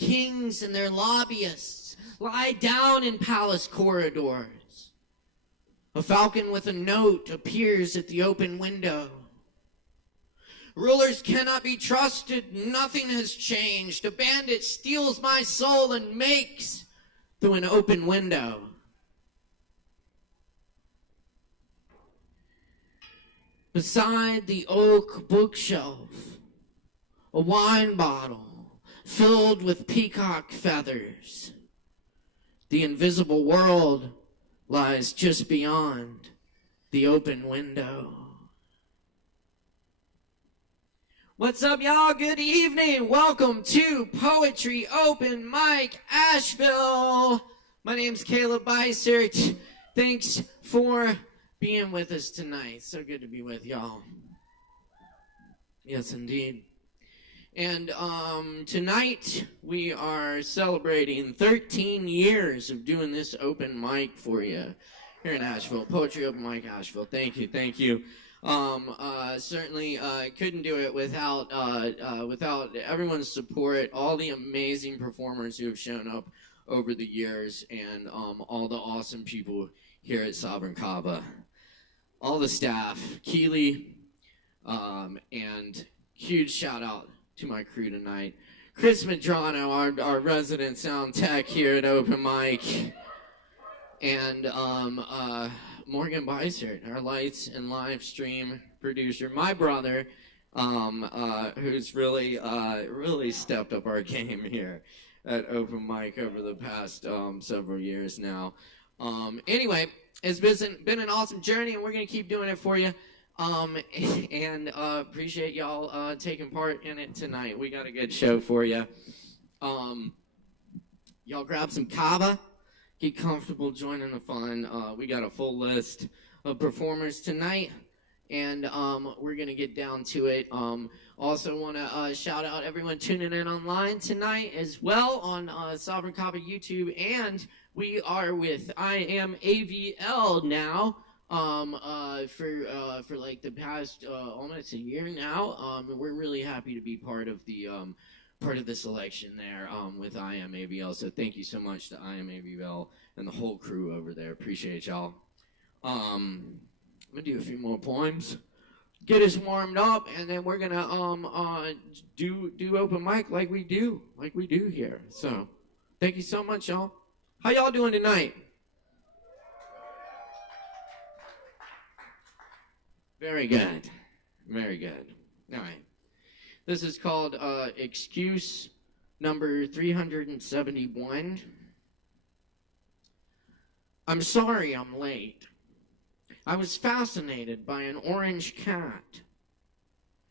Kings and their lobbyists lie down in palace corridors. A falcon with a note appears at the open window. Rulers cannot be trusted. Nothing has changed. A bandit steals my soul and makes through an open window. Beside the oak bookshelf, a wine bottle filled with peacock feathers. The invisible world lies just beyond the open window. What's up, y'all? Good evening. Welcome to Poetry Open Mic Asheville. My name's Caleb Bysert. Thanks for being with us tonight. So good to be with y'all. Yes, indeed. And tonight we are celebrating 13 years of doing this open mic for you here in Asheville. Poetry Open Mic Asheville. Thank you, thank you. Certainly couldn't do it without everyone's support, all the amazing performers who have shown up over the years, and all the awesome people here at Sovereign Kava, all the staff, Keely, and huge shout out to my crew tonight. Chris Madrano, our resident sound tech here at Open Mic, and Morgan Bysert, our lights and live stream producer, my brother, who's really stepped up our game here at Open Mic over the past several years now. Anyway, it's been an awesome journey, and we're gonna keep doing it for you. And appreciate y'all taking part in it tonight. We got a good show for you. Y'all grab some Kava. Get comfortable joining the fun. We got a full list of performers tonight, and we're going to get down to it. Also want to shout out everyone tuning in online tonight as well on Sovereign Kava YouTube, and we are with I Am AVL now for like the past almost a year now. We're really happy to be part of the selection there with I Am AVL. So thank you so much to I Am AVL and the whole crew over there. Appreciate y'all. I'm gonna do a few more poems, get us warmed up, and then we're gonna do open mic like we do here. So thank you so much, y'all. How y'all doing tonight? Very good. Very good. All right. This is called Excuse number 371. I'm sorry I'm late. I was fascinated by an orange cat.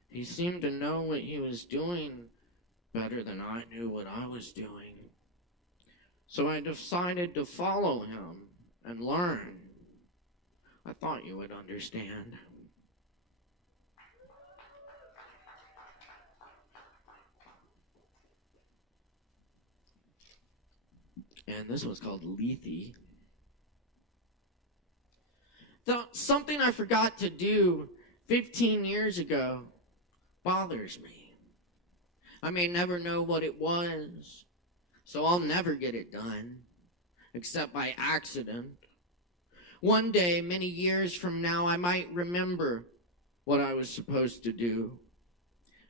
He seemed to know what he was doing better than I knew what I was doing. So I decided to follow him and learn. I thought you would understand. And this one's called Lethe. Something I forgot to do 15 years ago bothers me. I may never know what it was, so I'll never get it done, except by accident. One day, many years from now, I might remember what I was supposed to do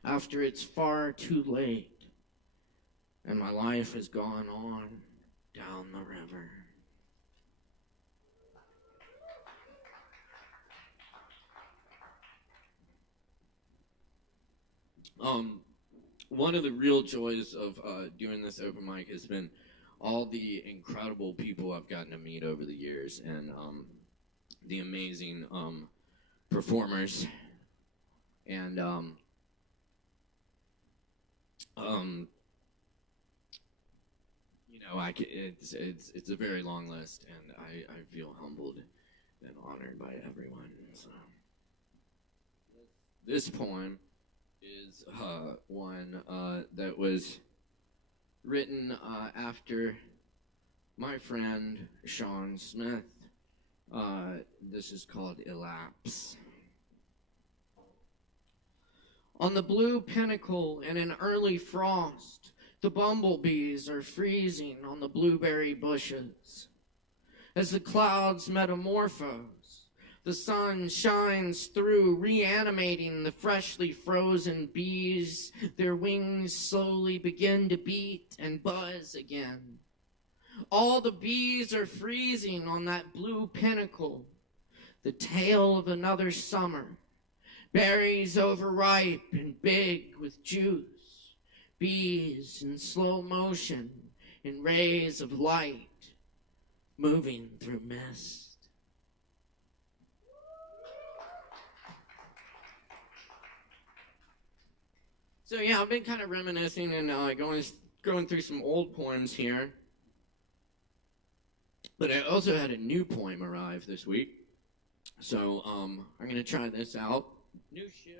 after it's far too late and my life has gone on down the river. One of the real joys of doing this open mic has been all the incredible people I've gotten to meet over the years, and the amazing performers, and you know, it's a very long list, and I feel humbled and honored by everyone. So this poem is one that was written after my friend Sean Smith. This is called Elapse. On the blue pinnacle in an early frost, The bumblebees are freezing on the blueberry bushes. As the clouds metamorphose, the sun shines through, reanimating the freshly frozen bees. Their wings slowly begin to beat and buzz again. All the bees are freezing on that blue pinnacle, the tale of another summer. Berries overripe and big with juice, bees in slow motion in rays of light, moving through mist. So yeah, I've been kind of reminiscing and going through some old poems here. But I also had a new poem arrive this week. So I'm gonna try this out. New shit.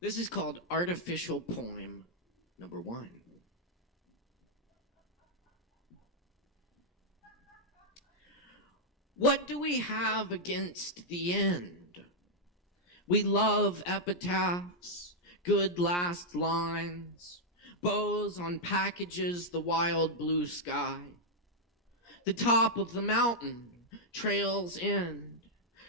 This is called Artificial Poem number 1. What do we have against the end? We love epitaphs, good last lines, bows on packages, the wild blue sky. The top of the mountain trails end,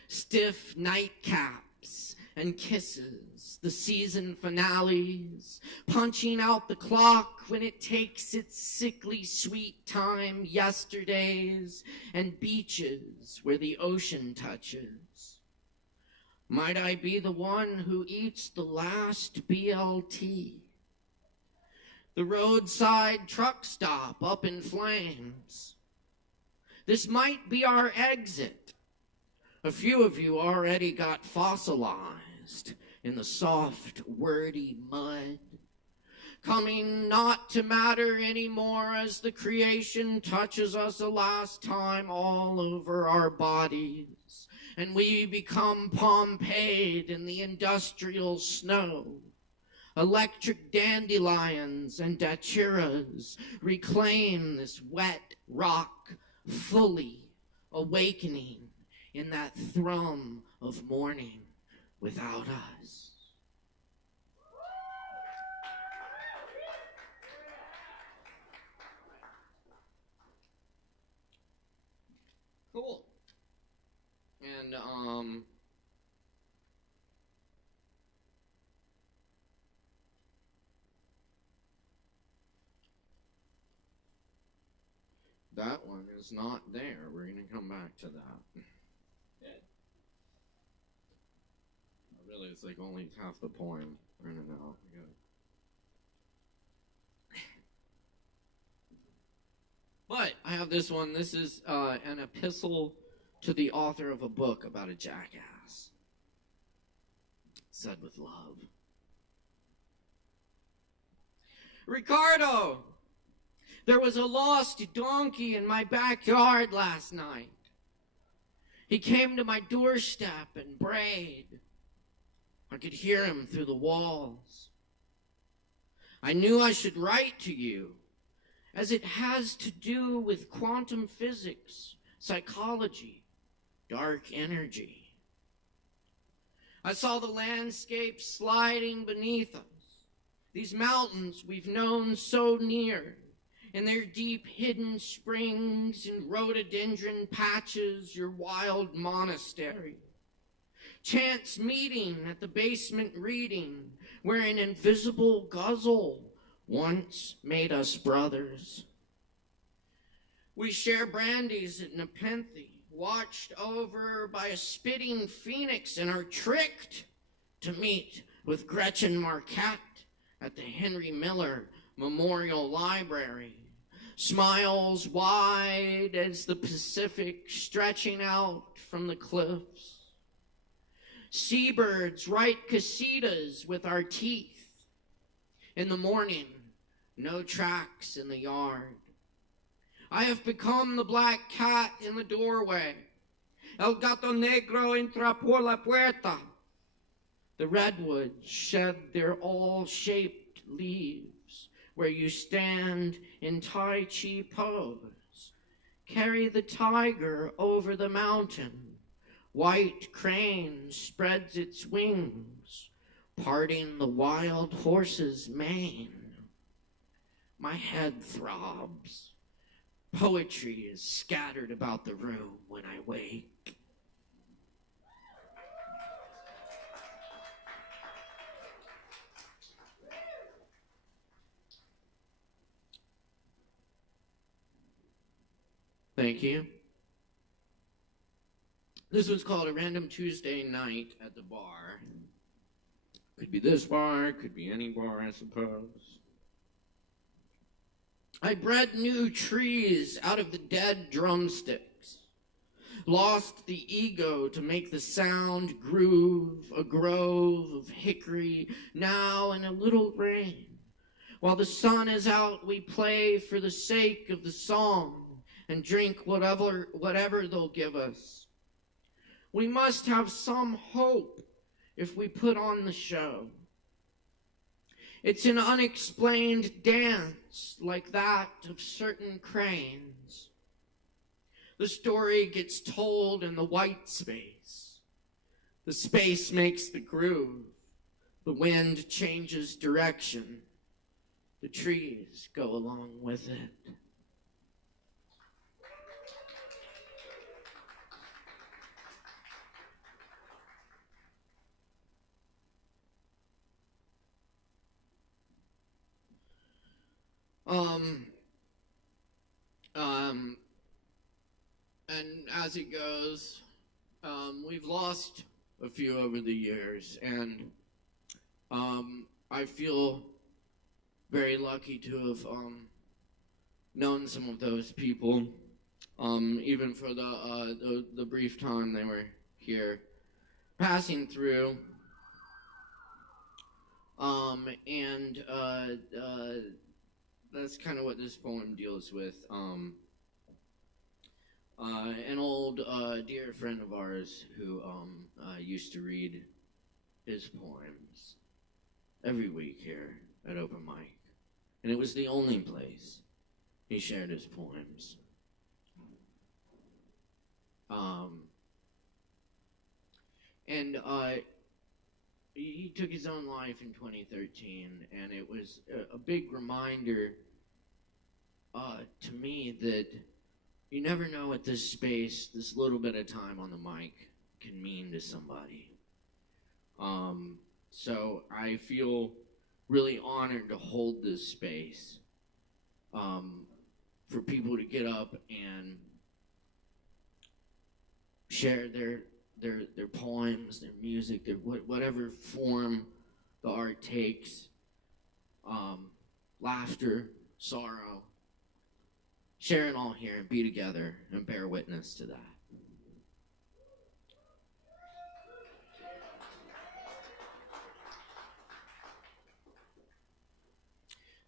stiff nightcaps and kisses, the season finales, punching out the clock when it takes its sickly sweet time, yesterdays and beaches where the ocean touches. Might I be the one who eats the last BLT? The roadside truck stop up in flames. This might be our exit. A few of you already got fossilized in the soft, wordy mud, coming not to matter anymore as the creation touches us a last time all over our bodies. And we become Pompeii'd in the industrial snow. Electric dandelions and dachuras reclaim this wet rock, fully awakening in that thrum of morning without us. Cool. And that one is not there. We're going to come back to that. Really, it's like only half the poem. I don't know. But I have this one. This is an epistle to the author of a book about a jackass. Said with love. Ricardo, there was a lost donkey in my backyard last night. He came to my doorstep and brayed. I could hear him through the walls. I knew I should write to you, as it has to do with quantum physics, psychology, dark energy. I saw the landscape sliding beneath us, these mountains we've known so near, in their deep hidden springs and rhododendron patches, your wild monastery. Chance meeting at the basement reading, where an invisible guzzle once made us brothers. We share brandies at Nepenthe, watched over by a spitting phoenix, and are tricked to meet with Gretchen Marquette at the Henry Miller Memorial Library. Smiles wide as the Pacific stretching out from the cliffs. Seabirds write casitas with our teeth. In the morning, no tracks in the yard. I have become the black cat in the doorway. El gato negro entra por la puerta. The redwoods shed their all-shaped leaves where you stand in Tai Chi pose. Carry the tiger over the mountain. White crane spreads its wings, parting the wild horse's mane. My head throbs. Poetry is scattered about the room when I wake. Thank you. This was called a random Tuesday night at the bar. Could be this bar, could be any bar, I suppose. I bred new trees out of the dead drumsticks, lost the ego to make the sound groove, a grove of hickory, now in a little rain. While the sun is out, we play for the sake of the song and drink whatever they'll give us. We must have some hope if we put on the show. It's an unexplained dance like that of certain cranes. The story gets told in the white space. The space makes the groove. The wind changes direction. The trees go along with it. And as it goes, we've lost a few over the years, and I feel very lucky to have known some of those people, even for the brief time they were here, passing through. And that's kind of what this poem deals with. An old dear friend of ours who used to read his poems every week here at Open Mic. And it was the only place he shared his poems. He took his own life in 2013, and it was a big reminder to me that you never know what this space, this little bit of time on the mic, can mean to somebody. So I feel really honored to hold this space for people to get up and share their poems, their music, their whatever form the art takes, laughter, sorrow, share it all here and be together and bear witness to that.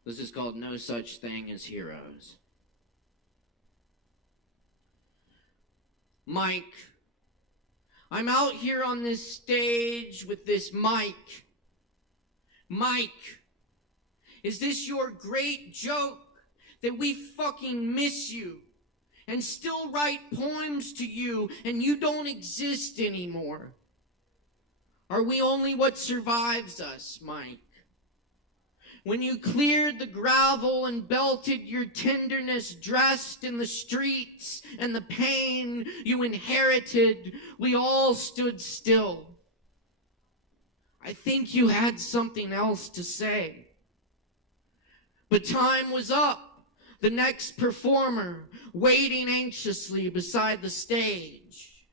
This is called No Such Thing as Heroes. Mike, I'm out here on this stage with this mic. Mike, is this your great joke that we fucking miss you and still write poems to you and you don't exist anymore? Are we only what survives us, Mike? When you cleared the gravel and belted your tenderness dressed in the streets and the pain you inherited, we all stood still. I think you had something else to say. But time was up. The next performer waiting anxiously beside the stage.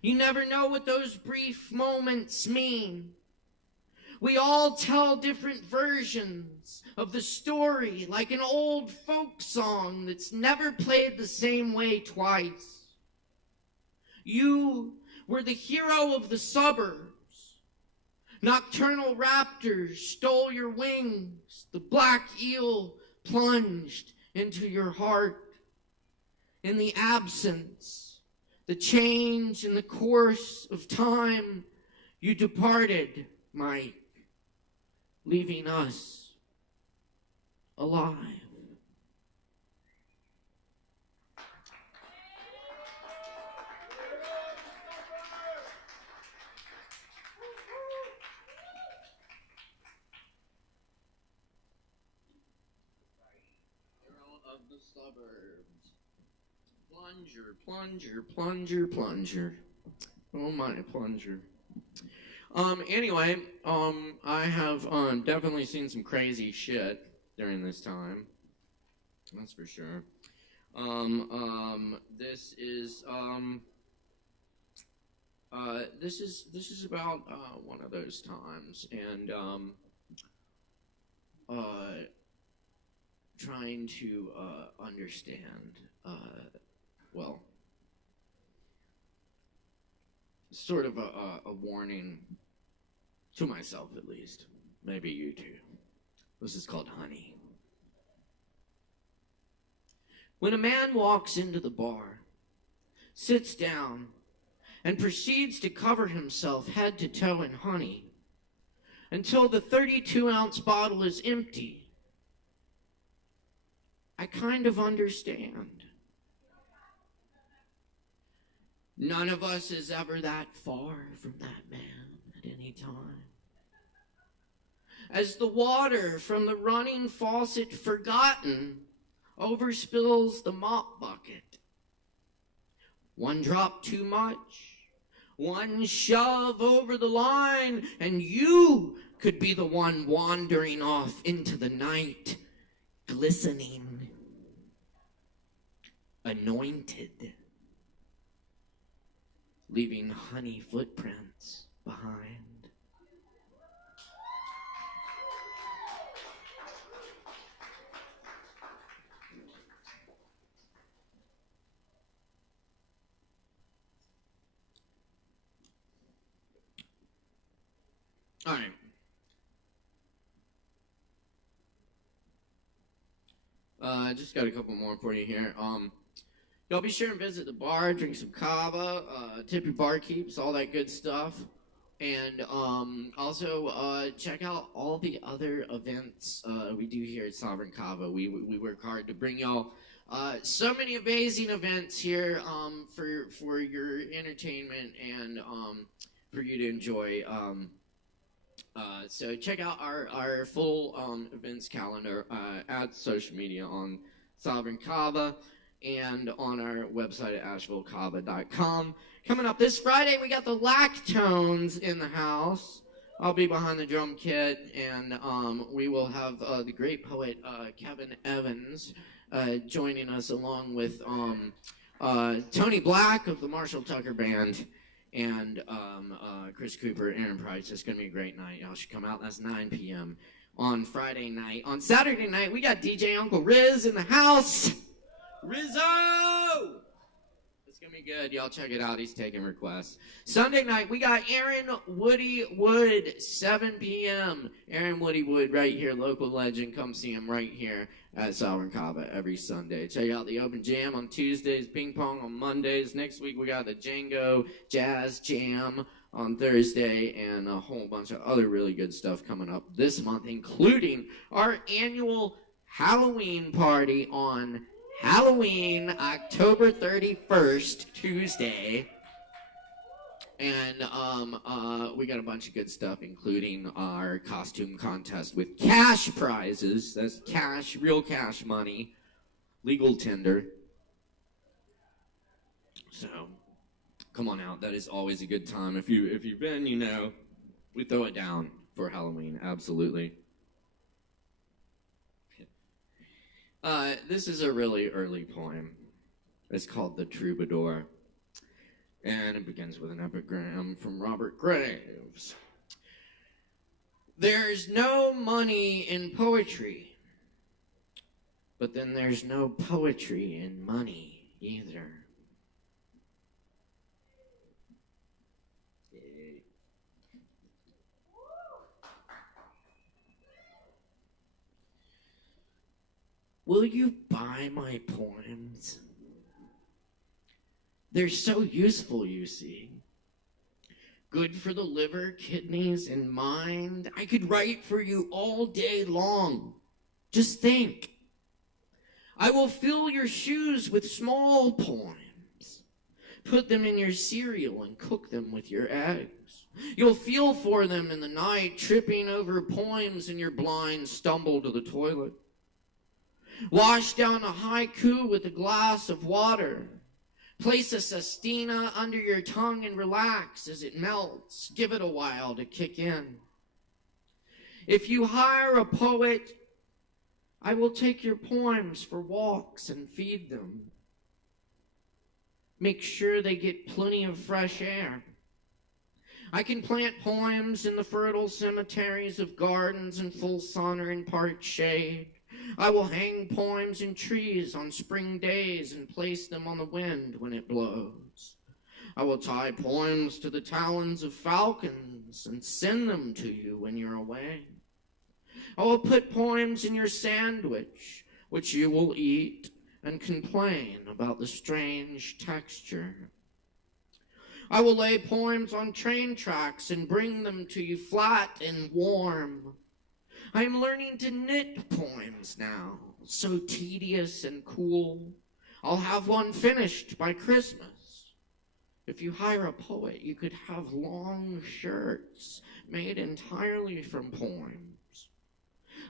You never know what those brief moments mean. We all tell different versions of the story, like an old folk song that's never played the same way twice. You were the hero of the suburbs. Nocturnal raptors stole your wings. The black eel plunged into your heart. In the absence, the change in the course of time, you departed, Mike, leaving us alive. the suburbs. Plunger, plunger, plunger, plunger. Oh my plunger. Anyway, I have definitely seen some crazy shit during this time. That's for sure. This is about one of those times, and uh, trying to understand. Well, sort of a warning to myself, at least. Maybe you too. This is called Honey. When a man walks into the bar, sits down, and proceeds to cover himself head to toe in honey until the 32-ounce bottle is empty, I kind of understand. None of us is ever that far from that man at any time. As the water from the running faucet forgotten overspills the mop bucket. One drop too much, one shove over the line, and you could be the one wandering off into the night, glistening, anointed, leaving honey footprints behind. All right. Just got a couple more for you here. Y'all be sure and visit the bar, drink some Kava, tip your barkeeps, all that good stuff. And also check out all the other events we do here at Sovereign Kava. We work hard to bring y'all so many amazing events here for your entertainment and for you to enjoy. So check out our full events calendar at social media on Sovereign Kava and on our website at ashevillekava.com. Coming up this Friday, we got the Lactones in the house. I'll be behind the drum kit, and we will have the great poet Kevin Evans joining us, along with Tony Black of the Marshall Tucker Band, and Chris Cooper, Aaron Price. It's going to be a great night. Y'all should come out. That's 9 p.m. on Friday night. On Saturday night, we got DJ Uncle Riz in the house. Rizzo! It's going to be good. Y'all check it out. He's taking requests. Sunday night, we got Aaron Woody Wood, 7 p.m. Aaron Woody Wood right here, local legend. Come see him right here at Sovereign Kava every Sunday. Check out the Open Jam on Tuesdays, ping pong on Mondays. Next week, we got the Django Jazz Jam on Thursday, and a whole bunch of other really good stuff coming up this month, including our annual Halloween party on Halloween, October 31st, Tuesday. And we got a bunch of good stuff, including our costume contest with cash prizes. That's cash, real cash money, legal tender. So come on out. That is always a good time. If you've been, you know, we throw it down for Halloween. Absolutely. This is a really early poem. It's called The Troubadour. And it begins with an epigram from Robert Graves. There's no money in poetry, but then there's no poetry in money either. Will you buy my poems? They're so useful, you see. Good for the liver, kidneys, and mind. I could write for you all day long. Just think. I will fill your shoes with small poems. Put them in your cereal and cook them with your eggs. You'll feel for them in the night, tripping over poems in your blind stumble to the toilet. Wash down a haiku with a glass of water. Place a sestina under your tongue and relax as it melts. Give it a while to kick in. If you hire a poet, I will take your poems for walks and feed them. Make sure they get plenty of fresh air. I can plant poems in the fertile cemeteries of gardens in full sun or in part shade. I will hang poems in trees on spring days and place them on the wind when it blows. I will tie poems to the talons of falcons and send them to you when you're away. I will put poems in your sandwich, which you will eat and complain about the strange texture. I will lay poems on train tracks and bring them to you flat and warm. I am learning to knit poems now, so tedious and cool. I'll have one finished by Christmas. If you hire a poet, you could have long shirts made entirely from poems.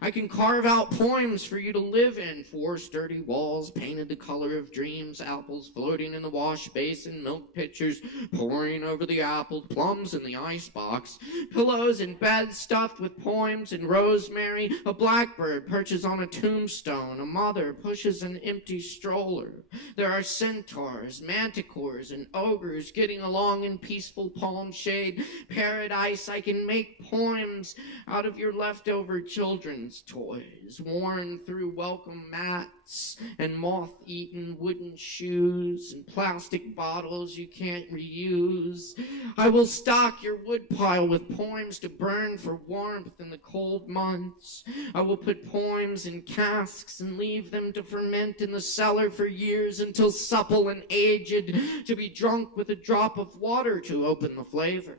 I can carve out poems for you to live in. 4 sturdy walls painted the color of dreams, apples floating in the wash basin, milk pitchers pouring over the apple, plums in the icebox, pillows and beds stuffed with poems and rosemary. A blackbird perches on a tombstone. A mother pushes an empty stroller. There are centaurs, manticores, and ogres getting along in peaceful palm shade. Paradise, I can make poems out of your leftover children's toys, worn through welcome mats and moth-eaten wooden shoes and plastic bottles you can't reuse. I will stock your woodpile with poems to burn for warmth in the cold months. I will put poems in casks and leave them to ferment in the cellar for years until supple and aged, to be drunk with a drop of water to open the flavors.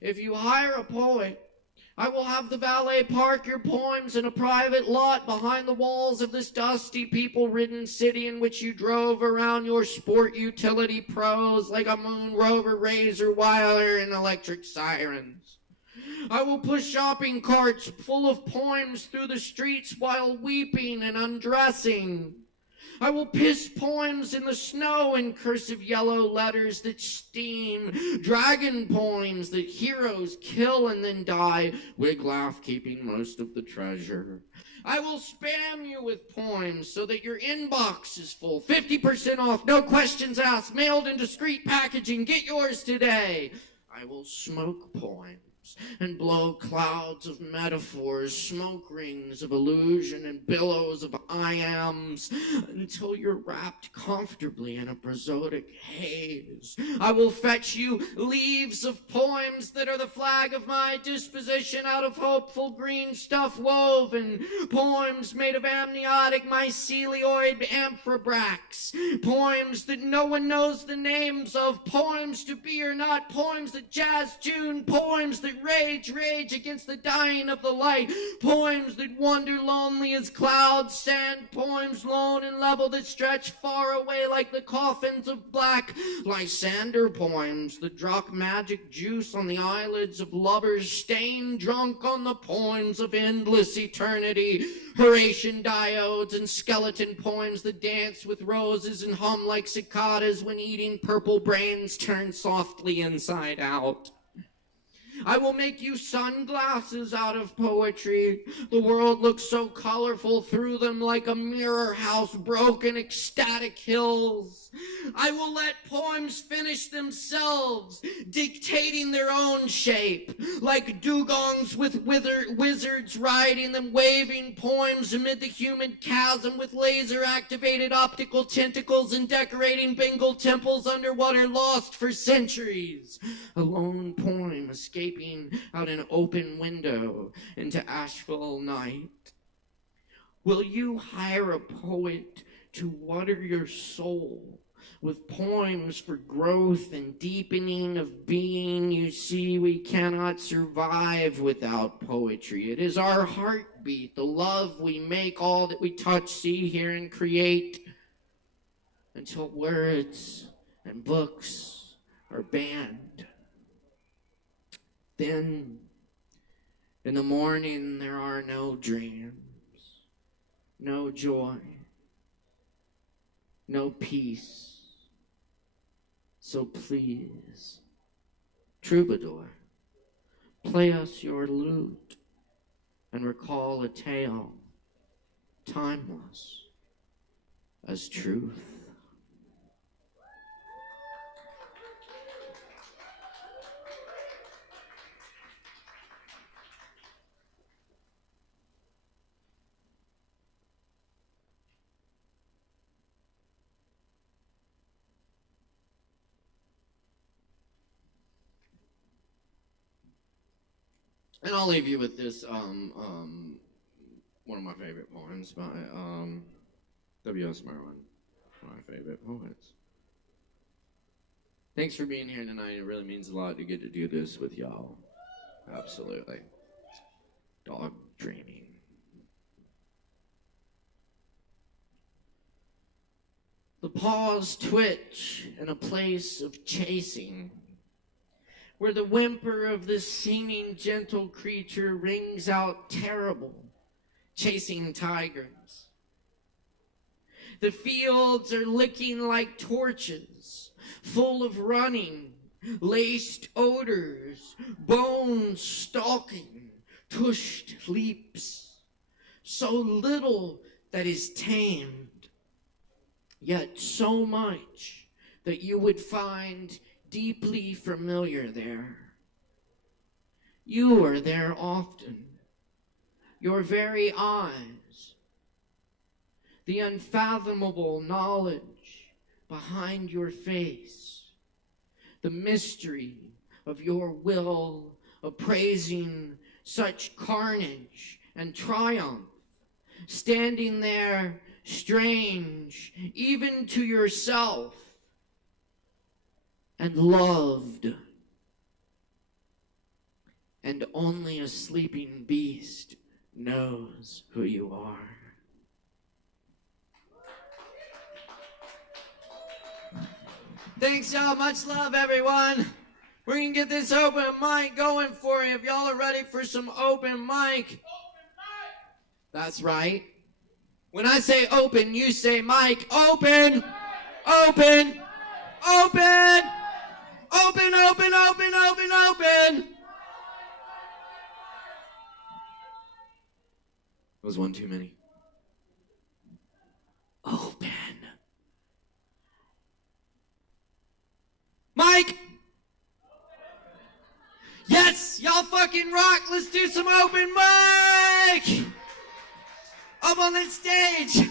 If you hire a poet, I will have the valet park your poems in a private lot behind the walls of this dusty, people-ridden city in which you drove around your sport utility pros like a moon rover razor wire and electric sirens. I will push shopping carts full of poems through the streets while weeping and undressing. I will piss poems in the snow in cursive yellow letters that steam, dragon poems that heroes kill and then die, Wiglaf keeping most of the treasure. I will spam you with poems so that your inbox is full. 50% off, no questions asked, mailed in discreet packaging. Get yours today. I will smoke poems and blow clouds of metaphors, smoke rings of illusion and billows of I-ams until you're wrapped comfortably in a prosodic haze. I will fetch you leaves of poems that are the flag of my disposition out of hopeful green stuff woven, poems made of amniotic mycelioid amphibrax, poems that no one knows the names of, poems to be or not, poems that jazz June, poems that rage against the dying of the light, poems that wander lonely as clouds, sand poems lone and level that stretch far away like the coffins of black Lysander poems that drop magic juice on the eyelids of lovers, stain drunk on the poems of endless eternity, Horatian diodes and skeleton poems that dance with roses and hum like cicadas when eating purple brains turn softly inside out. I will make you sunglasses out of poetry. The world looks so colorful through them like a mirror house, broken, ecstatic hills. I will let poems finish themselves, dictating their own shape, like dugongs with wizards riding them, waving poems amid the humid chasm with laser-activated optical tentacles and decorating Bengal temples underwater lost for centuries. A lone poem escaping out an open window into Asheville night. Will you hire a poet to water your soul with poems for growth and deepening of being? You see, we cannot survive without poetry. It is our heartbeat, the love we make, all that we touch, see, hear, and create, until words and books are banned. Then, in the morning, there are no dreams. no joy, no peace. So please, troubadour, play us your lute and recall a tale timeless as truth. And I'll leave you with this, one of my favorite poems by W.S. Merwin, one of my favorite poets. Thanks for being here tonight. It really means a lot to get to do this with y'all. Absolutely. Dog dreaming. The paws twitch in a place of chasing, where the whimper of this seeming gentle creature rings out terrible, chasing tigers. The fields are licking like torches, full of running, laced odors, bones stalking, tushed leaps. So little that is tamed, yet so much that you would find deeply familiar there. You are there often. Your very eyes, the unfathomable knowledge behind your face, the mystery of your will appraising such carnage and triumph, standing there strange even to yourself and loved, and only a sleeping beast knows who you are. Thanks, y'all. Much love, everyone. We're going to get this open mic going for you. If y'all are ready for some open mic. That's right. When I say open, you say mic. Open. Open. Open. Open, open, open, open, open. That was one too many. Open. Mike! Yes! Y'all fucking rock! Let's do some open mic! Up on this stage!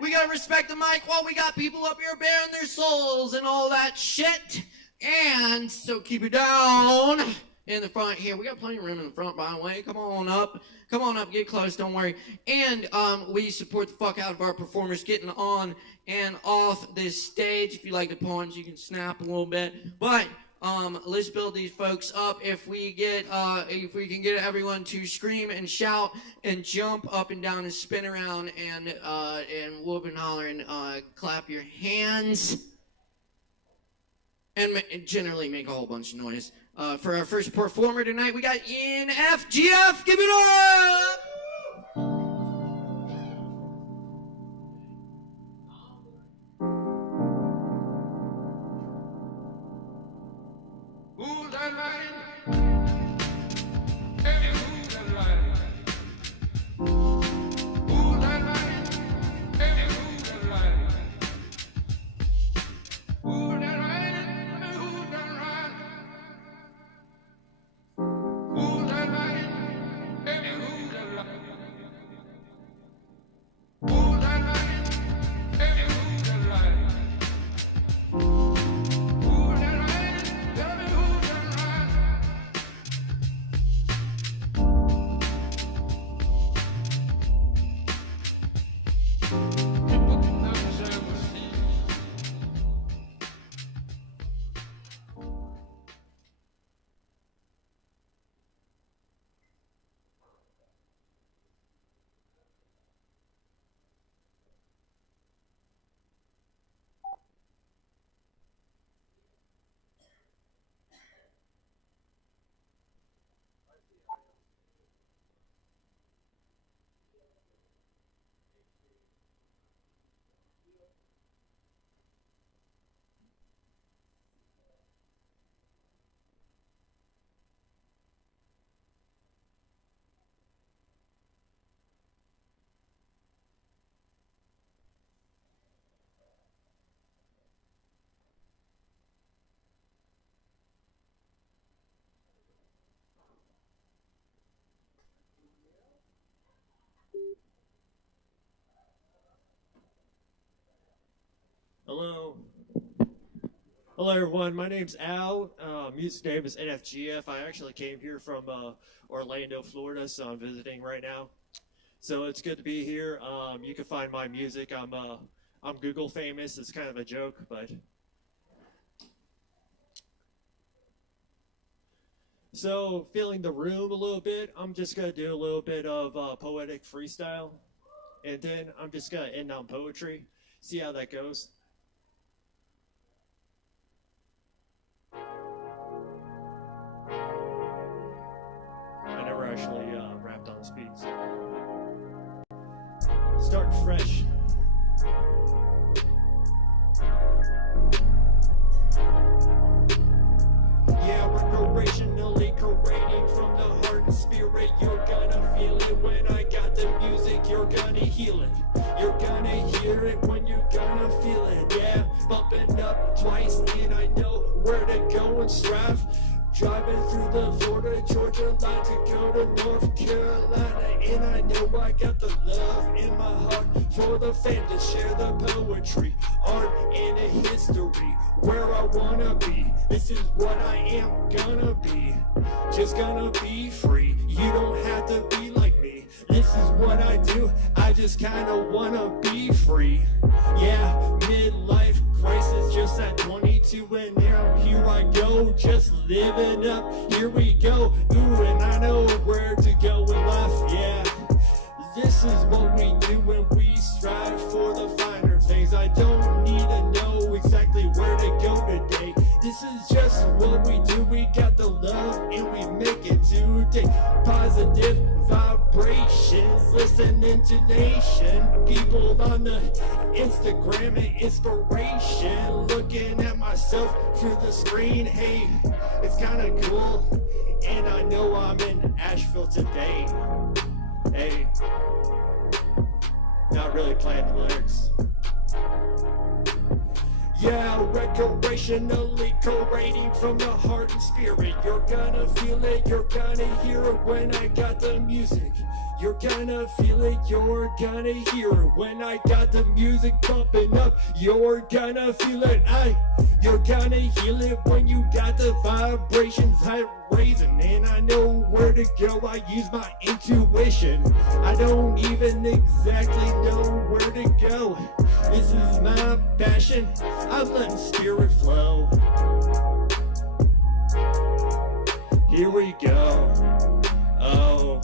We gotta respect the mic while we got people up here bearing their souls and all that shit. And so keep it down in the front here. We got plenty of room in the front, by the way. Come on up. Come on up. Get close. Don't worry. And we support the fuck out of our performers getting on and off this stage. If you like the poems, you can snap a little bit. But let's build these folks up. If we can get everyone to scream and shout and jump up and down and spin around and whoop and holler and clap your hands and generally make a whole bunch of noise. For our first performer tonight, we got ENFGF. Give it up! Who's that line? Hey, who's that line? Who's that line? Hey, who's that line? Who's that line? Who's that line? Who's that line? Hey, Hello, everyone. My name's Al. Music name is NFGF. I actually came here from Orlando, Florida, so I'm visiting right now. So it's good to be here. You can find my music. I'm Google famous. It's kind of a joke, but so feeling the room a little bit. I'm just gonna do a little bit of poetic freestyle, and then I'm just gonna end on poetry. See how that goes. I never actually rapped on speed. So. Starting fresh. Yeah, recreationally corrading from the heart and spirit. You're gonna feel it when I got the music. You're gonna heal it. You're gonna hear it when you're gonna feel it. Yeah, bumping up twice and I know where to go and strive. Driving through the Florida, Georgia line to go to North Carolina. And I know I got the love in my heart for the fam to share the poetry, art, and a history. Where I wanna be, this is what I am gonna be. Just gonna be free, you don't have to be like me. This is what I do, I just kinda wanna be free. Yeah, midlife crisis just at 22 and now here I go. Just living up, here we go. Ooh, and I know where to go in life, yeah. This is what we do when we strive for the finer things. I don't need to know exactly where to go today. This is just what we do. We got the love and we make it today. Positive vibrations, listening to nation. People on the Instagram and inspiration. Looking at myself through the screen. Hey, it's kind of cool. And I know I'm in Asheville today. Hey, not really playing the lyrics. Yeah, recreationally corrading from the heart and spirit. You're gonna feel it, you're gonna hear it when I got the music. You're gonna feel it, you're gonna hear it when I got the music bumping up. You're gonna feel it, you're gonna heal it when you got the vibrations raising. And I know where to go, I use my intuition. I don't even exactly know where to go. This is my passion, I'm letting spirit flow. Here we go. Oh,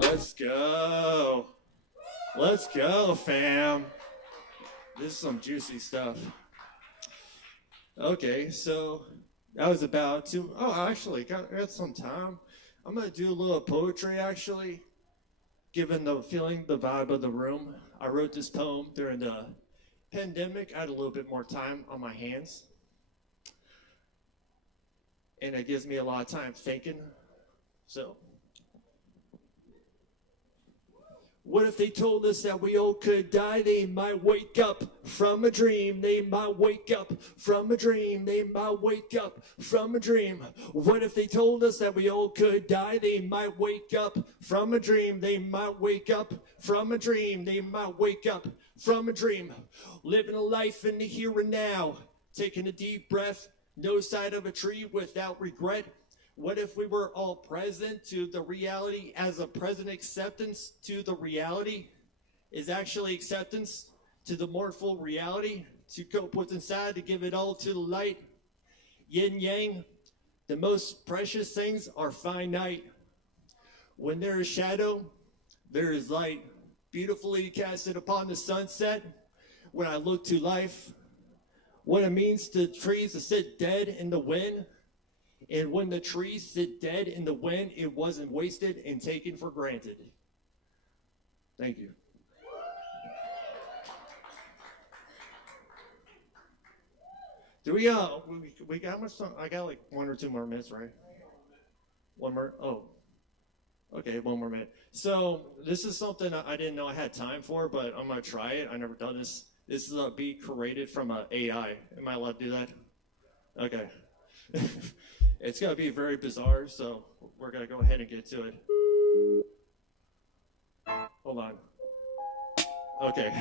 let's go. Let's go, fam. This is some juicy stuff. Okay, so that was about to. Oh, actually, got some time. I'm gonna do a little poetry, actually, given the feeling, the vibe of the room. I wrote this poem during the pandemic. I had a little bit more time on my hands, and it gives me a lot of time thinking. So, what if they told us that we all could die? They might wake up from a dream. They might wake up from a dream. They might wake up from a dream. What if they told us that we all could die? They might wake up from a dream. They might wake up from a dream. They might wake up from a dream. Living a life in the here and now. Taking a deep breath. No side of a tree without regret. What if we were all present to the reality as a present acceptance to the reality is actually acceptance to the mournful reality, to cope what's inside, to give it all to the light. Yin yang, the most precious things are finite. When there is shadow, there is light. Beautifully casted upon the sunset, when I look to life, what it means to trees to sit dead in the wind. And when the trees sit dead in the wind, it wasn't wasted and taken for granted. Thank you. Do we got how much time? I got like 1 or 2 more minutes, right? One more. Oh, okay, 1 more minute. So this is something I didn't know I had time for, but I'm gonna try it. I never done this. This is a beat created from AI. Am I allowed to do that? Okay. It's going to be very bizarre, so we're going to go ahead and get to it. Hold on. Okay.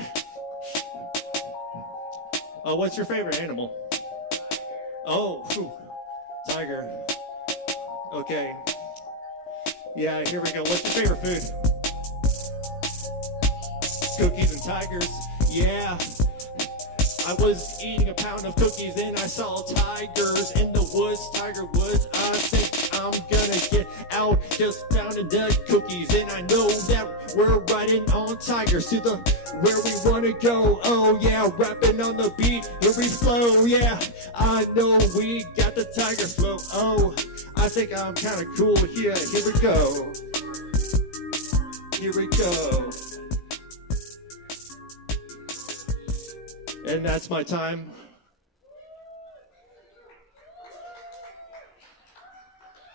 What's your favorite animal? Oh, whew. Tiger. Okay. Yeah, here we go. What's your favorite food? Cookies and tigers. Yeah. I was eating a pound of cookies and I saw tigers in the woods, tiger woods. I think I'm gonna get out, just found the cookies and I know that we're riding on tigers to the where we wanna go. Oh yeah, rapping on the beat, here we flow. Yeah, I know we got the tiger flow. Oh, I think I'm kinda cool. Yeah, here we go. Here we go. And that's my time.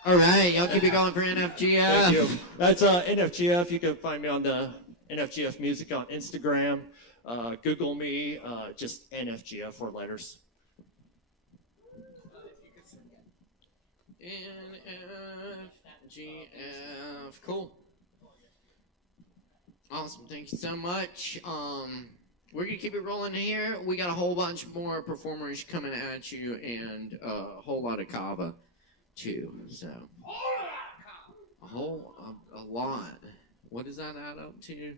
All right, y'all keep it going for NFGF. Thank you. That's NFGF. You can find me on the NFGF Music on Instagram. Google me, just NFGF, 4 letters. NFGF. Cool. Awesome. Thank you so much. We're going to keep it rolling here. We got a whole bunch more performers coming at you and a whole lot of Kava, too. So, a lot. What does that add up to?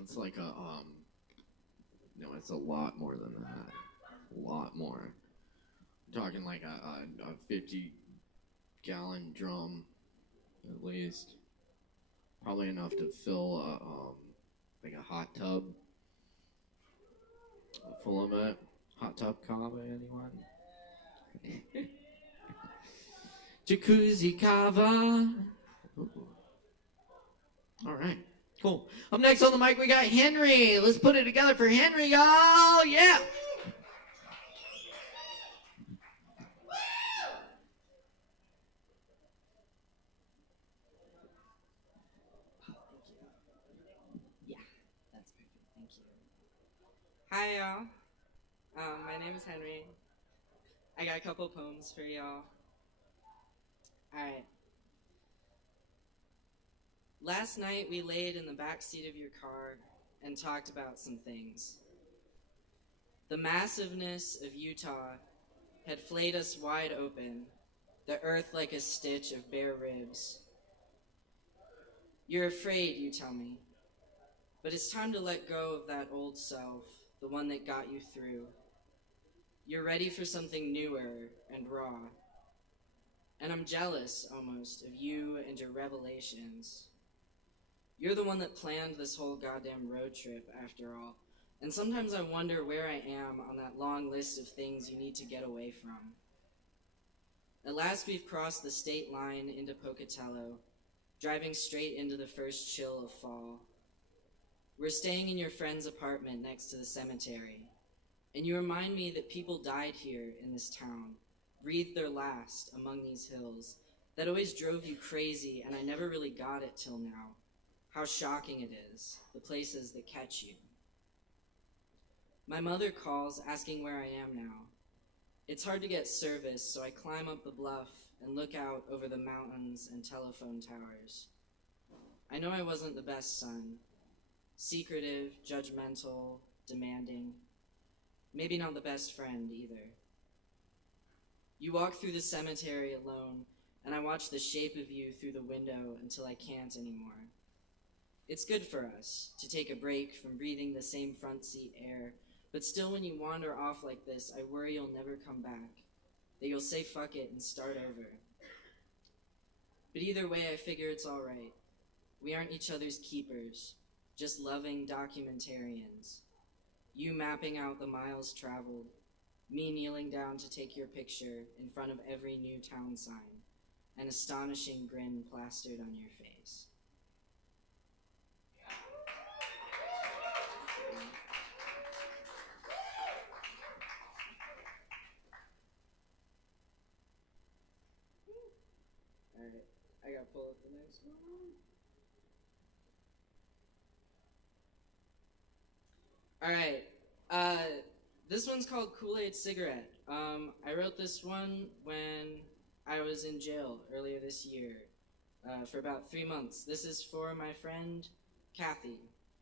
It's like a, no, it's a lot more than that. A lot more. I'm talking like a 50-gallon drum, at least. Probably enough to fill like a hot tub full of it. Hot tub Kava, anyone? Jacuzzi Kava. Ooh. All right, cool. Up next on the mic, we got Henry. Let's put it together for Henry, y'all. Yeah. Hi y'all, my name is Henry. I got a couple poems for y'all. Alright. Last night we laid in the back seat of your car and talked about some things. The massiveness of Utah had flayed us wide open, the earth like a stitch of bare ribs. You're afraid, you tell me, but it's time to let go of that old self, the one that got you through. You're ready for something newer and raw. And I'm jealous, almost, of you and your revelations. You're the one that planned this whole goddamn road trip, after all. And sometimes I wonder where I am on that long list of things you need to get away from. At last we've crossed the state line into Pocatello, driving straight into the first chill of fall. We're staying in your friend's apartment next to the cemetery, and you remind me that people died here in this town, breathed their last among these hills. That always drove you crazy, and I never really got it till now. How shocking it is, the places that catch you. My mother calls, asking where I am now. It's hard to get service, so I climb up the bluff and look out over the mountains and telephone towers. I know I wasn't the best son. Secretive, judgmental, demanding. Maybe not the best friend either. You walk through the cemetery alone, and I watch the shape of you through the window until I can't anymore. It's good for us to take a break from breathing the same front seat air, but still when you wander off like this, I worry you'll never come back, that you'll say fuck it and start over. But either way, I figure it's all right. We aren't each other's keepers, just loving documentarians. You mapping out the miles traveled, me kneeling down to take your picture in front of every new town sign, an astonishing grin plastered on your face. Alright, I gotta pull up the next one. Alright, this one's called Kool-Aid Cigarette. I wrote this one when I was in jail earlier this year for about 3 months. This is for my friend Kathy,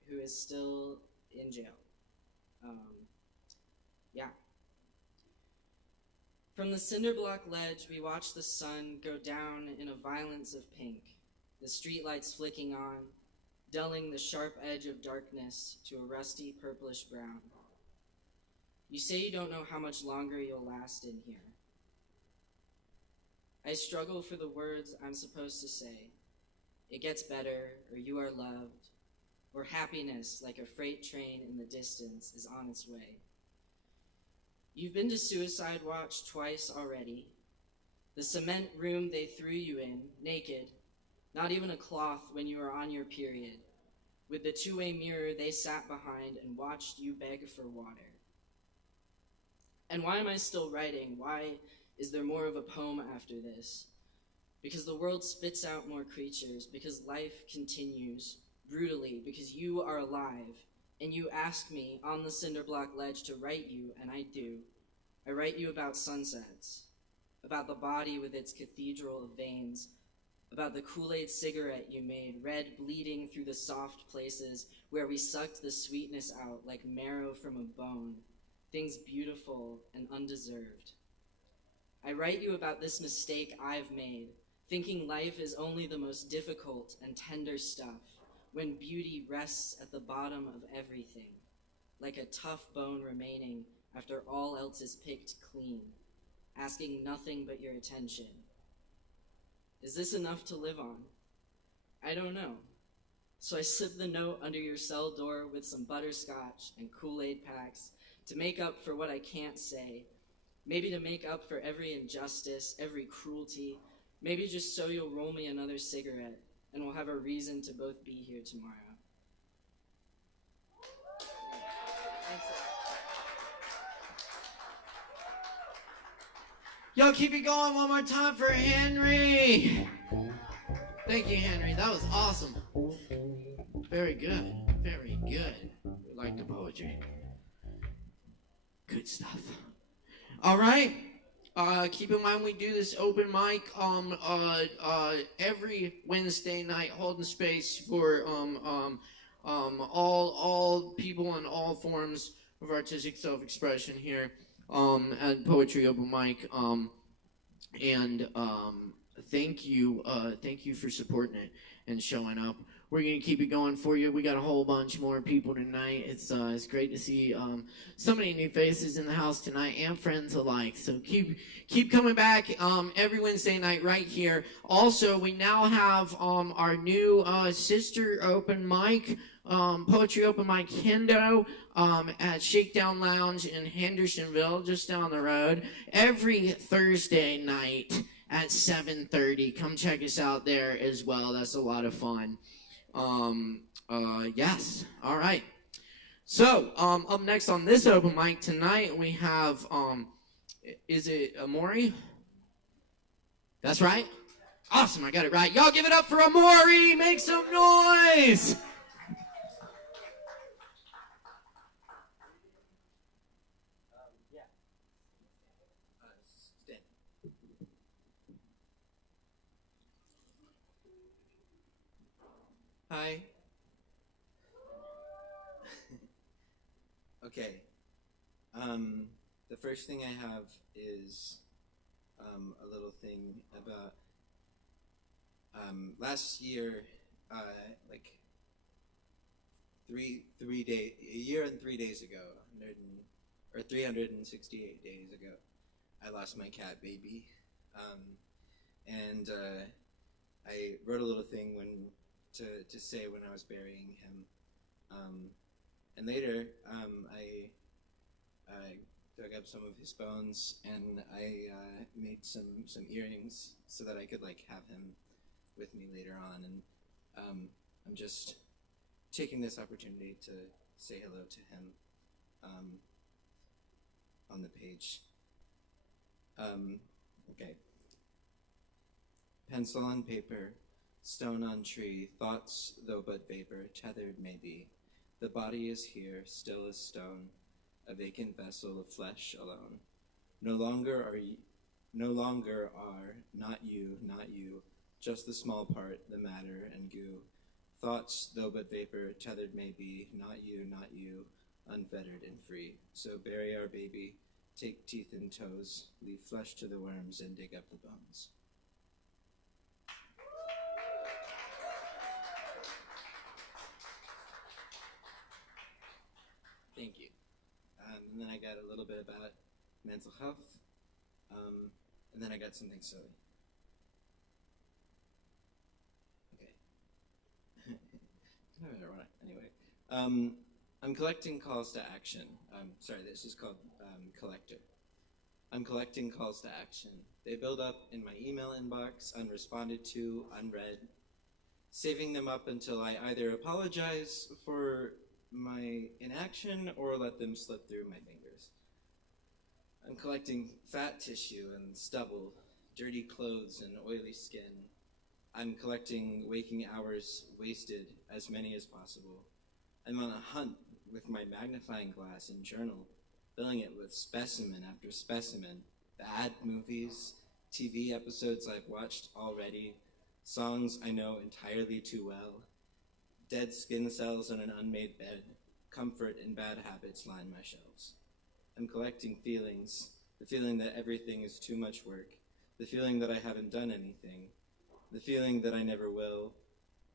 who is still in jail. Yeah. From the cinder block ledge, we watch the sun go down in a violence of pink, the streetlights flicking on, dulling the sharp edge of darkness to a rusty purplish brown. You say you don't know how much longer you'll last in here. I struggle for the words I'm supposed to say. It gets better, or you are loved, or happiness, like a freight train in the distance, is on its way. You've been to suicide watch twice already. The cement room they threw you in, naked, not even a cloth when you were on your period, with the two-way mirror they sat behind and watched you beg for water. And why am I still writing? Why is there more of a poem after this? Because the world spits out more creatures, because life continues brutally, because you are alive, and you ask me on the cinder block ledge to write you, and I do. I write you about sunsets, about the body with its cathedral of veins, about the Kool-Aid cigarette you made, red bleeding through the soft places where we sucked the sweetness out like marrow from a bone, things beautiful and undeserved. I write you about this mistake I've made, thinking life is only the most difficult and tender stuff, when beauty rests at the bottom of everything, like a tough bone remaining after all else is picked clean, asking nothing but your attention. Is this enough to live on? I don't know. So I slip the note under your cell door with some butterscotch and Kool-Aid packs to make up for what I can't say, maybe to make up for every injustice, every cruelty, maybe just so you'll roll me another cigarette and we'll have a reason to both be here tomorrow. Y'all keep it going one more time for Henry. Thank you, Henry. That was awesome. Very good. Very good. We like the poetry. Good stuff. All right. Keep in mind we do this open mic every Wednesday night, holding space for all people in all forms of artistic self-expression here at Poetry Open Mic. And thank you for supporting it and showing up. We're gonna keep it going for you. We got a whole bunch more people tonight. It's great to see so many new faces in the house tonight and friends alike. So keep coming back every Wednesday night right here. Also, we now have our new sister open mic. Poetry Open Mic Hendo at Shakedown Lounge in Hendersonville, just down the road, every Thursday night at 7:30. Come check us out there as well. That's a lot of fun. Yes. All right. So, up next on this open mic tonight, we have, is it Amori? That's right. Awesome. I got it right. Y'all give it up for Amori. Make some noise. Hi. Okay. The first thing I have is a little thing about last year, like a year and 3 days ago, 368 days ago, I lost my cat baby, and I wrote a little thing to say when I was burying him, and later I dug up some of his bones and I made some earrings so that I could like have him with me later on, and I'm just taking this opportunity to say hello to him on the page. Okay. Pencil on paper, stone on tree, thoughts though but vapor, tethered may be. The body is here, still as stone, a vacant vessel of flesh alone. No longer are, not you, just the small part, the matter and goo. Thoughts though but vapor, tethered may be, not you, unfettered and free. So bury our baby, take teeth and toes, leave flesh to the worms, and dig up the bones. Thank you. And then I got a little bit about mental health, and then I got something silly. Okay. Anyway, I'm collecting calls to action. Sorry, this is called Collector. I'm collecting calls to action. They build up in my email inbox, unresponded to, unread, saving them up until I either apologize for my inaction or let them slip through my fingers. I'm collecting fat tissue and stubble, dirty clothes and oily skin. I'm collecting waking hours wasted, as many as possible. I'm on a hunt with my magnifying glass and journal, filling it with specimen after specimen. Bad movies, TV episodes I've watched already, songs I know entirely too well, dead skin cells on an unmade bed, comfort and bad habits line my shelves. I'm collecting feelings, the feeling that everything is too much work, the feeling that I haven't done anything, the feeling that I never will.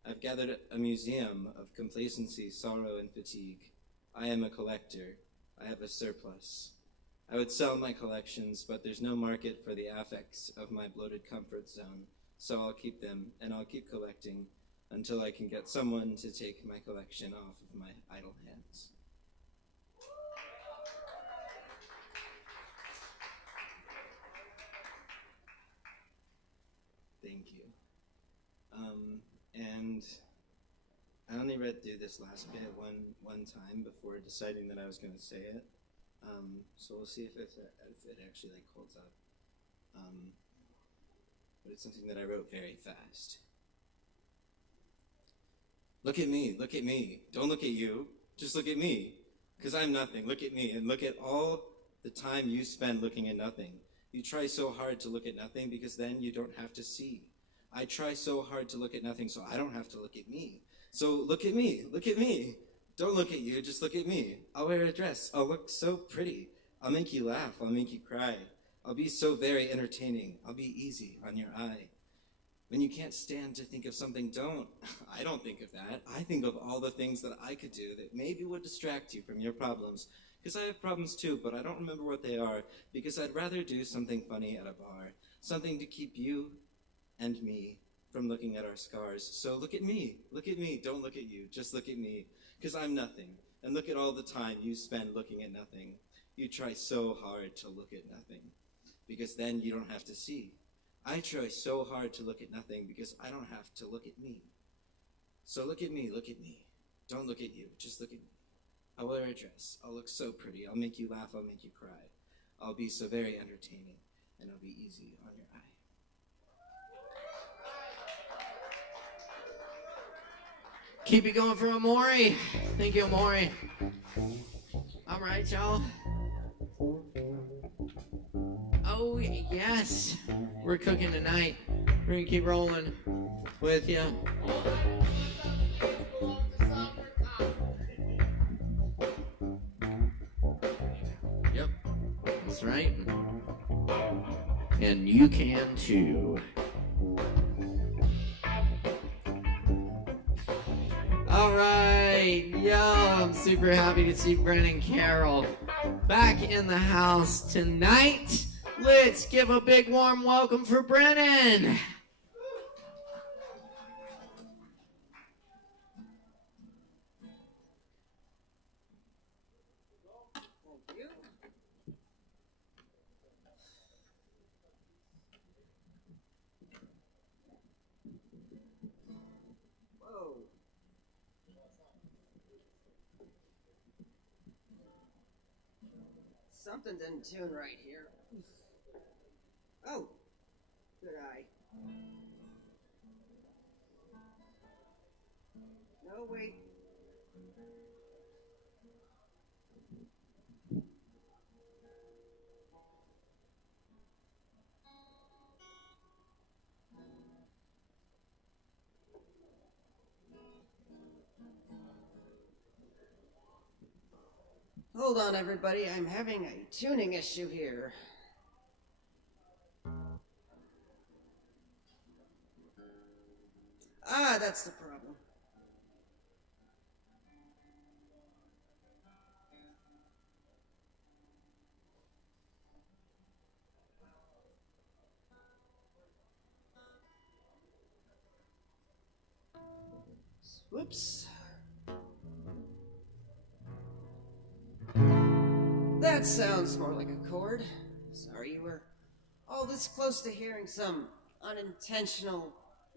I've gathered a museum of complacency, sorrow, and fatigue. I am a collector. I have a surplus. I would sell my collections, but there's no market for the affects of my bloated comfort zone, so I'll keep them, and I'll keep collecting until I can get someone to take my collection off of my idle hands. Thank you. And I only read through this last bit one time before deciding that I was going to say it. So we'll see if it actually like holds up. But it's something that I wrote very fast. Look at me, look at me. Don't look at you, just look at me. Because I'm nothing, look at me, and look at all the time you spend looking at nothing. You try so hard to look at nothing because then you don't have to see. I try so hard to look at nothing so I don't have to look at me. So look at me, look at me. Don't look at you, just look at me. I'll wear a dress, I'll look so pretty. I'll make you laugh, I'll make you cry. I'll be so very entertaining, I'll be easy on your eye. When you can't stand to think of something, don't. I don't think of that. I think of all the things that I could do that maybe would distract you from your problems. Because I have problems too, but I don't remember what they are, because I'd rather do something funny at a bar. Something to keep you and me from looking at our scars. So look at me, don't look at you, just look at me. Because I'm nothing, and look at all the time you spend looking at nothing. You try so hard to look at nothing, because then you don't have to see. I try so hard to look at nothing because I don't have to look at me. So look at me, don't look at you, just look at me. I'll wear a dress, I'll look so pretty, I'll make you laugh, I'll make you cry. I'll be so very entertaining, and I'll be easy on your eye. Keep it going for Amori. Thank you, Amori. All right, y'all. Oh, yes. We're cooking tonight. We're going to keep rolling with you. Yep. That's right. And you can too. All right, yo, I'm super happy to see Brennan Carroll back in the house tonight. Let's give a big warm welcome for Brennan. Something's in tune right here. Oh, good eye. No, wait. Hold on, everybody. I'm having a tuning issue here. Ah, that's the problem. Whoops. That sounds more like a chord. Sorry, you were all this close to hearing some unintentional,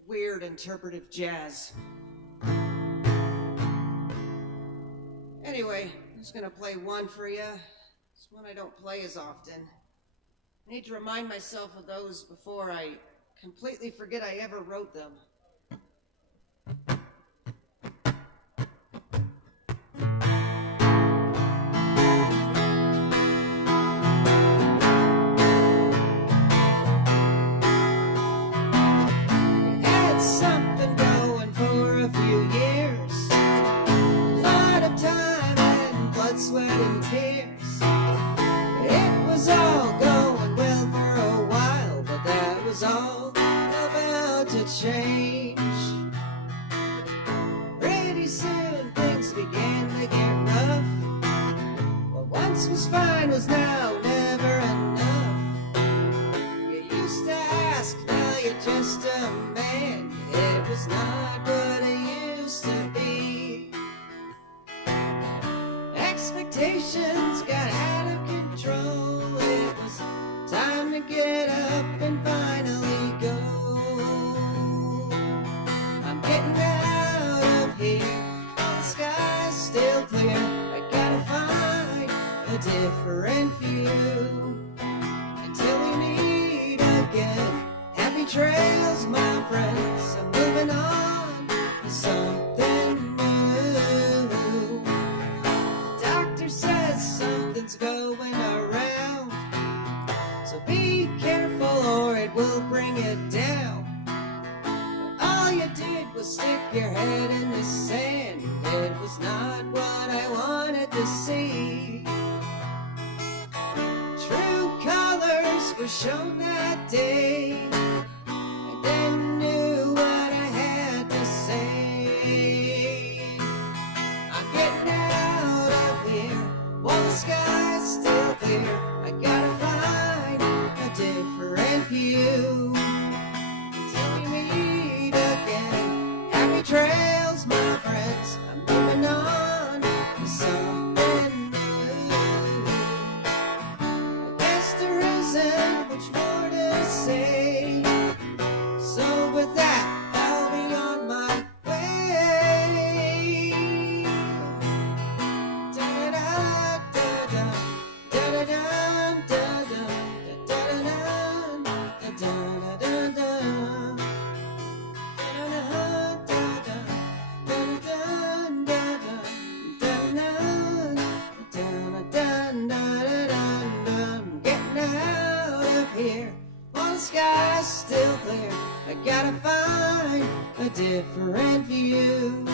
weird interpretive jazz. Anyway, I'm just gonna play one for you. It's one I don't play as often. I need to remind myself of those before I completely forget I ever wrote them. Change. Pretty soon things began to get rough. What once was fine was now never enough. You used to ask, now you're just a man. It was not what it used to be. Expectations got out of control. It was time to get up and finally go. Getting out of here, while the sky's still clear. I gotta find a different view. Until we meet again, happy trails, my friends. I'm moving on to something new. The doctor says something's going around, so be careful or it will bring it down. All you did was stick your head in the sand. It was not what I wanted to see. True colors were shown that day. I then knew what I had to say. I'm getting out of here while the sky's still clear. I gotta find a different view. Trails, my friends, I'm moving on to something new. I guess there isn't much more to say, so with that, I'll be on my way. Da-da-da, da-da, da-da-da, da-da, da-da-da, da-da-da-da-da. Here, while the sky's still clear, I gotta find a different view.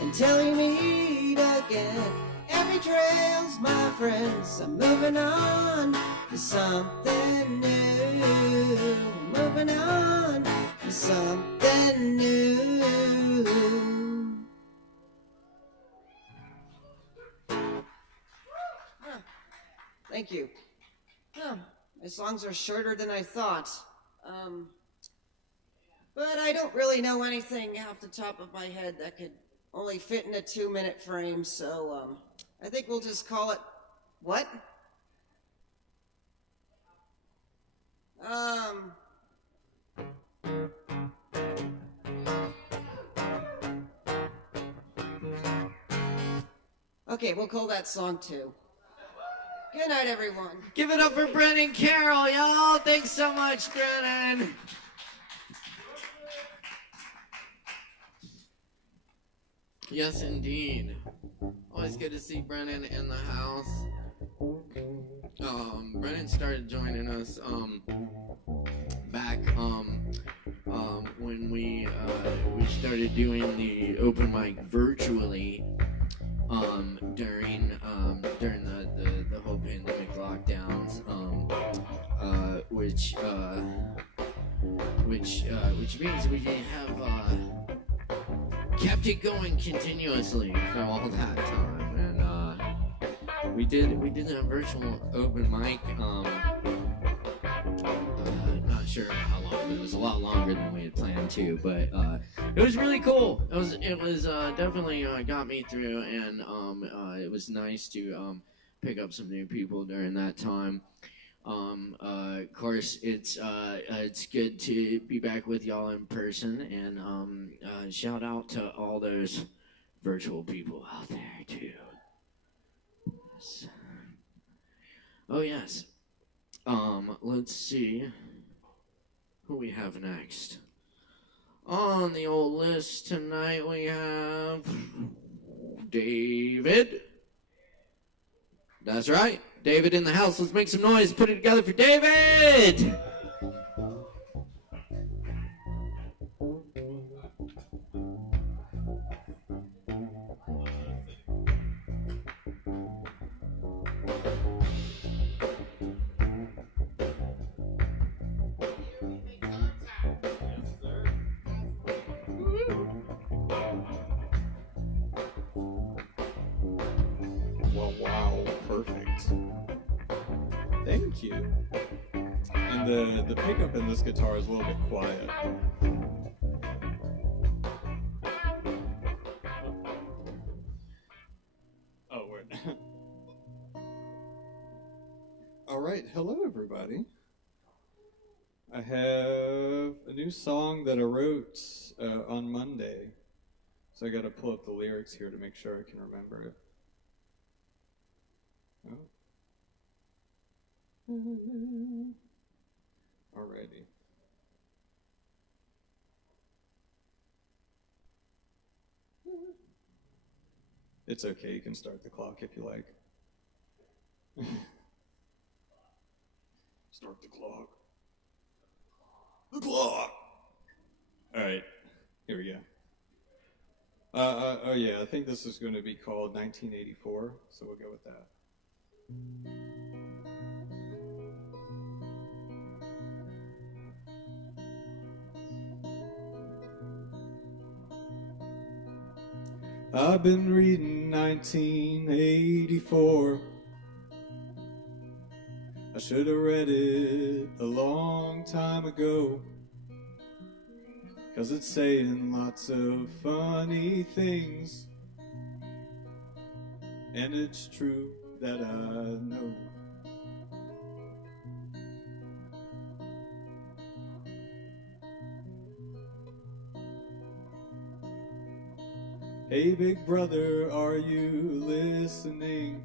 Until we meet again, every trail's my friends. I'm moving on to something new. Moving on to something new. Thank you. My songs are shorter than I thought. But I don't really know anything off the top of my head that could only fit in a 2-minute frame, so I think we'll just call it... What? Okay, we'll call that song too. Good night, everyone. Give it up for Brennan Carroll, y'all. Thanks so much, Brennan. Yes, indeed. Always good to see Brennan in the house. Brennan started joining us back when we started doing the open mic virtually during which means we have kept it going continuously for all that time, and we did a virtual open mic. Not sure how long, but it was a lot longer than we had planned to, but it was really cool. It was definitely got me through, and it was nice to pick up some new people during that time. Of course, it's good to be back with y'all in person, and shout out to all those virtual people out there too. Yes. Oh yes. Let's see who we have next. On the old list tonight, we have David. That's right. David in the house. Let's make some noise. Put it together for David! Well, wow, perfect. Thank you. And the pickup in this guitar is a little bit quiet. Oh, word. All right, hello everybody. I have a new song that I wrote on Monday, so I got to pull up the lyrics here to make sure I can remember it. Oh. Alrighty. It's okay, you can start the clock if you like. Start the clock. The clock! Alright, here we go. Oh yeah, I think this is going to be called 1984, so we'll go with that. I've been reading 1984. I should have read it a long time ago, 'cause it's saying lots of funny things, and it's true that I know. Hey big brother, are you listening?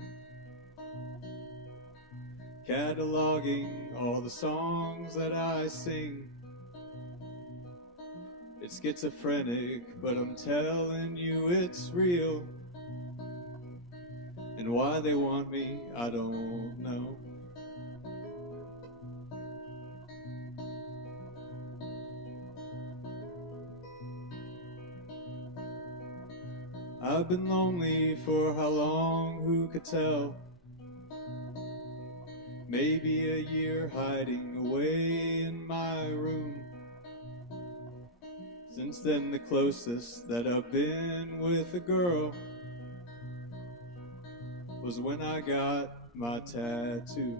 Cataloging all the songs that I sing. It's schizophrenic, but I'm telling you it's real. And why they want me, I don't know. I've been lonely for how long, who could tell? Maybe a year hiding away in my room. Since then the closest that I've been with a girl was when I got my tattoo.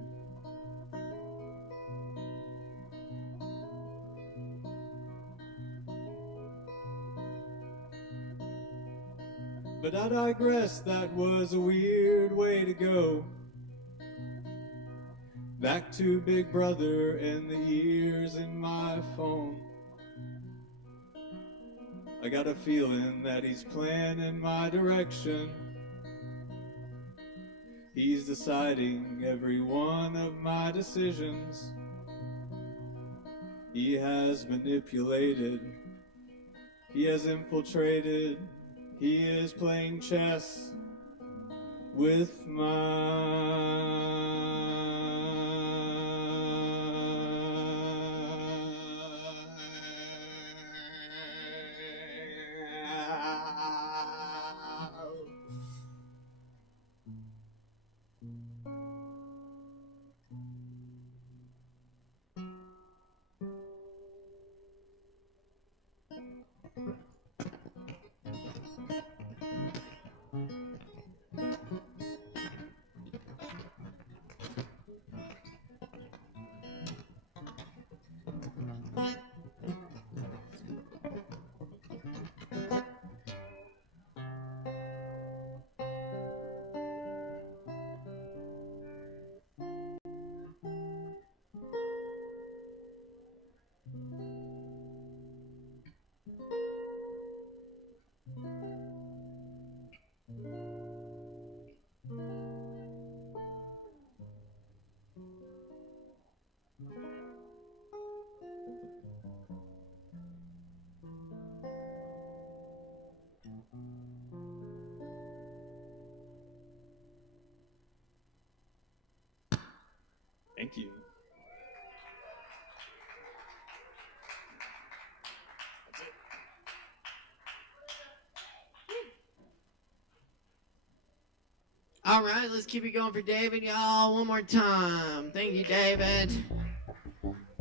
But I digress, that was a weird way to go. Back to Big Brother and the ears in my phone. I got a feeling that he's planning my direction. He's deciding every one of my decisions. He has manipulated. He has infiltrated. He is playing chess with my Thank you. All right, let's keep it going for David, y'all. One more time. Thank you, David.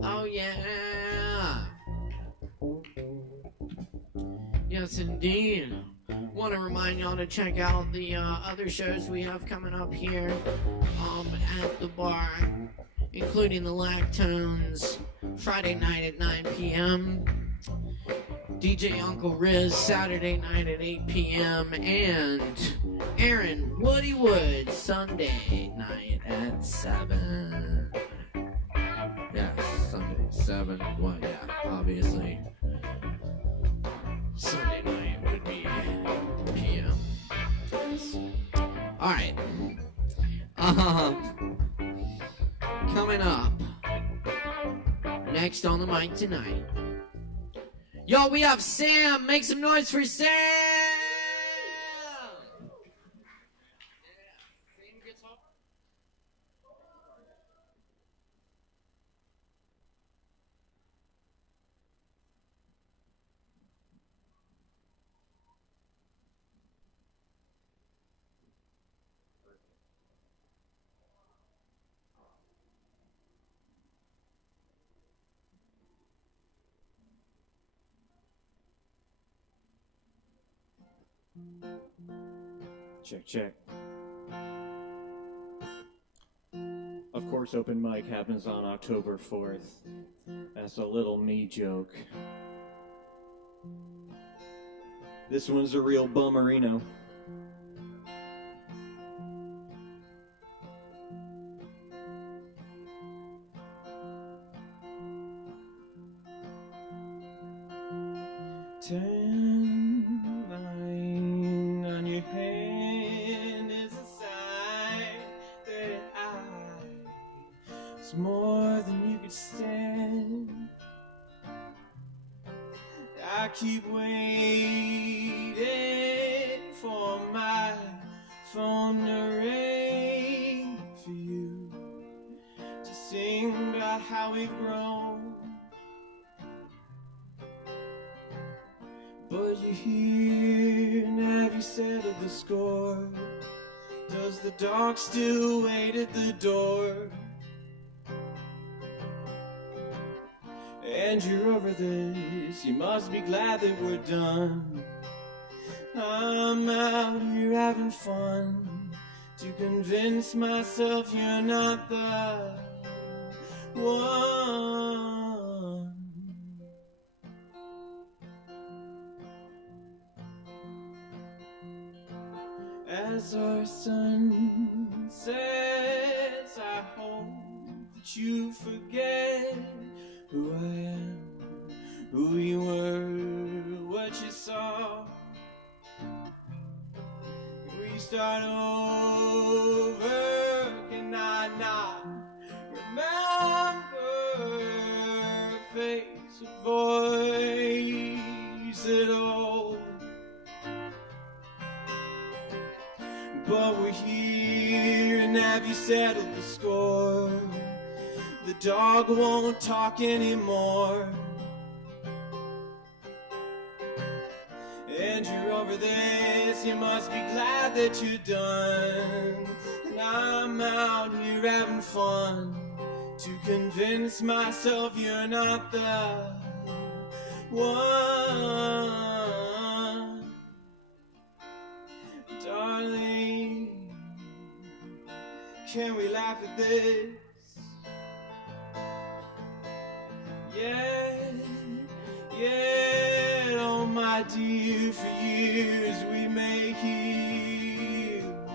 Oh, yeah. Yes, indeed. Want to remind y'all to check out the other shows we have coming up here at the bar, including the Lactones Friday night at 9 p.m., DJ Uncle Riz Saturday night at 8 p.m., and Aaron Woody Wood Sunday night at 7. Yeah, Sunday 7. Well, yeah, obviously. Sunday night would be p.m. Yes. All right. Coming up next on the mic tonight. Yo, we have Sam. Make some noise for Sam. Check, check. Of course, open mic happens on October 4th. That's a little me joke. This one's a real bummerino. Tan line on your hand is a sign that it's more than you could stand. I keep waiting for my phone to ring for you to sing about how we've grown. But you're here, and have you settled the score? Does the dog still wait at the door? And you're over this, you must be glad that we're done. I'm out here having fun to convince myself you're not the one. As our sun sets, I hope that you forget who I am, who you were, what you saw. We start over, can I not remember a face, a voice at all? But we're here, and have you settled the score? The dog won't talk anymore. And you're over this, you must be glad that you're done. And I'm out here having fun to convince myself you're not the one. Darling, can we laugh at this? Yeah, yeah, oh my dear, for years we may heal.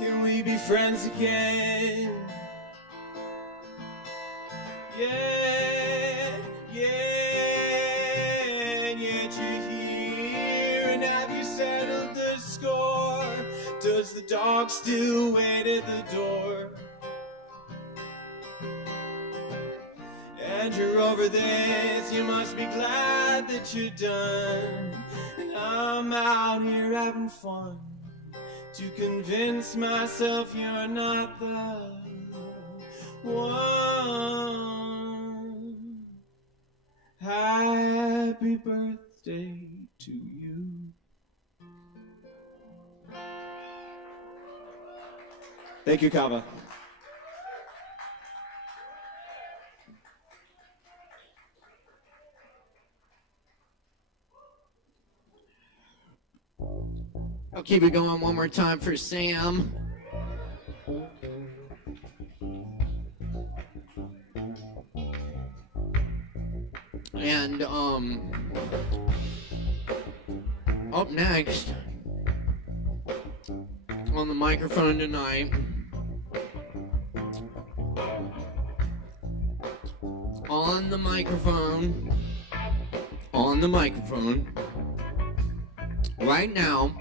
Can we be friends again? Yeah, yeah, and yet you're here, and have you settled the score? Does the dog still wait at the door? And you're over this, you must be glad that you're done. And I'm out here having fun to convince myself you're not the one. Happy birthday to you. Thank you, Kava. I'll keep it going one more time for Sam. And up next on the microphone tonight, on the microphone right now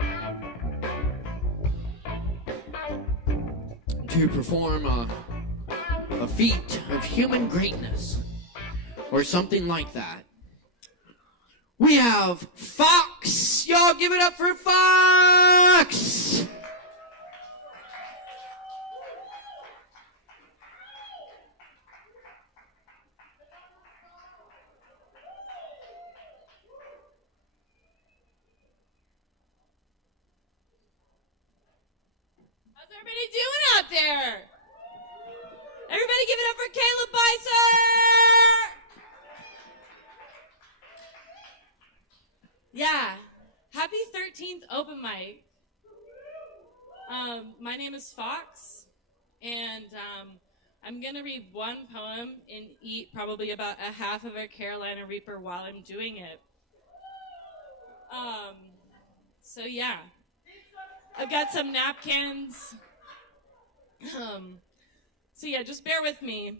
to perform a feat of human greatness or something like that. We have Fox. Y'all give it up for Fox. How's everybody doing out there? Everybody give it up for Caleb Beiser! Yeah. Happy 13th open mic. My name is Fox, and I'm going to read one poem and eat probably about a half of a Carolina Reaper while I'm doing it. So yeah. I've got some napkins. So yeah, just bear with me.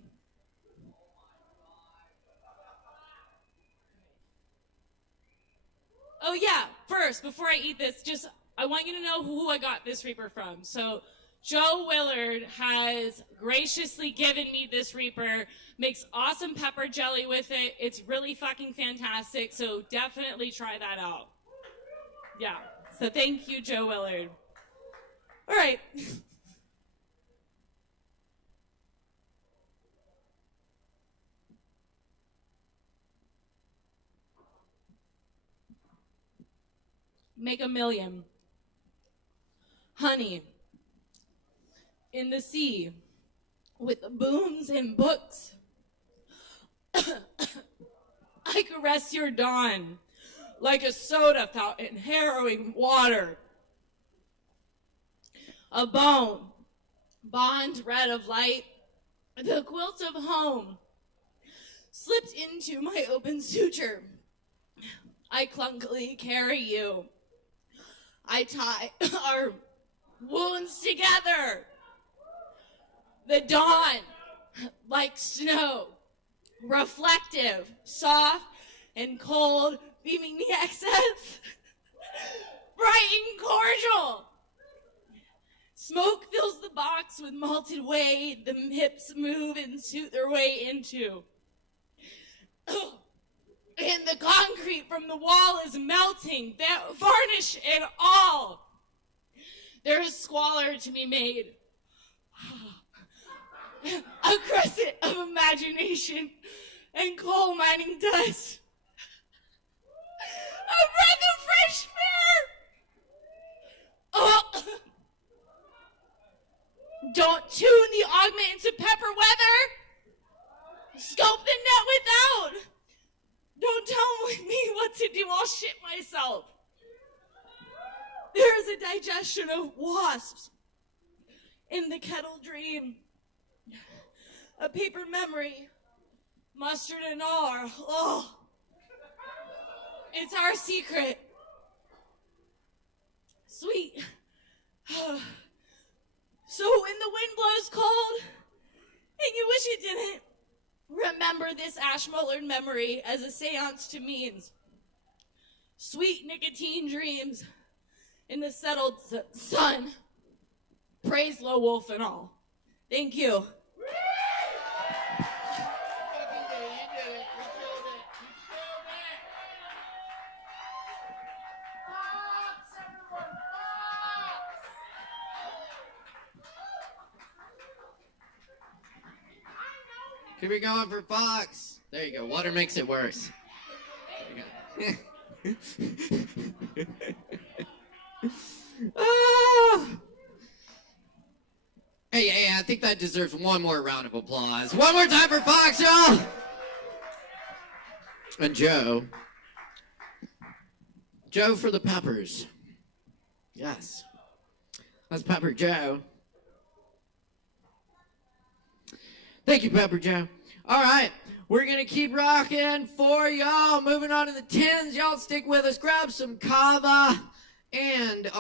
Oh yeah, first, before I eat this, I want you to know who I got this Reaper from. So Joe Willard has graciously given me this Reaper, makes awesome pepper jelly with it. It's really fucking fantastic, so definitely try that out. Yeah, so thank you, Joe Willard. All right. Make a million. Honey, in the sea, with the booms and books, I caress your dawn like a soda fountain harrowing water. A bone, bond red of light, the quilt of home, slipped into my open suture. I clunkily carry you. I tie our wounds together. The dawn, like snow, reflective, soft, and cold, beaming the excess, bright and cordial. Smoke fills the box with malted whey the hips move and suit their way into. And the concrete from the wall is melting, varnish and all. There is squalor to be made. A crescent of imagination and coal mining dust. A breath of fresh air. Oh. Don't tune the augment into pepper weather. Scope the net without. Don't tell me what to do, I'll shit myself. There is a digestion of wasps in the kettle dream. A paper memory, mustard and all. Oh, it's our secret. Sweet. So when the wind blows cold and you wish it didn't, remember this ash-mullered memory as a seance to means. Sweet nicotine dreams in the settled sun. Praise Low Wolf and all. Thank you. Keep it going for Fox. There you go. Water makes it worse. There you go. Ah! Hey, I think that deserves one more round of applause. One more time for Fox, y'all! And Joe. Joe for the peppers. Yes. That's Pepper Joe. Thank you, Pepper Joe. All right. We're going to keep rocking for y'all. Moving on to the 10s. Y'all stick with us. Grab some Kava. And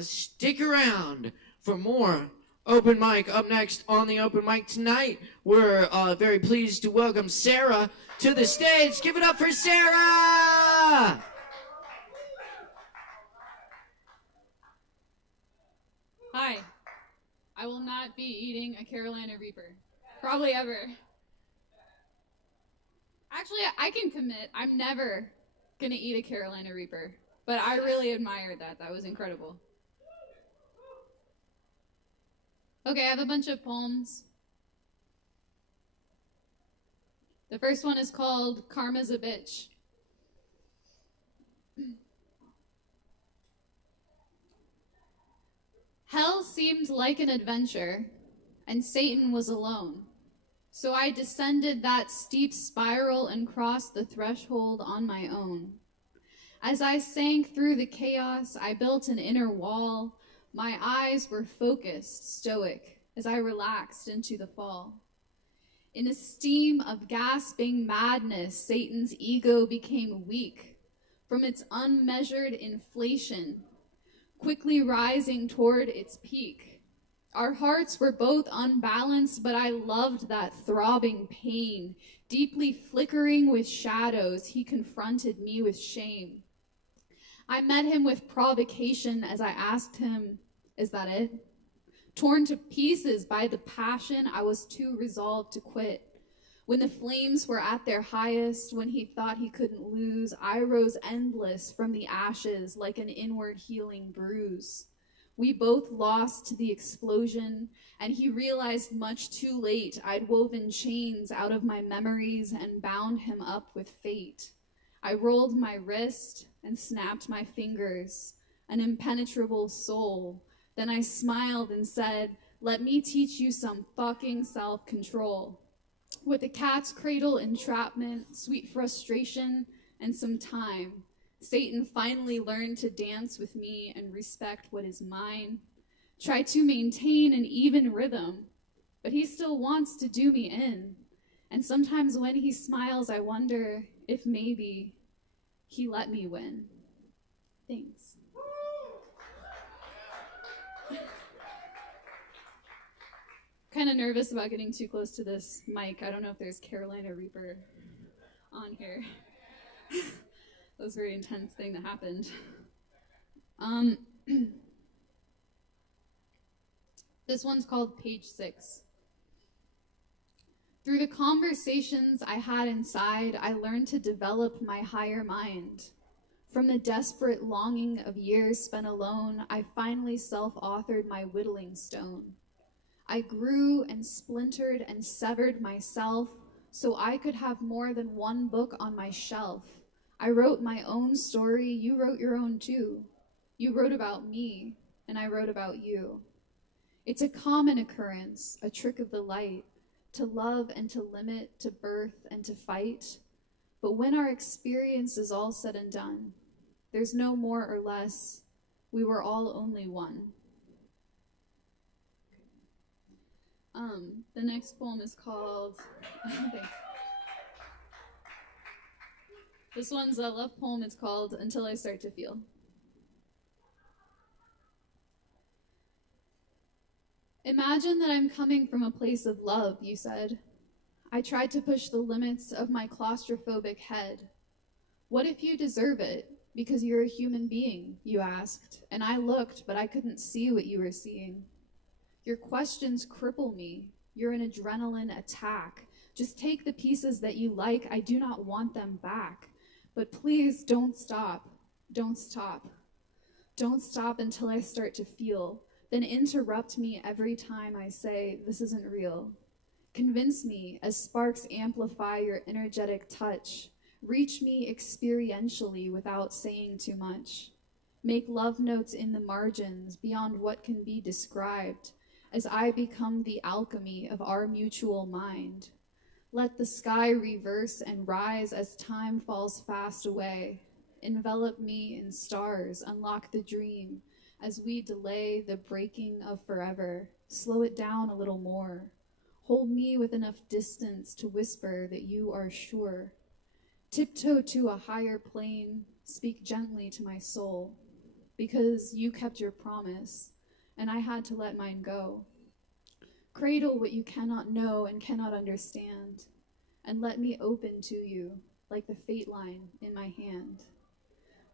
stick around for more open mic. Up next on the open mic tonight, we're very pleased to welcome Sarah to the stage. Give it up for Sarah! Hi. I will not be eating a Carolina Reaper. Probably ever. Actually, I can commit. I'm never gonna eat a Carolina Reaper. But I really admired that. That was incredible. Okay, I have a bunch of poems. The first one is called Karma's a Bitch. Hell seemed like an adventure, and Satan was alone. So I descended that steep spiral and crossed the threshold on my own. As I sank through the chaos, I built an inner wall. My eyes were focused, stoic, as I relaxed into the fall. In a steam of gasping madness, Satan's ego became weak from its unmeasured inflation, quickly rising toward its peak. Our hearts were both unbalanced, but I loved that throbbing pain. Deeply flickering with shadows, he confronted me with shame. I met him with provocation as I asked him, "Is that it?" Torn to pieces by the passion, I was too resolved to quit. When the flames were at their highest, when he thought he couldn't lose, I rose endless from the ashes like an inward healing bruise. We both lost to the explosion, and he realized much too late I'd woven chains out of my memories and bound him up with fate. I rolled my wrist and snapped my fingers, an impenetrable soul. Then I smiled and said, "Let me teach you some fucking self-control." With a cat's cradle entrapment, sweet frustration, and some time, Satan finally learned to dance with me and respect what is mine. Try to maintain an even rhythm, but he still wants to do me in. And sometimes when he smiles, I wonder if maybe he let me win. Thanks. Kind of nervous about getting too close to this mic. I don't know if there's Carolina Reaper on here. That was a very intense thing that happened. This one's called Page 6. Through the conversations I had inside, I learned to develop my higher mind. From the desperate longing of years spent alone, I finally self-authored my whittling stone. I grew and splintered and severed myself so I could have more than one book on my shelf. I wrote my own story, you wrote your own too. You wrote about me, and I wrote about you. It's a common occurrence, a trick of the light, to love and to limit, to birth and to fight. But when our experience is all said and done, there's no more or less. We were all only one. The next poem is called... This one's a love poem. It's called Until I Start to Feel. Imagine that I'm coming from a place of love, you said. I tried to push the limits of my claustrophobic head. What if you deserve it? Because you're a human being, you asked. And I looked, but I couldn't see what you were seeing. Your questions cripple me. You're an adrenaline attack. Just take the pieces that you like. I do not want them back. But please don't stop. Don't stop. Don't stop until I start to feel. Then interrupt me every time I say, this isn't real. Convince me as sparks amplify your energetic touch. Reach me experientially without saying too much. Make love notes in the margins beyond what can be described as I become the alchemy of our mutual mind. Let the sky reverse and rise as time falls fast away. Envelop me in stars, unlock the dream as we delay the breaking of forever. Slow it down a little more. Hold me with enough distance to whisper that you are sure. Tiptoe to a higher plane, speak gently to my soul. Because you kept your promise, and I had to let mine go. Cradle what you cannot know and cannot understand, and let me open to you like the fate line in my hand.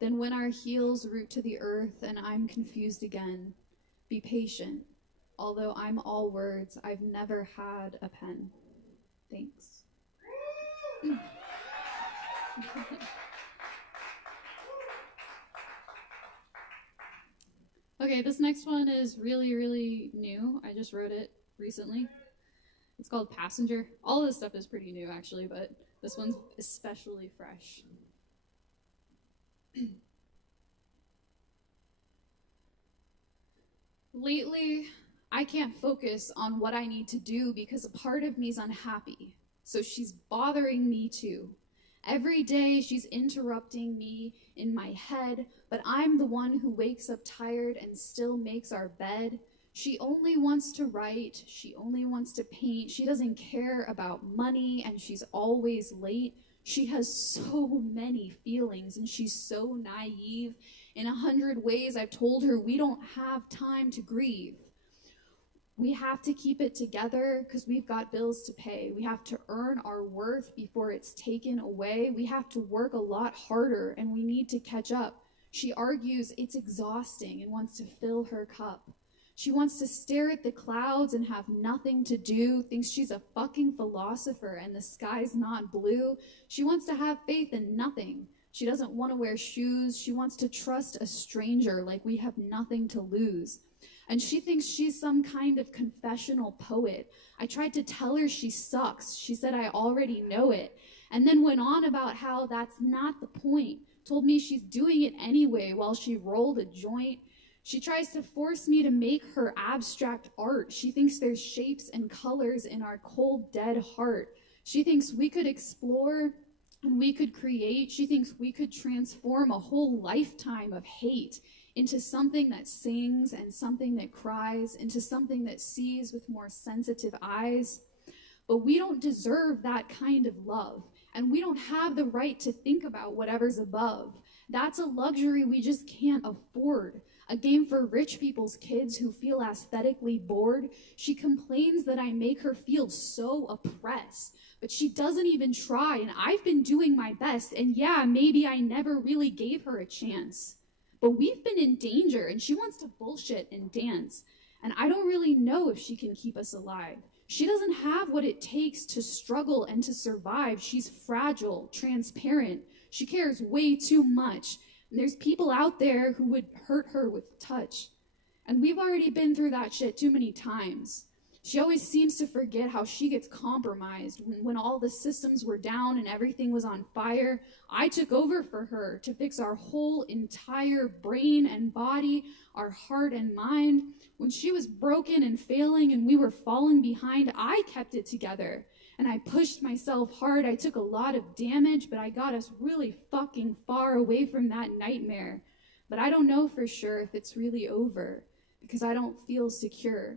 Then when our heels root to the earth and I'm confused again, be patient. Although I'm all words, I've never had a pen. Thanks. Okay, this next one is really, really new. I just wrote it recently. It's called Passenger. All this stuff is pretty new, actually, but this one's especially fresh. Lately, I can't focus on what I need to do because a part of me's unhappy. So she's bothering me too. Every day she's interrupting me in my head, but I'm the one who wakes up tired and still makes our bed. She only wants to write, she only wants to paint, she doesn't care about money, and she's always late. She has so many feelings, and she's so naive. In 100 ways, I've told her we don't have time to grieve. We have to keep it together because we've got bills to pay. We have to earn our worth before it's taken away. We have to work a lot harder, and we need to catch up. She argues it's exhausting and wants to fill her cup. She wants to stare at the clouds and have nothing to do, thinks she's a fucking philosopher and the sky's not blue. She wants to have faith in nothing. She doesn't want to wear shoes. She wants to trust a stranger like we have nothing to lose. And she thinks she's some kind of confessional poet. I tried to tell her she sucks. She said I already know it. And then went on about how that's not the point. Told me she's doing it anyway while she rolled a joint. She tries to force me to make her abstract art. She thinks there's shapes and colors in our cold, dead heart. She thinks we could explore and we could create. She thinks we could transform a whole lifetime of hate into something that sings and something that cries, into something that sees with more sensitive eyes. But we don't deserve that kind of love, and we don't have the right to think about whatever's above. That's a luxury we just can't afford. A game for rich people's kids who feel aesthetically bored. She complains that I make her feel so oppressed, but she doesn't even try, and I've been doing my best, and yeah, maybe I never really gave her a chance. But we've been in danger, and she wants to bullshit and dance, and I don't really know if she can keep us alive. She doesn't have what it takes to struggle and to survive. She's fragile, transparent. She cares way too much. And there's people out there who would hurt her with touch. And we've already been through that shit too many times. She always seems to forget how she gets compromised. When all the systems were down and everything was on fire, I took over for her to fix our whole entire brain and body, our heart and mind. When she was broken and failing and we were falling behind, I kept it together. And I pushed myself hard. I took a lot of damage, but I got us really fucking far away from that nightmare. But I don't know for sure if it's really over because I don't feel secure.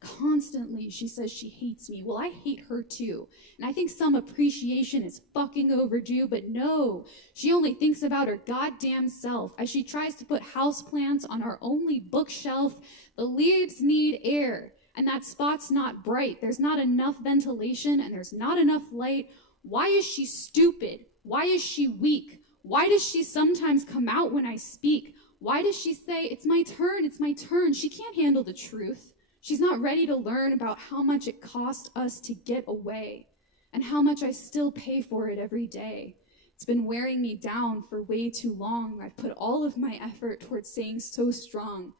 Constantly, she says she hates me. Well, I hate her too. And I think some appreciation is fucking overdue, but no. She only thinks about her goddamn self as she tries to put houseplants on our only bookshelf. The leaves need air. And that spot's not bright. There's not enough ventilation and there's not enough light. Why is she stupid? Why is she weak? Why does she sometimes come out when I speak? Why does she say, it's my turn, it's my turn? She can't handle the truth. She's not ready to learn about how much it cost us to get away and how much I still pay for it every day. It's been wearing me down for way too long. I've put all of my effort towards staying so strong.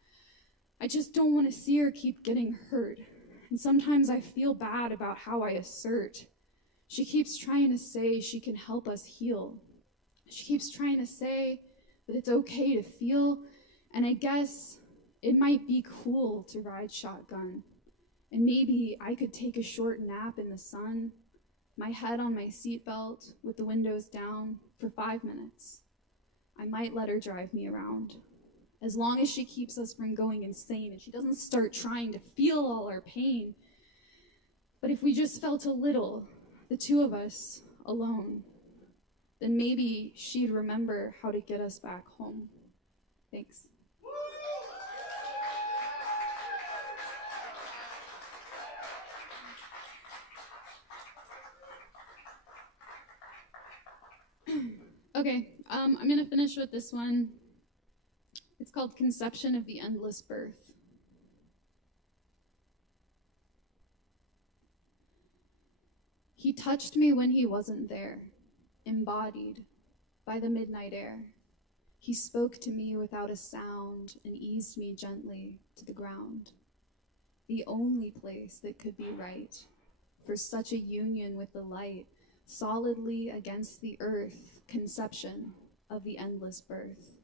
I just don't want to see her keep getting hurt. And sometimes I feel bad about how I assert. She keeps trying to say she can help us heal. She keeps trying to say that it's okay to feel, and I guess it might be cool to ride shotgun. And maybe I could take a short nap in the sun, my head on my seatbelt with the windows down for 5 minutes. I might let her drive me around, as long as she keeps us from going insane and she doesn't start trying to feel all our pain. But if we just felt a little, the two of us alone, then maybe she'd remember how to get us back home. Thanks. Okay, I'm gonna finish with this one. It's called Conception of the Endless Birth. He touched me when he wasn't there, embodied by the midnight air. He spoke to me without a sound and eased me gently to the ground. The only place that could be right for such a union with the light, solidly against the earth, conception of the endless birth.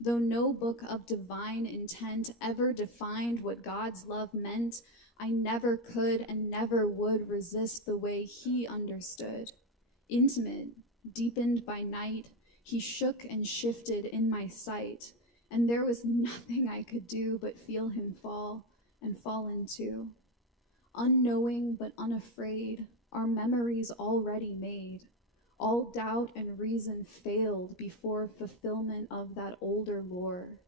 Though no book of divine intent ever defined what God's love meant, I never could and never would resist the way he understood. Intimate, deepened by night, he shook and shifted in my sight, and there was nothing I could do but feel him fall and fall into. Unknowing but unafraid, our memories already made. All doubt and reason failed before fulfillment of that older lore.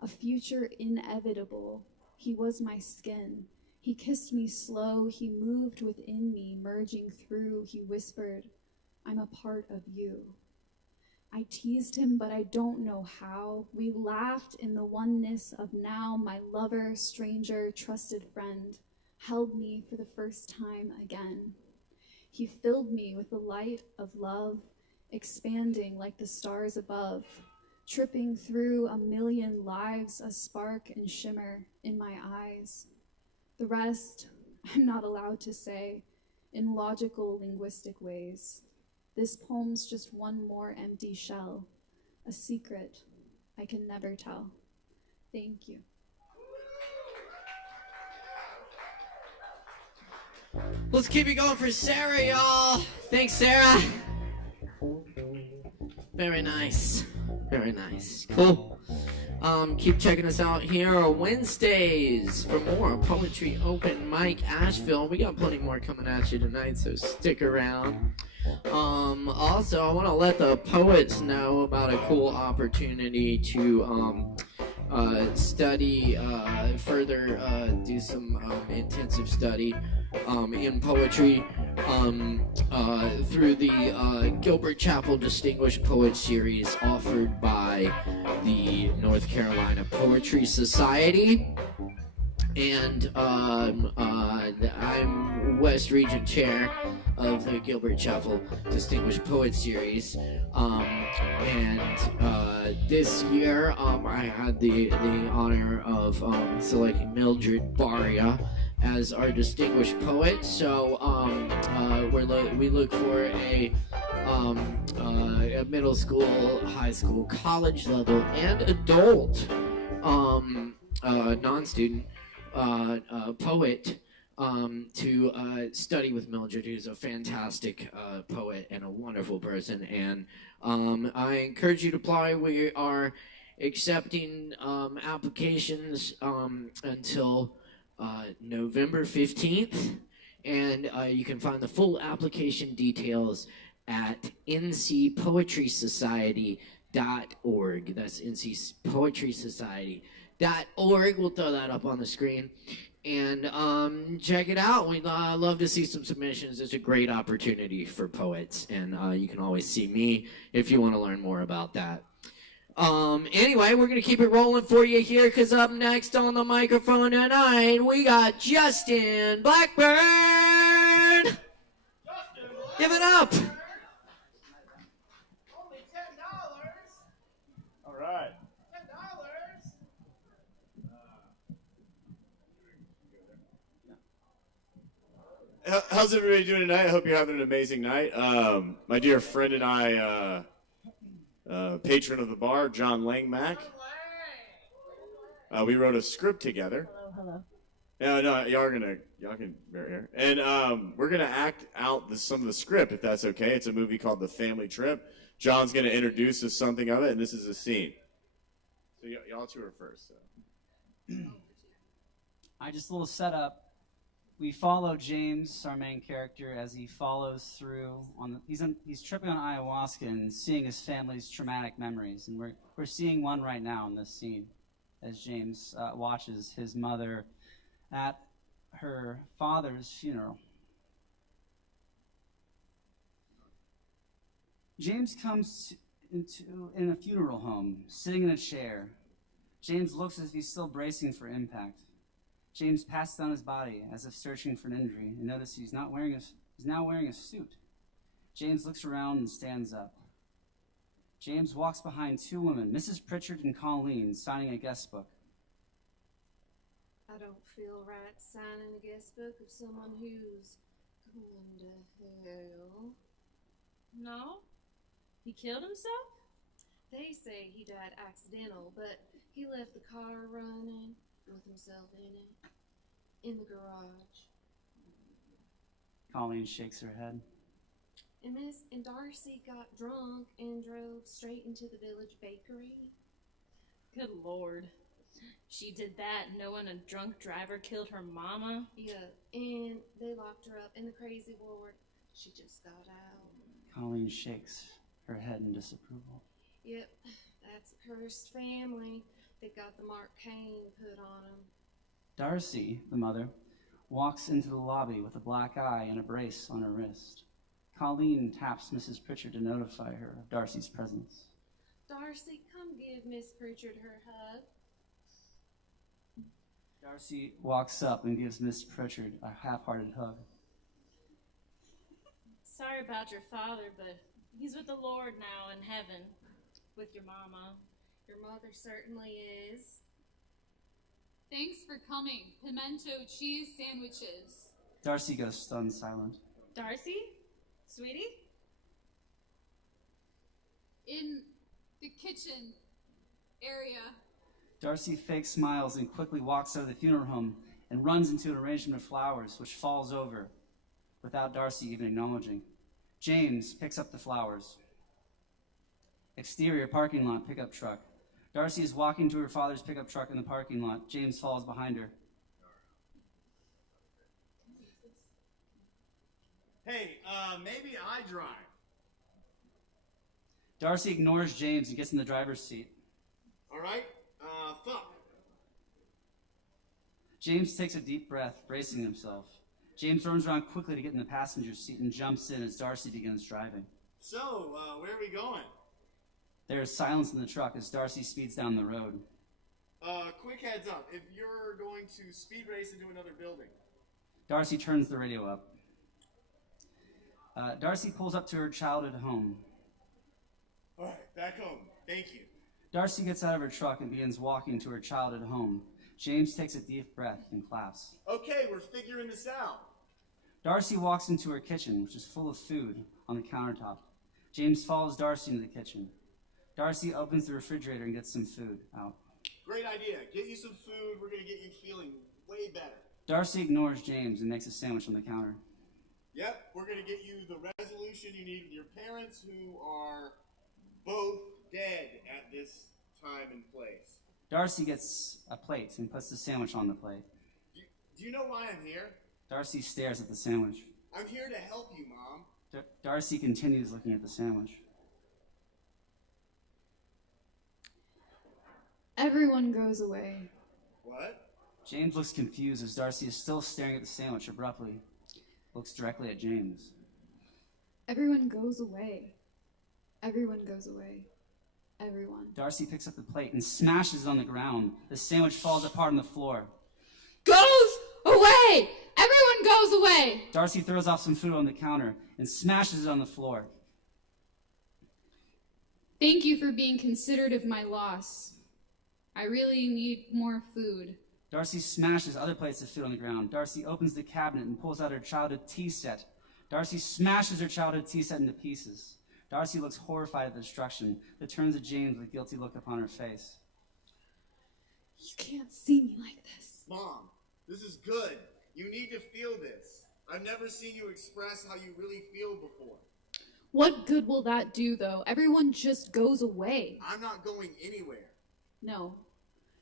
A future inevitable, he was my skin. He kissed me slow, he moved within me, merging through. He whispered, I'm a part of you. I teased him, but I don't know how. We laughed in the oneness of now. My lover, stranger, trusted friend held me for the first time again. He filled me with the light of love, expanding like the stars above, tripping through a million lives, a spark and shimmer in my eyes. The rest, I'm not allowed to say in logical, linguistic ways. This poem's just one more empty shell, a secret I can never tell. Thank you. Let's keep it going for Sarah, y'all. Thanks, Sarah. Very nice. Very nice. Cool. Keep checking us out here on Wednesdays for more Poetry Open Mic Asheville. We got plenty more coming at you tonight, so stick around. Also, I want to let the poets know about a cool opportunity to study further, do some intensive study in poetry through the Gilbert Chapel Distinguished Poet Series offered by the North Carolina Poetry Society. And I'm West Region Chair of the Gilbert Chapel Distinguished Poet Series. This year I had the honor of selecting Mildred Baria as our distinguished poet. So we look for a middle school, high school, college level, and adult non-student poet to study with Mildred, who's a fantastic poet and a wonderful person. And I encourage you to apply. We are accepting applications until November 15th, and you can find the full application details at ncpoetrysociety.org. That's ncpoetrysociety.org. We'll throw that up on the screen. And check it out. We'd love to see some submissions. It's a great opportunity for poets, and you can always see me if you want to learn more about that. Anyway, we're going to keep it rolling for you here, because up next on the microphone tonight, we got Justin Blackburn. Give it up. Only $10. All right. $10. how's everybody doing tonight? I hope you're having an amazing night. My dear friend and I, patron of the bar, John Langmack. We wrote a script together. Hello. No, y'all can bear here. And we're gonna act out some of the script, if that's okay. It's a movie called The Family Trip. John's gonna introduce us something of it, and this is a scene. So y'all two are first. So. Just a little setup. We follow James, our main character, as he follows through he's tripping on ayahuasca and seeing his family's traumatic memories, and we're seeing one right now in this scene, as James watches his mother at her father's funeral. James comes in a funeral home, sitting in a chair. James looks as if he's still bracing for impact. James passes down his body as if searching for an injury and notices he's now wearing a suit. James looks around and stands up. James walks behind two women, Mrs. Pritchard and Colleen, signing a guest book. I don't feel right signing a guest book of someone who's going to hell. No? He killed himself? They say he died accidental, but he left the car running with himself in it, in the garage. Colleen shakes her head. And Darcy got drunk and drove straight into the village bakery. Good Lord. She did that knowing a drunk driver killed her mama? Yeah, and they locked her up in the crazy ward. She just got out. Colleen shakes her head in disapproval. Yep, that's a cursed family. They got the Mark Cain put on them. Darcy, the mother, walks into the lobby with a black eye and a brace on her wrist. Colleen taps Mrs. Pritchard to notify her of Darcy's presence. Darcy, come give Miss Pritchard her hug. Darcy walks up and gives Miss Pritchard a half-hearted hug. Sorry about your father, but he's with the Lord now in heaven, with your mama. Your mother certainly is. Thanks for coming. Pimento cheese sandwiches. Darcy goes stunned silent. Darcy? Sweetie? In the kitchen area. Darcy fake smiles and quickly walks out of the funeral home and runs into an arrangement of flowers, which falls over without Darcy even acknowledging. James picks up the flowers. Exterior parking lot pickup truck. Darcy is walking to her father's pickup truck in the parking lot. James follows behind her. Hey, maybe I drive. Darcy ignores James and gets in the driver's seat. All right. Fuck. James takes a deep breath, bracing himself. James turns around quickly to get in the passenger seat and jumps in as Darcy begins driving. So, where are we going? There is silence in the truck as Darcy speeds down the road. Quick heads up. If you're going to speed race into another building. Darcy turns the radio up. Darcy pulls up to her childhood home. All right, back home. Thank you. Darcy gets out of her truck and begins walking to her childhood home. James takes a deep breath and claps. Okay, we're figuring this out. Darcy walks into her kitchen, which is full of food on the countertop. James follows Darcy into the kitchen. Darcy opens the refrigerator and gets some food out. Great idea. Get you some food. We're going to get you feeling way better. Darcy ignores James and makes a sandwich on the counter. Yep, we're going to get you the resolution you need with your parents who are both dead at this time and place. Darcy gets a plate and puts the sandwich on the plate. Do you know why I'm here? Darcy stares at the sandwich. I'm here to help you, Mom. Darcy continues looking at the sandwich. Everyone goes away. What? James looks confused as Darcy is still staring at the sandwich abruptly. Looks directly at James. Everyone goes away. Everyone goes away. Everyone. Darcy picks up the plate and smashes it on the ground. The sandwich falls apart on the floor. Goes away! Everyone goes away! Darcy throws off some food on the counter and smashes it on the floor. Thank you for being considerate of my loss. I really need more food. Darcy smashes other plates of food on the ground. Darcy opens the cabinet and pulls out her childhood tea set. Darcy smashes her childhood tea set into pieces. Darcy looks horrified at the destruction, but turns to James with a guilty look upon her face. You can't see me like this. Mom, this is good. You need to feel this. I've never seen you express how you really feel before. What good will that do, though? Everyone just goes away. I'm not going anywhere. No.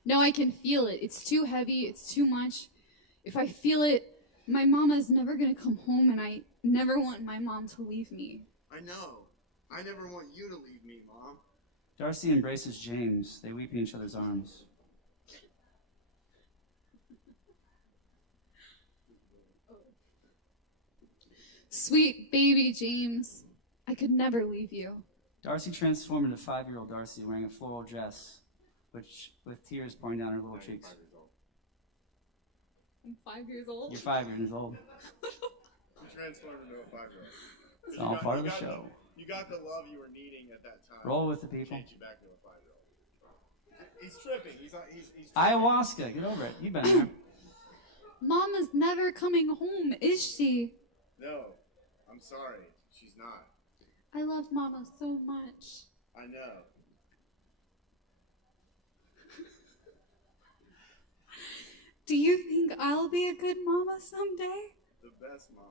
No, I can feel it. It's too heavy. It's too much. If I feel it, my mama's never going to come home, and I never want my mom to leave me. I know. I never want you to leave me, Mom. Darcy embraces James. They weep in each other's arms. Sweet baby James, I could never leave you. Darcy transformed into 5-year-old Darcy wearing a floral dress, which with tears pouring down her little cheeks. I'm 5 years old. You're 5 years old. You transformed into a 5-year-old. It's all part of the show. You got the love you were needing at that time. Roll with the people. Change you back to a 5-year-old. He's tripping. He's Ayahuasca, get over it. You've been there. Mama's never coming home, is she? No, I'm sorry. She's not. I love Mama so much. I know. Do you think I'll be a good mama someday? The best mama.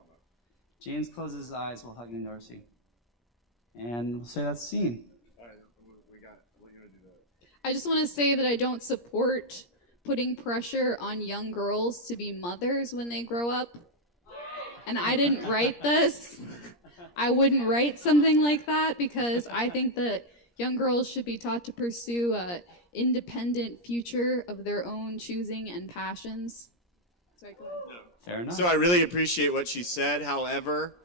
James closes his eyes while hugging Darcy. And we'll say that's the scene. All right, we're going to do that. I just want to say that I don't support putting pressure on young girls to be mothers when they grow up. And I didn't write this. I wouldn't write something like that because I think that young girls should be taught to pursue an independent future of their own choosing and passions. Sorry, go ahead. Fair enough. So I really appreciate what she said. However,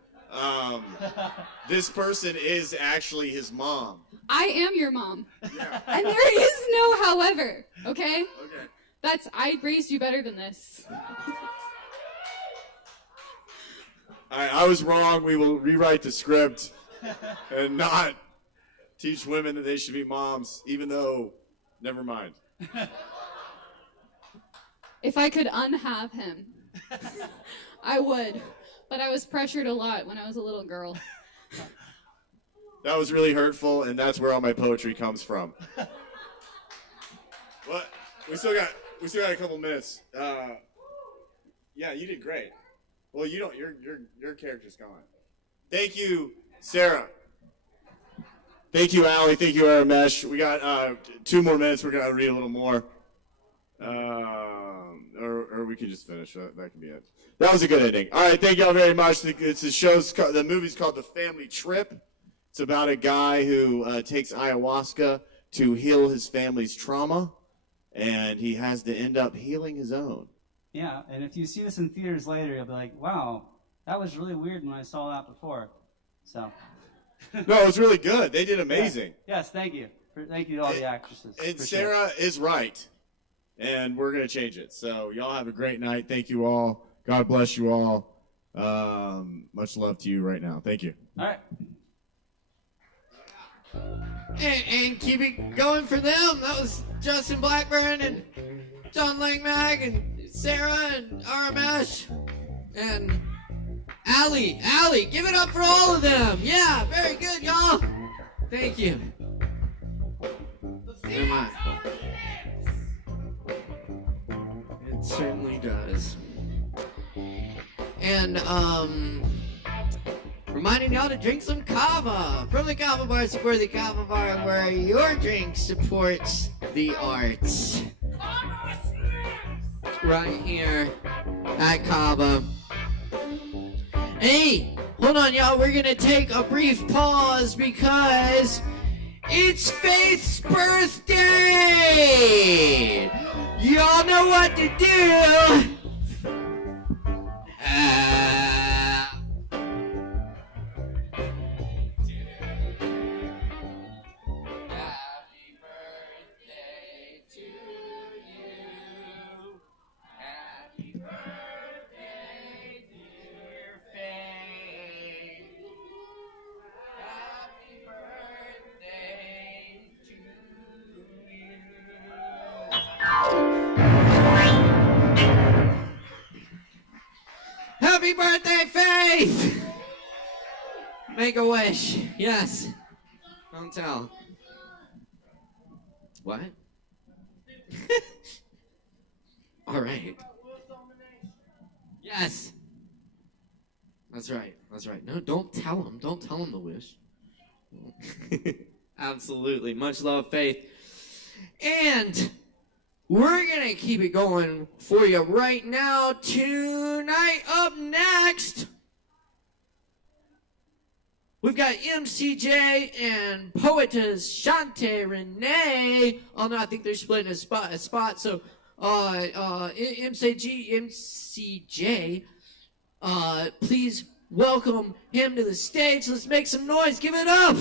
this person is actually his mom. I am your mom. Yeah. And there is no however, okay? Okay. I raised you better than this. All right, I was wrong. We will rewrite the script and not teach women that they should be moms, even though, never mind. If I could unhave him, I would. But I was pressured a lot when I was a little girl. That was really hurtful, and that's where all my poetry comes from. What? We still got a couple minutes. Yeah, you did great. Well, you don't. Your character's gone. Thank you, Sarah. Thank you, Allie. Thank you, Aramesh. We got 2 more minutes. We're gonna read a little more, or we can just finish. That can be it. That was a good ending. All right, thank y'all very much. The movie's called The Family Trip. It's about a guy who takes ayahuasca to heal his family's trauma, and he has to end up healing his own. Yeah, and if you see this in theaters later, you'll be like, wow, that was really weird when I saw that before. So. No, it was really good. They did amazing. Yeah. Yes, thank you. Thank you to all the actresses. And Sarah is right, and we're going to change it. So y'all have a great night. Thank you all. God bless you all. Much love to you right now. Thank you. All right. And keep it going for them. That was Justin Blackburn and John Langmag and Sarah and Aramesh and Allie. Allie, give it up for all of them. Yeah, very good, y'all. Thank you. Am I? It certainly does. And reminding y'all to drink some Kava from the Kava Bar. Support the Kava Bar, where your drink supports the arts. Right here at Kava. Hey, hold on, y'all. We're gonna take a brief pause because it's Faith's birthday. Y'all know what to do. Make a wish. Yes. Don't tell. What? All right. Yes. That's right. That's right. No, don't tell him. Don't tell him the wish. Absolutely. Much love, Faith. And we're going to keep it going for you right now. Tonight, up next, we've got MCJ and poetess Shante Renee. Oh, no, I think they're splitting a spot. So, MCJ, please welcome him to the stage. Let's make some noise. Give it up.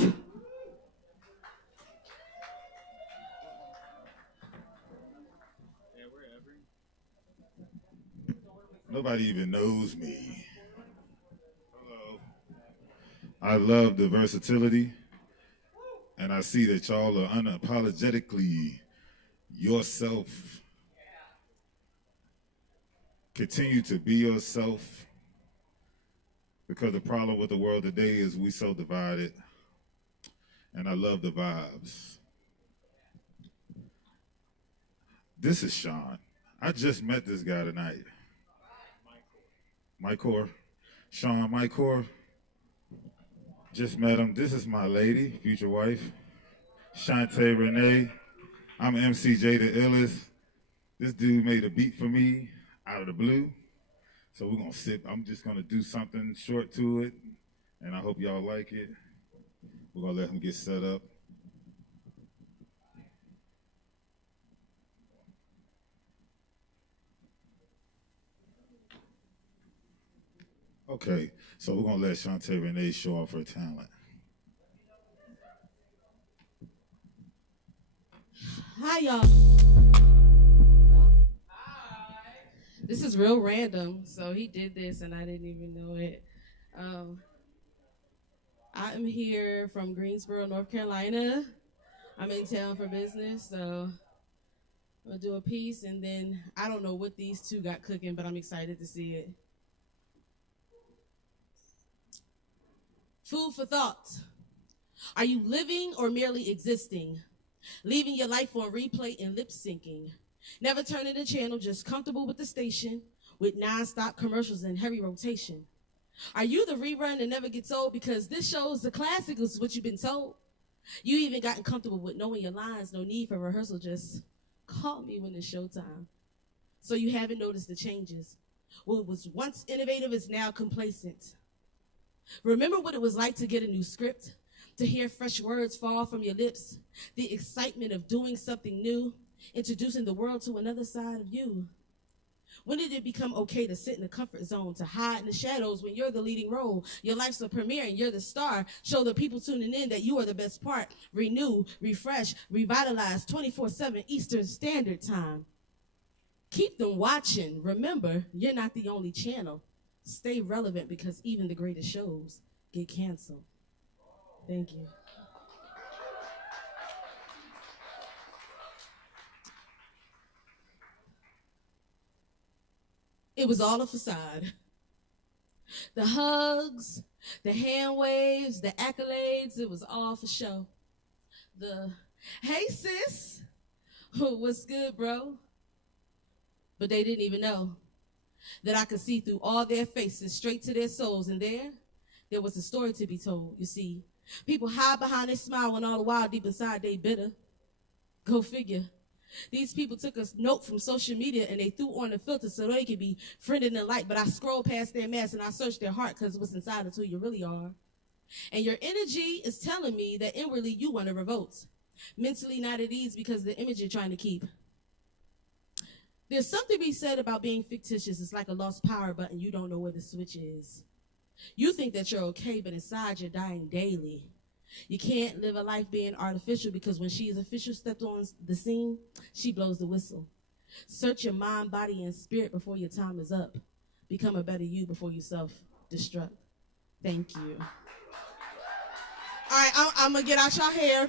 Nobody even knows me. Hello. I love the versatility, and I see that y'all are unapologetically yourself. Continue to be yourself, because the problem with the world today is we so divided, and I love the vibes. This is Sean. I just met this guy tonight. Mycor. Sean Mycor. Just met him. This is my lady, future wife, Shante Renee. I'm MCJ the illest. This dude made a beat for me out of the blue. So we're gonna sit. I'm just gonna do something short to it, and I hope y'all like it. We're gonna let him get set up. Okay, so we're gonna let Shante Renee show off her talent. Hi, y'all. This is real random. So he did this and I didn't even know it. I'm here from Greensboro, North Carolina. I'm in town for business, so I'm gonna do a piece, and then I don't know what these two got cooking, but I'm excited to see it. Food for thought. Are you living or merely existing? Leaving your life on replay and lip syncing. Never turning the channel, just comfortable with the station, with non-stop commercials in heavy rotation. Are you the rerun that never gets old? Because this show's the classic is what you've been told. You even gotten comfortable with knowing your lines, no need for rehearsal, just call me when it's showtime. So you haven't noticed the changes. What was once innovative is now complacent. Remember what it was like to get a new script, to hear fresh words fall from your lips, the excitement of doing something new, introducing the world to another side of you. When did it become okay to sit in the comfort zone, to hide in the shadows when you're the leading role? Your life's a premiere and you're the star. Show the people tuning in that you are the best part. Renew, refresh, revitalize 24/7 Eastern Standard Time. Keep them watching. Remember, you're not the only channel. Stay relevant because even the greatest shows get canceled. Thank you. It was all a facade. The hugs, the hand waves, the accolades, it was all for show. The, hey sis, what's good, bro? But they didn't even know that I could see through all their faces, straight to their souls, and there was a story to be told. You see, people hide behind their smile when all the while deep inside they bitter. Go figure. These people took a note from social media and they threw on the filter so they could be friend in the light, but I scrolled past their mask and I searched their heart because what's inside is who you really are. And your energy is telling me that inwardly you want to revolt. Mentally not at ease because of the image you're trying to keep. There's something to be said about being fictitious. It's like a lost power button. You don't know where the switch is. You think that you're okay, but inside you're dying daily. You can't live a life being artificial because when she is official stepped on the scene, she blows the whistle. Search your mind, body, and spirit before your time is up. Become a better you before you self-destruct. Thank you. All right, I'm going to get out your hair.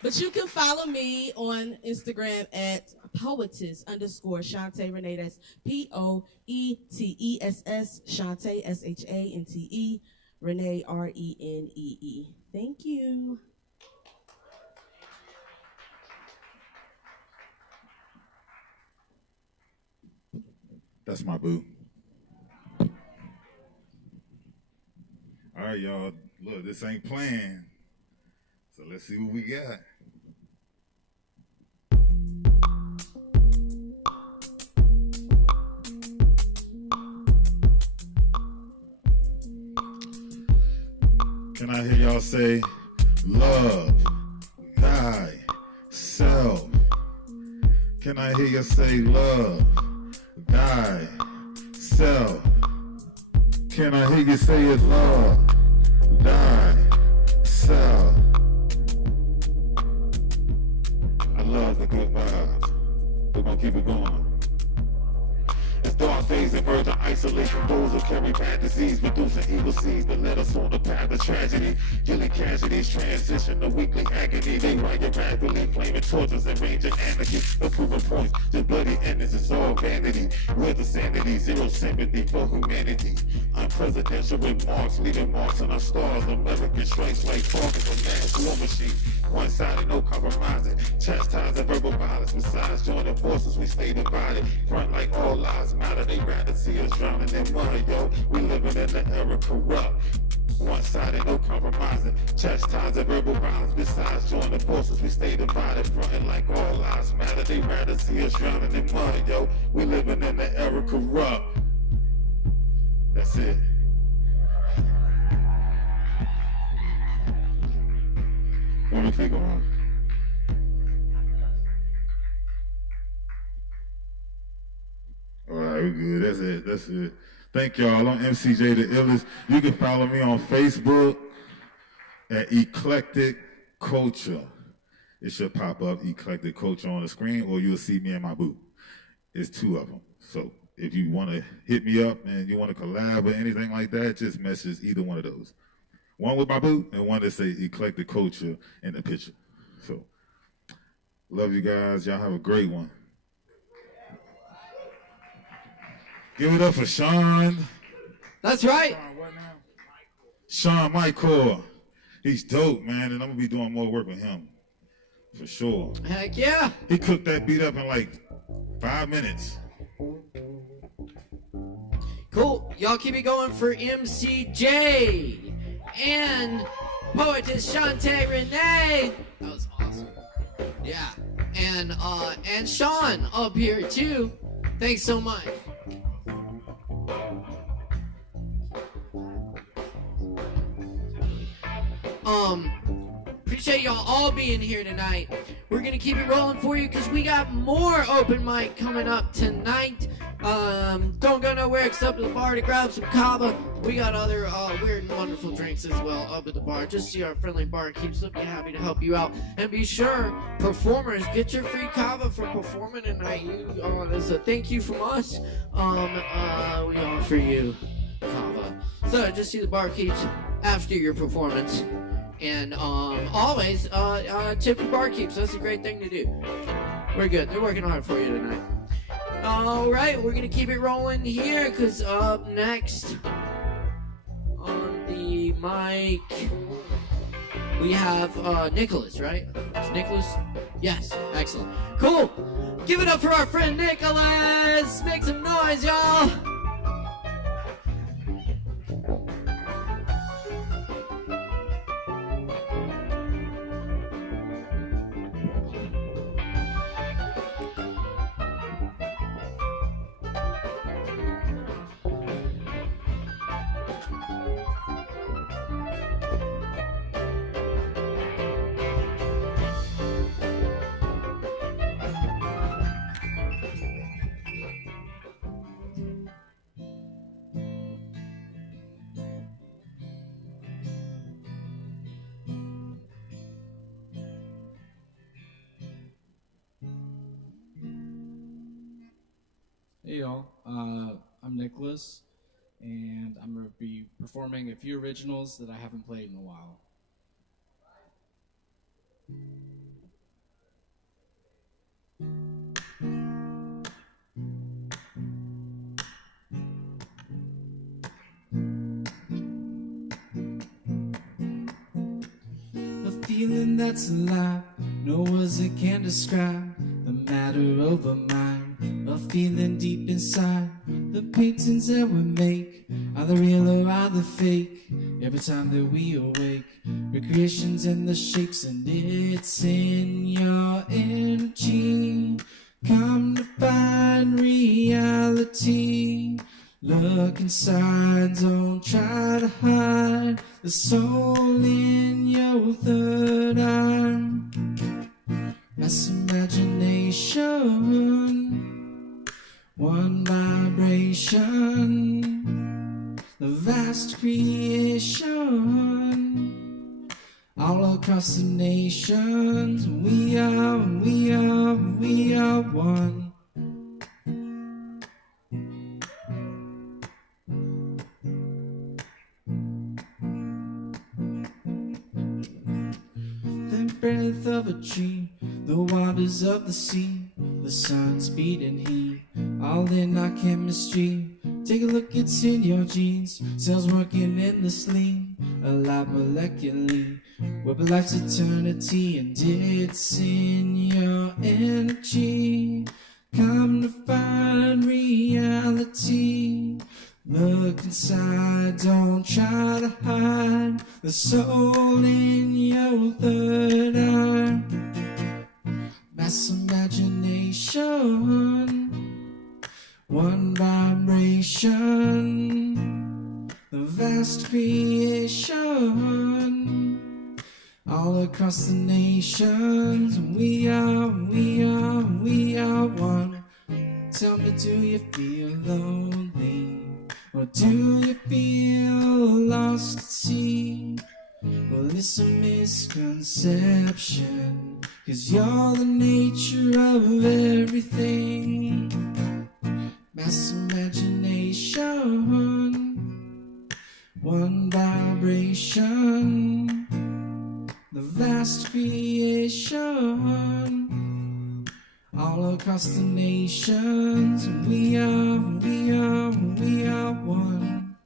But you can follow me on Instagram at poetess_Shante Renee. That's POETESS Shante SHANTE Renee, Renee. Thank you. That's my boo. All right, y'all. Look, this ain't playing. So let's see what we got. Can I hear y'all say, love thyself? Can I hear you say, love thyself? Can I hear you say it's love thyself? I love the good vibes. We're gonna keep it going. It's dark days and virgin isolation. Those who carry bad disease, reducing evil seeds that led us on the path of tragedy. Killing casualties, transition to weekly agony. They riot rapidly, flaming torches and raging anarchy. Approving points, just bloody endings, it's all vanity. With the sanity, zero sympathy for humanity. Unpresidential remarks, leaving marks on our stars. American strikes like targets of mass war machine. One-sided, no compromising. Chastising verbal violence. Besides joining forces, we stay divided. Front like all lives matter. They rather see us drowning in mud, yo. We living in the era corrupt. One-sided, no compromising. Chastising verbal violence. Besides joining forces, we stay divided. Fronting like all lives matter. They rather see us drowning in mud, yo. We living in the era corrupt. That's it. Let me think on. All right, we're good. That's it. That's it. Thank y'all. I'm MCJ the Illest. You can follow me on Facebook at Eclectic Culture. It should pop up Eclectic Culture on the screen, or you'll see me in my booth. It's two of them. So if you want to hit me up and you want to collab or anything like that, just message either one of those. One with my booth and one that say Eclectic Culture in the picture. So love you guys. Y'all have a great one. Give it up for Sean. That's right. Sean Michael. He's dope, man, and I'm going to be doing more work with him. For sure. Heck yeah. He cooked that beat up in like 5 minutes. Cool. Y'all keep it going for MCJ and poetess Shantae Renee. That was awesome. Yeah. And Sean up here too. Thanks so much. Appreciate y'all all being here tonight. We're gonna keep it rolling for you because we got more open mic coming up tonight. Don't go nowhere except to the bar to grab some Kava. We got other weird and wonderful drinks as well up at the bar. Just see our friendly barkeeps. They'll be happy to help you out. And be sure, performers, get your free Kava for performing tonight. As a thank you from us, we offer you Kava. So just see the barkeeps after your performance. And always tip the barkeeps. That's a great thing to do. We're good. They're working hard for you tonight. All right, we're going to keep it rolling here because up next on the mic, we have Nicholas, right? It's Nicholas? Yes, excellent. Cool. Give it up for our friend Nicholas. Make some noise, y'all. Hey y'all, I'm Nicholas, and I'm going to be performing a few originals that I haven't played in a while. feeling that's alive. No words that can describe the matter over mind. A feeling deep inside. The paintings that we make, are they real or are they fake? Every time that we awake, recreations and the shapes, and it's in your energy. Come to find reality. Look inside, don't try to hide the soul in your third eye. Mass imagination, one vibration, the vast creation, all across the nations. We are one. The breath of a tree, the waters of the sea, the sun's beating heat, all in our chemistry. Take a look, it's in your genes, cells working endlessly, alive molecularly, with life's eternity, and it's in your energy. Come to find reality. Look inside, don't try to hide the soul in your third eye. Mass imagination, one vibration, the vast creation, all across the nations. We are one. Tell me, do you feel lonely? Or do you feel lost at sea? Well, it's a misconception, 'cause you're the nature of everything. Mass imagination, one vibration, the vast creation, all across the nations. We are one.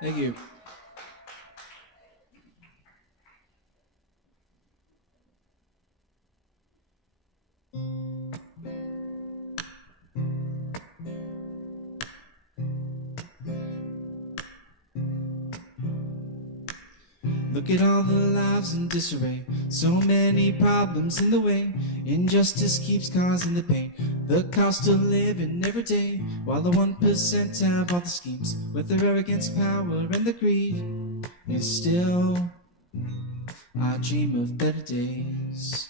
Thank you. Look at all the lives in disarray, so many problems in the way. Injustice keeps causing the pain, the cost of living every day, while the 1% have all the schemes, with their arrogance, power, and the greed. And still, I dream of better days.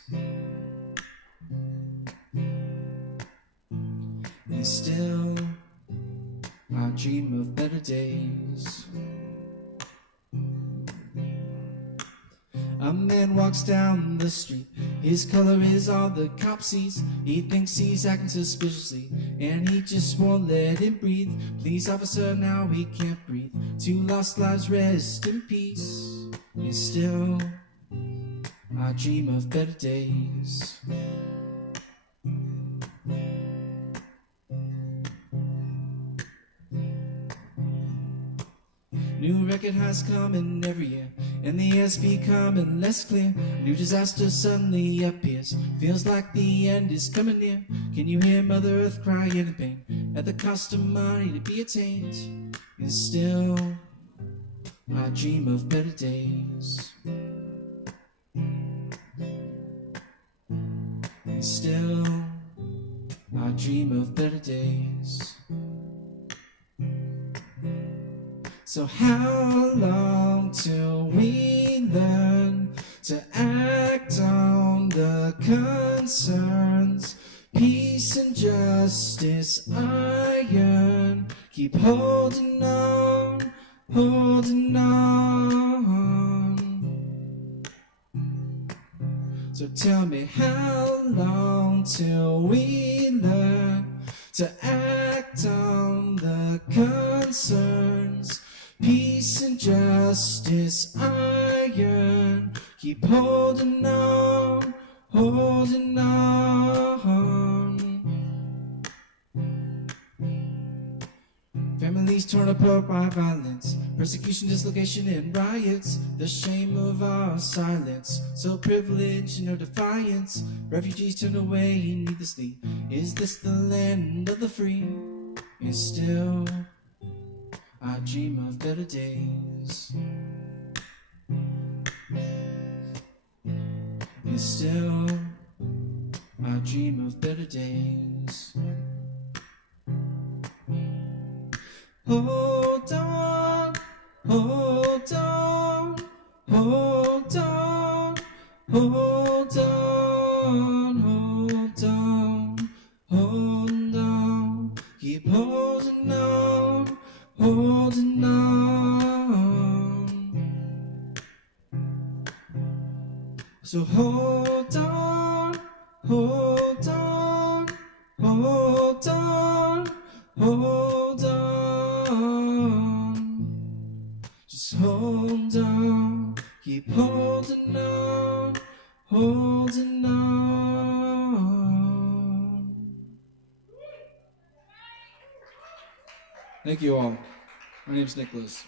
And still, I dream of better days. A man walks down the street, his color is all the cop sees. He thinks he's acting suspiciously, and he just won't let him breathe. Please, officer, now he can't breathe. 2 lost lives, rest in peace. And still, I dream of better days. New record highs coming every year, and the air's becoming less clear. New disaster suddenly appears, feels like the end is coming near. Can you hear Mother Earth crying in pain at the cost of money to be attained? And still, I dream of better days. And still, I dream of better days. So how long till we learn to act on the concerns? Peace and justice I yearn. Keep holding on, holding on. So tell me, how long till we learn to act on the concerns? Peace and justice I yearn. Keep holding on, holding on. Families torn apart by violence, Persecution, dislocation, and riots. The shame of our silence. So privilege and no defiance. Refugees turn away needlessly. Is this the land of the free? And still, I dream of better days. And still, I dream of better days. Hold on, hold on, hold on, hold on, hold on, hold on. Keep holding on, holding on. So hold on, hold on, hold on, hold on. Just hold on, keep holding on, holding on. Thank you all. My name's Nicholas.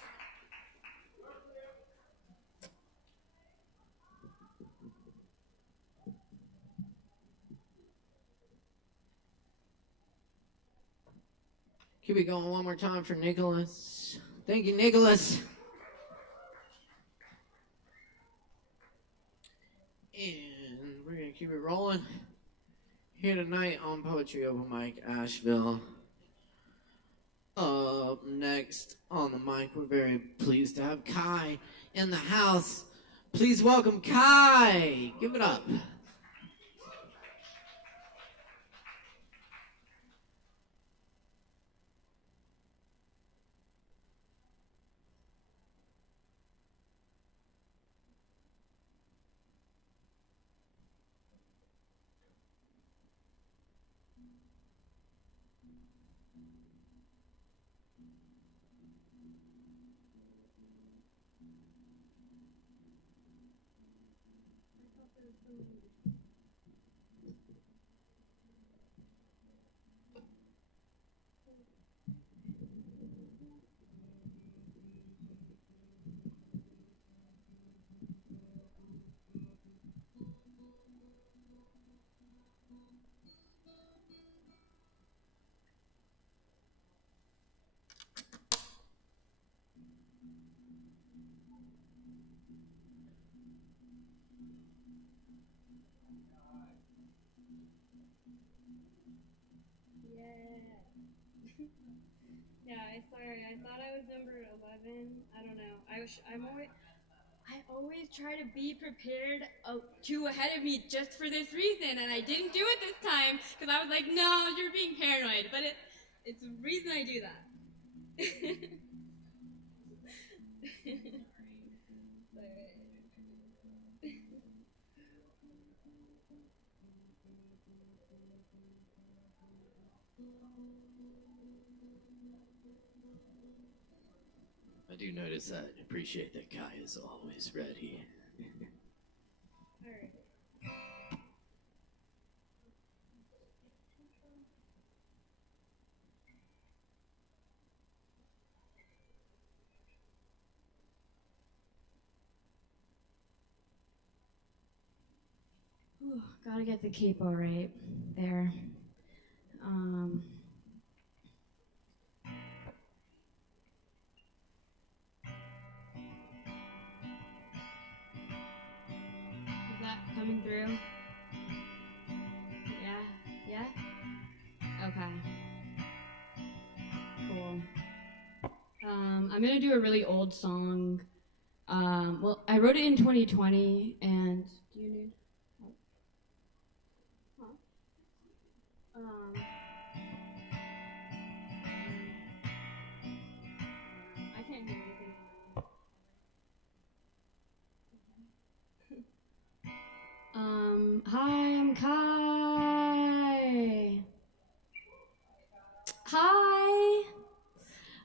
Keep it going one more time for Nicholas. Thank you, Nicholas. And we're going to keep it rolling here tonight on Poetry Open Mic Asheville. Up next on the mic, we're very pleased to have Kai in the house. Please welcome Kai. Give it up. Yeah, sorry. I thought I was number 11. I don't know. I always try to be prepared two ahead of me just for this reason, and I didn't do it this time because I was like, no, you're being paranoid. But it's the reason I do that. I do notice that. Appreciate that Kai is always ready. All right. Ooh, gotta get the capo right there. Is that coming through? Yeah? Yeah? Okay. Cool. I'm gonna do a really old song. Well, I wrote it in 2020, and do you need? Huh? I can't hear anything. Hi, I'm Kai. Hi.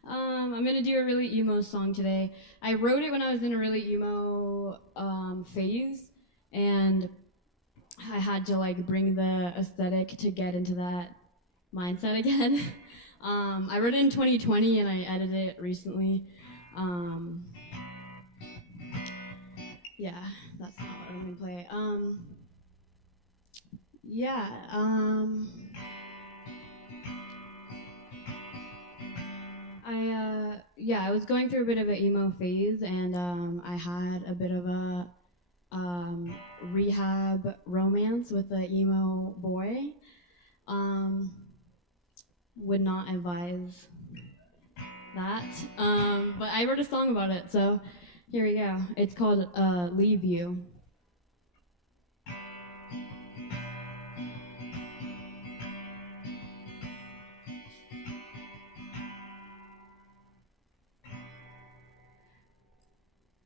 I'm gonna do a really emo song today. I wrote it when I was in a really emo phase, and I had to like bring the aesthetic to get into that mindset again. I wrote it in 2020 and I edited it recently. Um, yeah, that's not what I'm gonna play. Yeah, I was going through a bit of an emo phase, and I had a bit of a rehab romance with an emo boy. Would not advise that, but I wrote a song about it, so here we go. It's called "Leave You."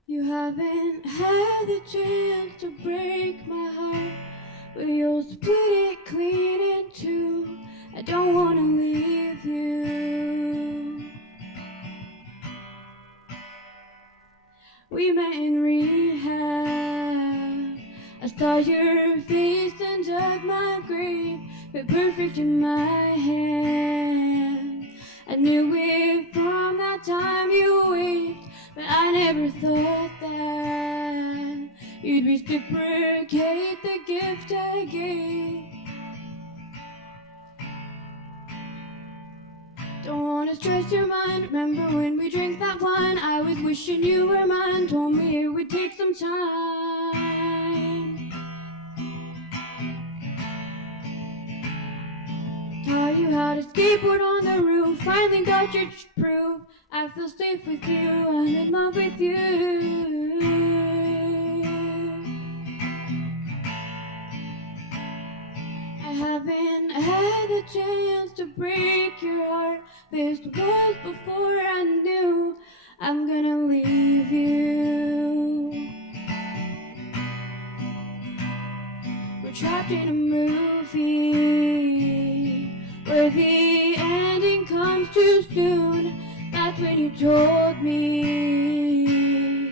You haven't had the chance to break my heart, but you'll split it clean in two. I don't wanna leave you. We met in rehab. I saw your face and dug my grave, fit perfect in my hand. I knew it from that time you waved, but I never thought that you'd reciprocate the gift I gave. Don't wanna stress your mind. Remember when we drank that wine? I was wishing you were mine. Told me it would take some time. Taught you how to skateboard on the roof. Finally got your proof. I feel safe with you. I'm in love with you. I haven't had the chance to break your heart. This was before I knew I'm gonna leave you. We're trapped in a movie where the ending comes too soon. That's when you told me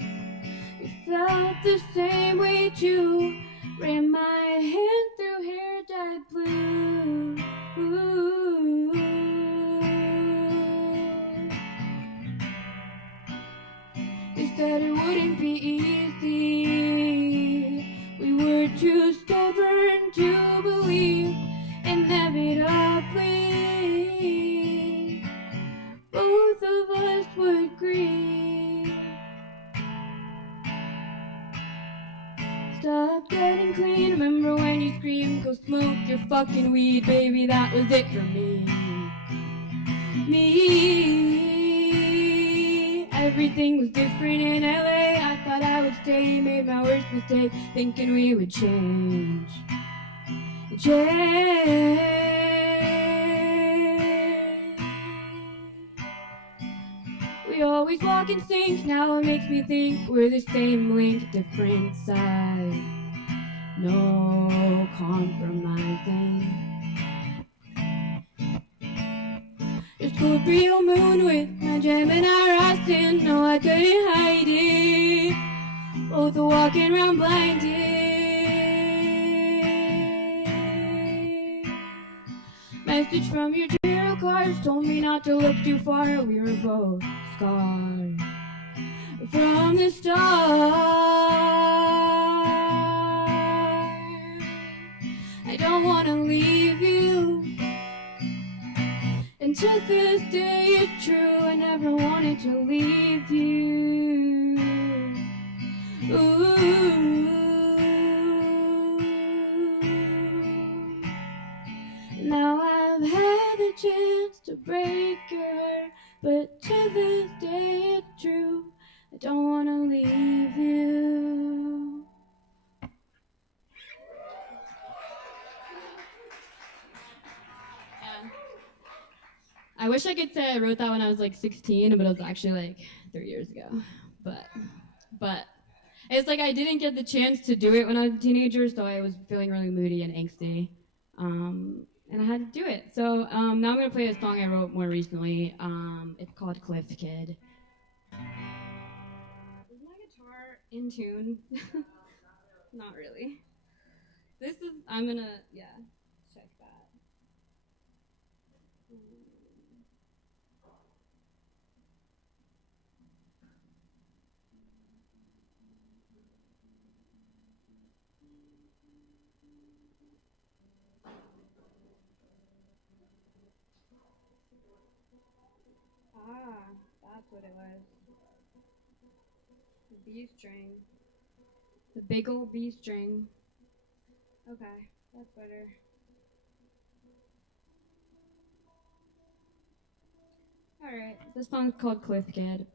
you felt the same way too. Ran my hand through hair dyed blue. You said it wouldn't be easy. We were too stubborn to believe. Inevitably, both of us would grieve. Stop getting clean. Remember when you screamed, go smoke your fucking weed, baby, that was it for me. Everything was different in LA. I thought I would stay, made my worst mistake, thinking we would change. We always walk in sync, now it makes me think we're the same link, different size. No compromising. Your Scorpio moon with my Gemini rising. No, I couldn't hide it. Both walking around blinded. Message from your tarot cards told me not to look too far. We were both scarred from the start. I don't wanna leave you. And to this day it's true, I never wanted to leave you. Ooh. Now I've had the chance to break your heart, but to this day it's true, I don't wanna leave you. I wish I could say I wrote that when I was like 16, but it was actually like 3 years ago. But it's like I didn't get the chance to do it when I was a teenager, so I was feeling really moody and angsty, and I had to do it. So now I'm gonna play a song I wrote more recently. It's called Cliff Kid. Is my guitar in tune? Not really. I'm gonna check that. what it was. The B string. The big old B string. Okay, that's better. Alright, this song's called Cliff Kid.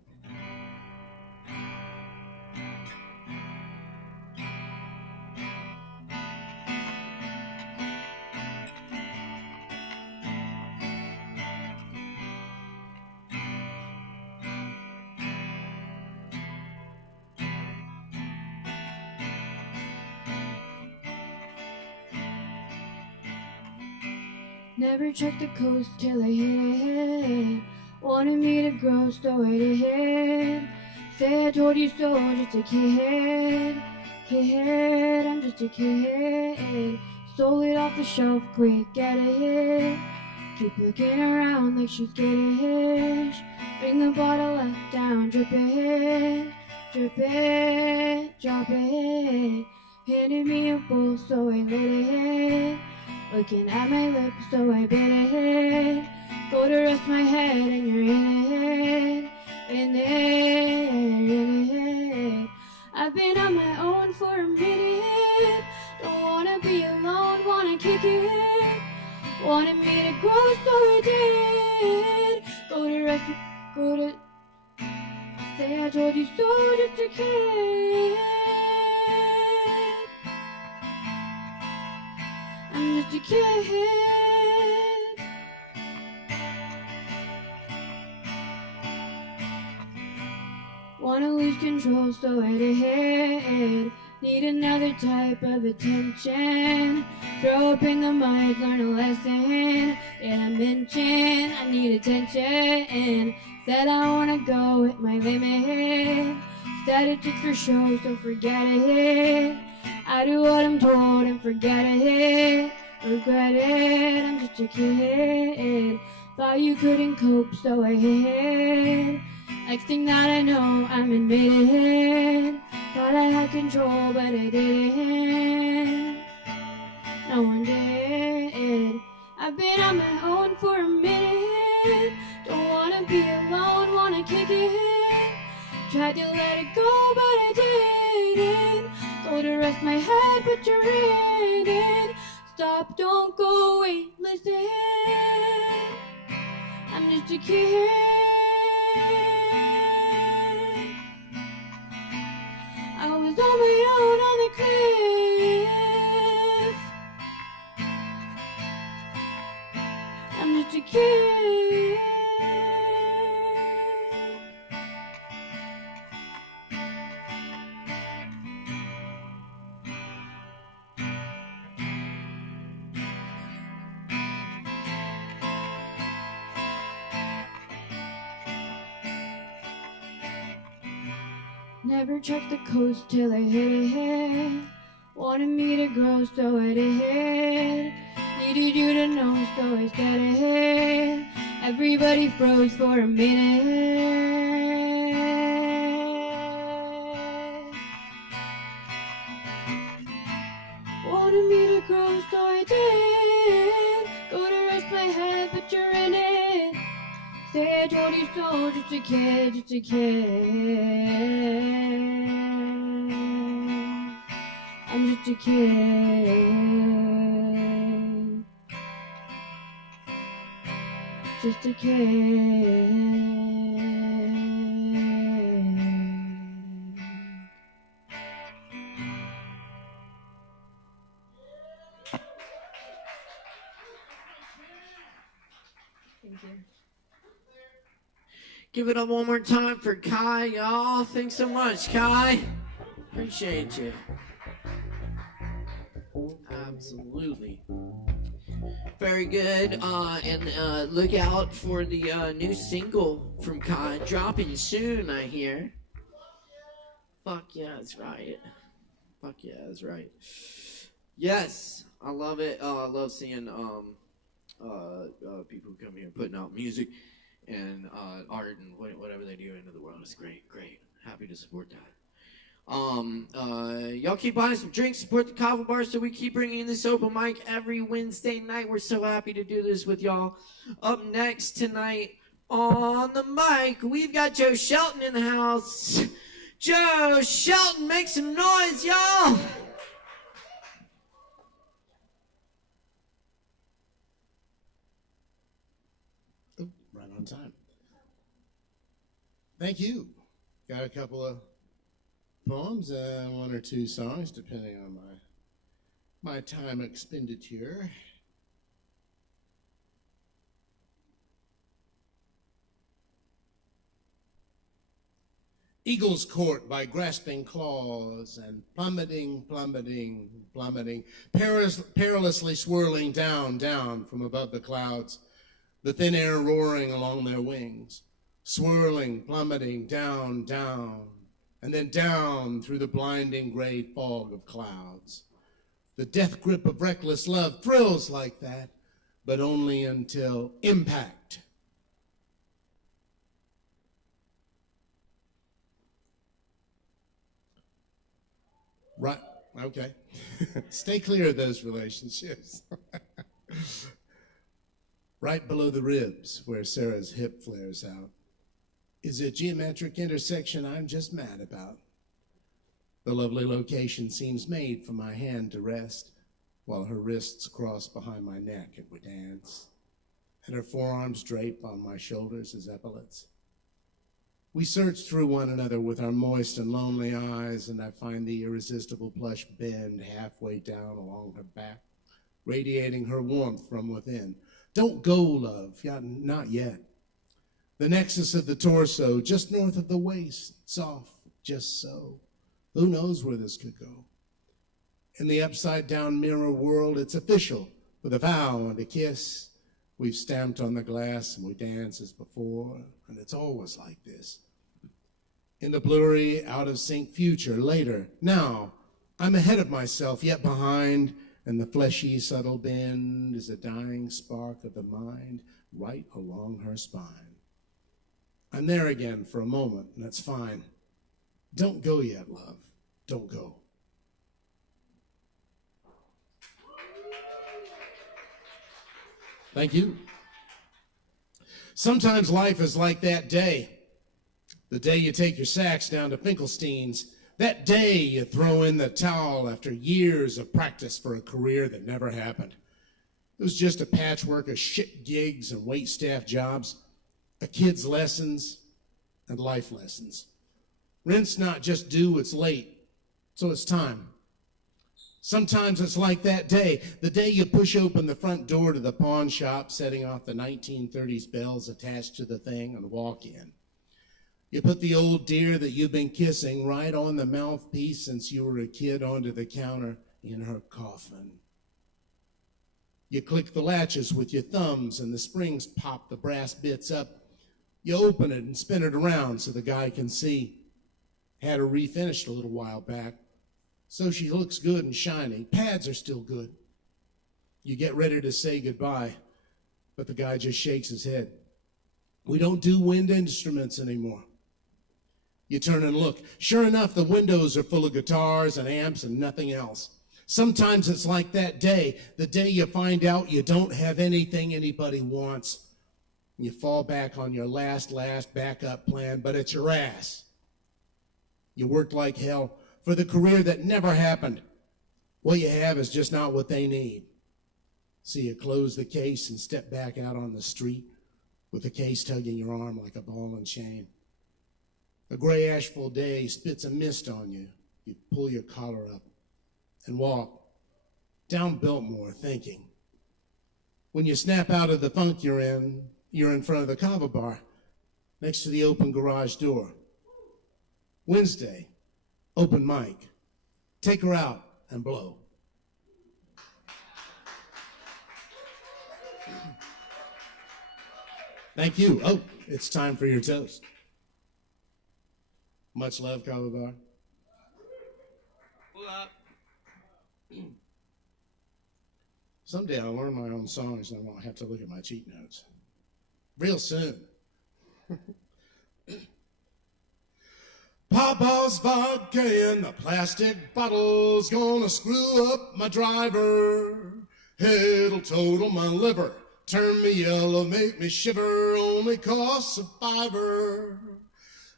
Never checked the coast till I hit it. Wanted me to grow, so I did. Say I told you so, just a kid. Kid, I'm just a kid. Stole it off the shelf, quick, get it. Keep looking around like she's skittish. Bring the bottle up, down, drip it. Drip it, drop it. Handed me a bowl, so I lit it. Looking at my lips, so I bit it. Go to rest my head, and you're in it. In it. I've been on my own for a minute. Don't wanna be alone, wanna kick it. Wanted me to grow, so I did. Go to rest, go to. Say I told you so, just a kid. I'm just a kid. Wanna lose control, so I did. Need another type of attention. Throw up in the mic, learn a lesson. Did I mention I need attention? Said I wanna go hit my limit. Statistics for show, so forget it. I do what I'm told and forget it. Regret it, I'm just a kid. Thought you couldn't cope, so I hid. Next thing that I know, I'm admitted. Thought I had control, but I didn't. No one did. I've been on my own for a minute. Don't wanna be alone, wanna kick it. Tried to let it go, but I didn't. Go to rest my head, but you're in it. Stop, don't go, wait, listen. I'm just a kid. I was on my own on the cliff. I'm just a kid. Never checked the coast till I hit it. Wanted me to grow, so I did. Needed you to know, so I said it. Everybody froze for a minute. Wanted me to grow, so I did. Go to rest my head, but you're in it. Say I told you so, just a kid, just a kid. I'm just a kid. Just a kid. Thank you. Give it up one more time for Kai, y'all. Thanks so much, Kai. Appreciate you. Absolutely. Very good. And look out for the new single from Kai dropping soon, I hear. Fuck yeah, that's right. Fuck yeah, that's right. Yes, I love it. I love seeing people who come here putting out music and art and whatever they do into the world. It's great, great. Happy to support that. Y'all keep buying some drinks, support the Kava bar so we keep bringing this open mic every Wednesday night. We're so happy to do this with y'all. Up next tonight, On the mic, we've got Joe Shelton in the house. Joe Shelton, make some noise, y'all! Right on time. Thank you. Got a couple of poems and one or two songs, depending on my time expenditure. Eagles court by grasping claws and plummeting, perilously swirling down from above the clouds, the thin air roaring along their wings, swirling, plummeting, down, and then down through the blinding gray fog of clouds. The death grip of reckless love thrills like that, but only until impact. Right, okay. Stay clear of those relationships. Right below the ribs, where Sarah's hip flares out, is a geometric intersection I'm just mad about. The lovely location seems made for my hand to rest, while her wrists cross behind my neck and we dance, and her forearms drape on my shoulders as epaulets. We search through one another with our moist and lonely eyes, and I find the irresistible plush bend halfway down along her back, radiating her warmth from within. Don't go, love, not yet. The nexus of the torso, just north of the waist, soft, just so. Who knows where this could go? In the upside-down mirror world, it's official, with a vow and a kiss. We've stamped on the glass and we dance as before, and it's always like this. In the blurry, out-of-sync future, later, now, I'm ahead of myself, yet behind, and the fleshy, subtle bend is a dying spark of the mind right along her spine. I'm there again for a moment, and that's fine. Don't go yet, love. Don't go. Thank you. Sometimes life is like that day. The day you take your sax down to Finkelstein's. That day you throw in the towel after years of practice for a career that never happened. It was just a patchwork of shit gigs and waitstaff jobs, a kid's lessons and life lessons. Rent's not just due, it's late, so it's time. Sometimes it's like that day, the day you push open the front door to the pawn shop, setting off the 1930s bells attached to the thing, and walk in. You put the old dear that you've been kissing right on the mouthpiece since you were a kid onto the counter in her coffin. You click the latches with your thumbs and the springs pop the brass bits up. You open it and spin it around so the guy can see. Had her refinished a little while back, so she looks good and shiny. Pads are still good. You get ready to say goodbye, but the guy just shakes his head. We don't do wind instruments anymore. You turn and look. Sure enough, the windows are full of guitars and amps and nothing else. Sometimes it's like that day, the day you find out you don't have anything anybody wants. You fall back on your last backup plan, but it's your ass. You worked like hell for the career that never happened. What you have is just not what they need. So you close the case and step back out on the street with the case tugging your arm like a ball and chain. A gray ashful day spits a mist on you. You pull your collar up and walk down Biltmore thinking. When you snap out of the funk you're in front of the Kava bar next to the open garage door. Wednesday, open mic. Take her out and blow. Thank you. Oh, it's time for your toast. Much love, Kava bar. Someday I'll learn my own songs and I won't have to look at my cheat notes. Real soon. Papa's vodka in the plastic bottle's gonna screw up my driver. It'll total my liver, turn me yellow, make me shiver, only costs a $5.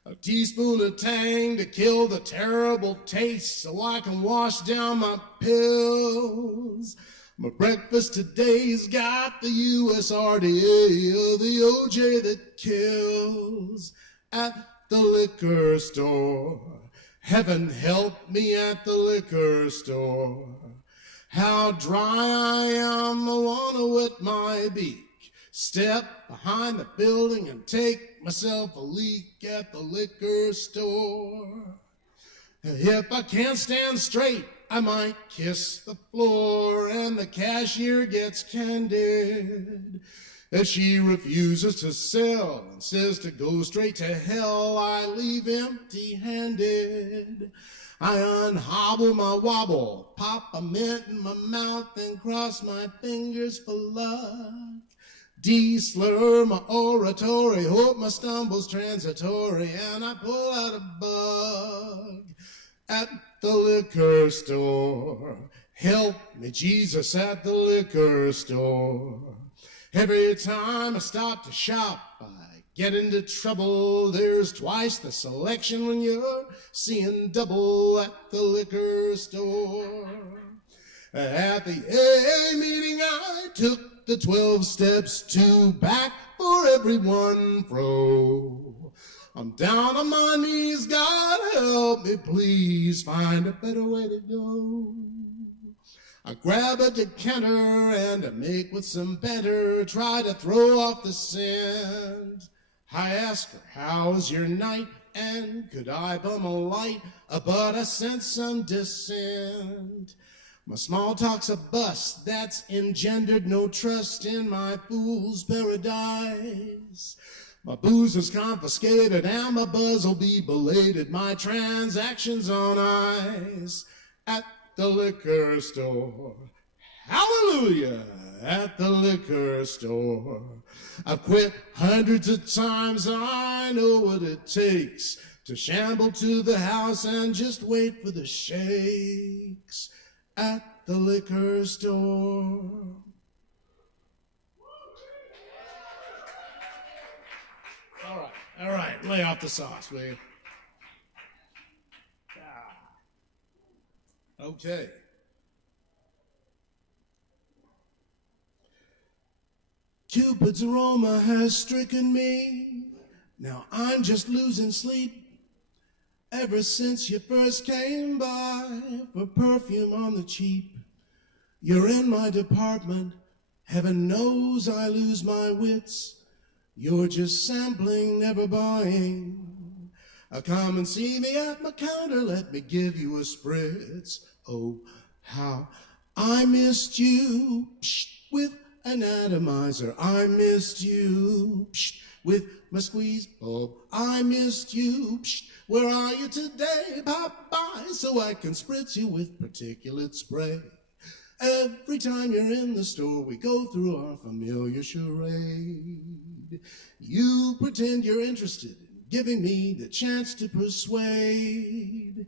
A teaspoon of Tang to kill the terrible taste so I can wash down my pills. My breakfast today's got the USRDA, the OJ that kills. At the liquor store, heaven help me at the liquor store. How dry I am, I wanna wet my beak. Step behind the building and take myself a leak at the liquor store. If I can't stand straight, I might kiss the floor and the cashier gets candid. If she refuses to sell and says to go straight to hell, I leave empty-handed. I unhobble my wobble, pop a mint in my mouth and cross my fingers for luck. De-slur my oratory, hope my stumble's transitory, and I pull out a bug at the liquor store. Help me, Jesus, at the liquor store. Every time I stop to shop, I get into trouble. There's twice the selection when you're seeing double at the liquor store. At the AA meeting, I took the 12 steps to back for everyone fro. I'm down on my knees, God help me, please find a better way to go. I grab a decanter and I make with some banter, try to throw off the scent. I ask her, how's your night, and could I bum a light, but I sense some dissent. My small talk's a bust that's engendered no trust in my fool's paradise. My booze is confiscated and my buzz will be belated, my transactions on ice at the liquor store. Hallelujah, at the liquor store. I've quit hundreds of times, I know what it takes to shamble to the house and just wait for the shakes at the liquor store. All right, lay off the sauce, will you? Okay. Cupid's aroma has stricken me. Now I'm just losing sleep. Ever since you first came by for perfume on the cheap. You're in my department. Heaven knows I lose my wits. You're just sampling, never buying. Come and see me at my counter. Let me give you a spritz. Oh, how I missed you. Psh, with an atomizer. I missed you. Psh, with my squeeze bulb. I missed you. Psh, where are you today? Pop by so I can spritz you with particulate spray. Every time you're in the store, we go through our familiar charade. You pretend you're interested in giving me the chance to persuade.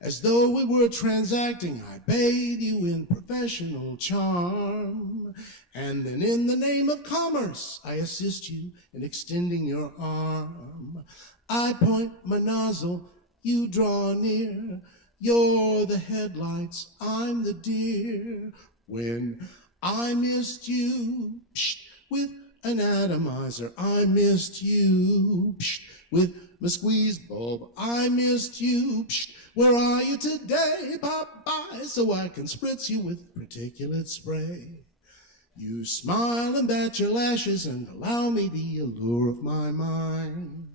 As though we were transacting, I bathe you in professional charm. And then in the name of commerce, I assist you in extending your arm. I point my nozzle, you draw near. You're the headlights, I'm the deer. When I missed you, psh, with an atomizer, I missed you, psh, with my squeeze bulb, I missed you, psh, where are you today? Pop by so I can spritz you with particulate spray. You smile and bat your lashes and allow me the allure of my mind.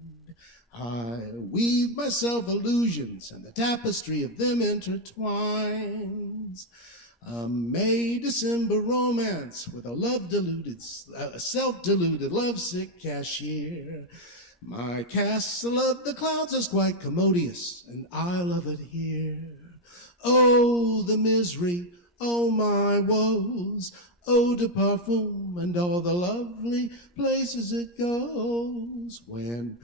I weave myself illusions, and the tapestry of them intertwines. A May December romance with a self-deluded, lovesick cashier. My castle of the clouds is quite commodious, and I love it here. Oh, the misery, oh my woes, eau de parfum and all the lovely places it goes. When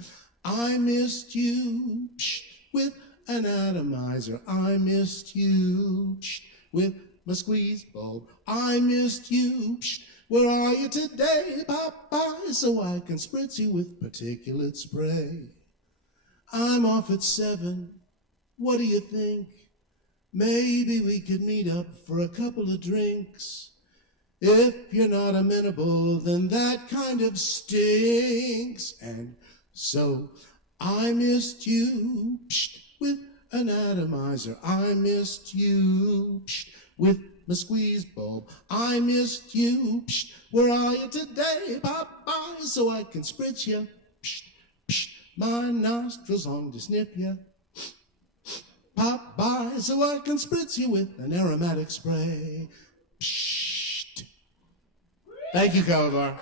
I missed you, psh, with an atomizer. I missed you, psh, with my squeeze bulb. I missed you, psh, Where are you today, Popeye, so I can spritz you with particulate spray? I'm off at 7. What do you think? Maybe we could meet up for a couple of drinks. If you're not amenable, then that kind of stinks. And so I missed you with an atomizer. I missed you with my squeeze bulb. I missed you. Where are you today, Popeye, so I can spritz you? My nostrils long to sniff you. Popeye, so I can spritz you with an aromatic spray. Thank you, Kava.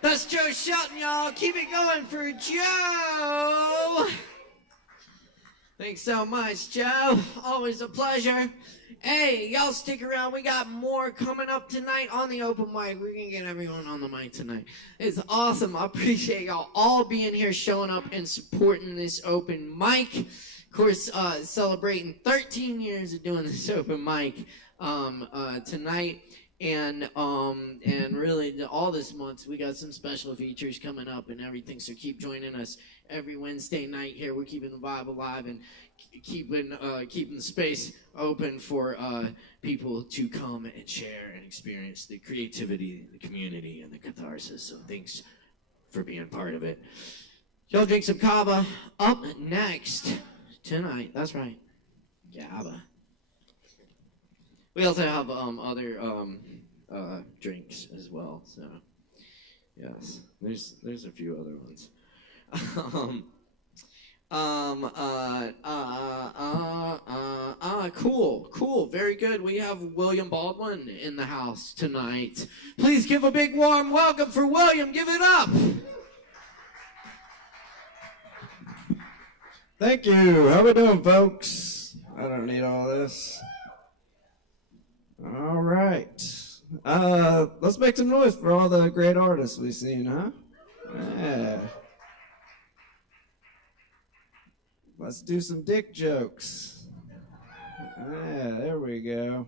That's Joe Shelton, y'all. Keep it going for Joe. Thanks so much, Joe. Always a pleasure. Hey, y'all stick around. We got more coming up tonight on the open mic. We're going to get everyone on the mic tonight. It's awesome. I appreciate y'all all being here, showing up, and supporting this open mic. Of course, celebrating 13 years of doing this open mic tonight. And really all this month we got some special features coming up and everything, so keep joining us every Wednesday night here. We're keeping the vibe alive and keeping the space open for people to come and share and experience the creativity, the community, and the catharsis. So thanks for being part of it. Y'all drink some Kava. Up next tonight, that's right, Kava. We also have other drinks as well. So yes, there's a few other ones. Cool, very good. We have William Baldwin in the house tonight. Please give a big warm welcome for William. Give it up. Thank you. How we doing, folks? I don't need all this. All right. Let's make some noise for all the great artists we've seen, huh? Yeah. Let's do some dick jokes. Yeah, there we go.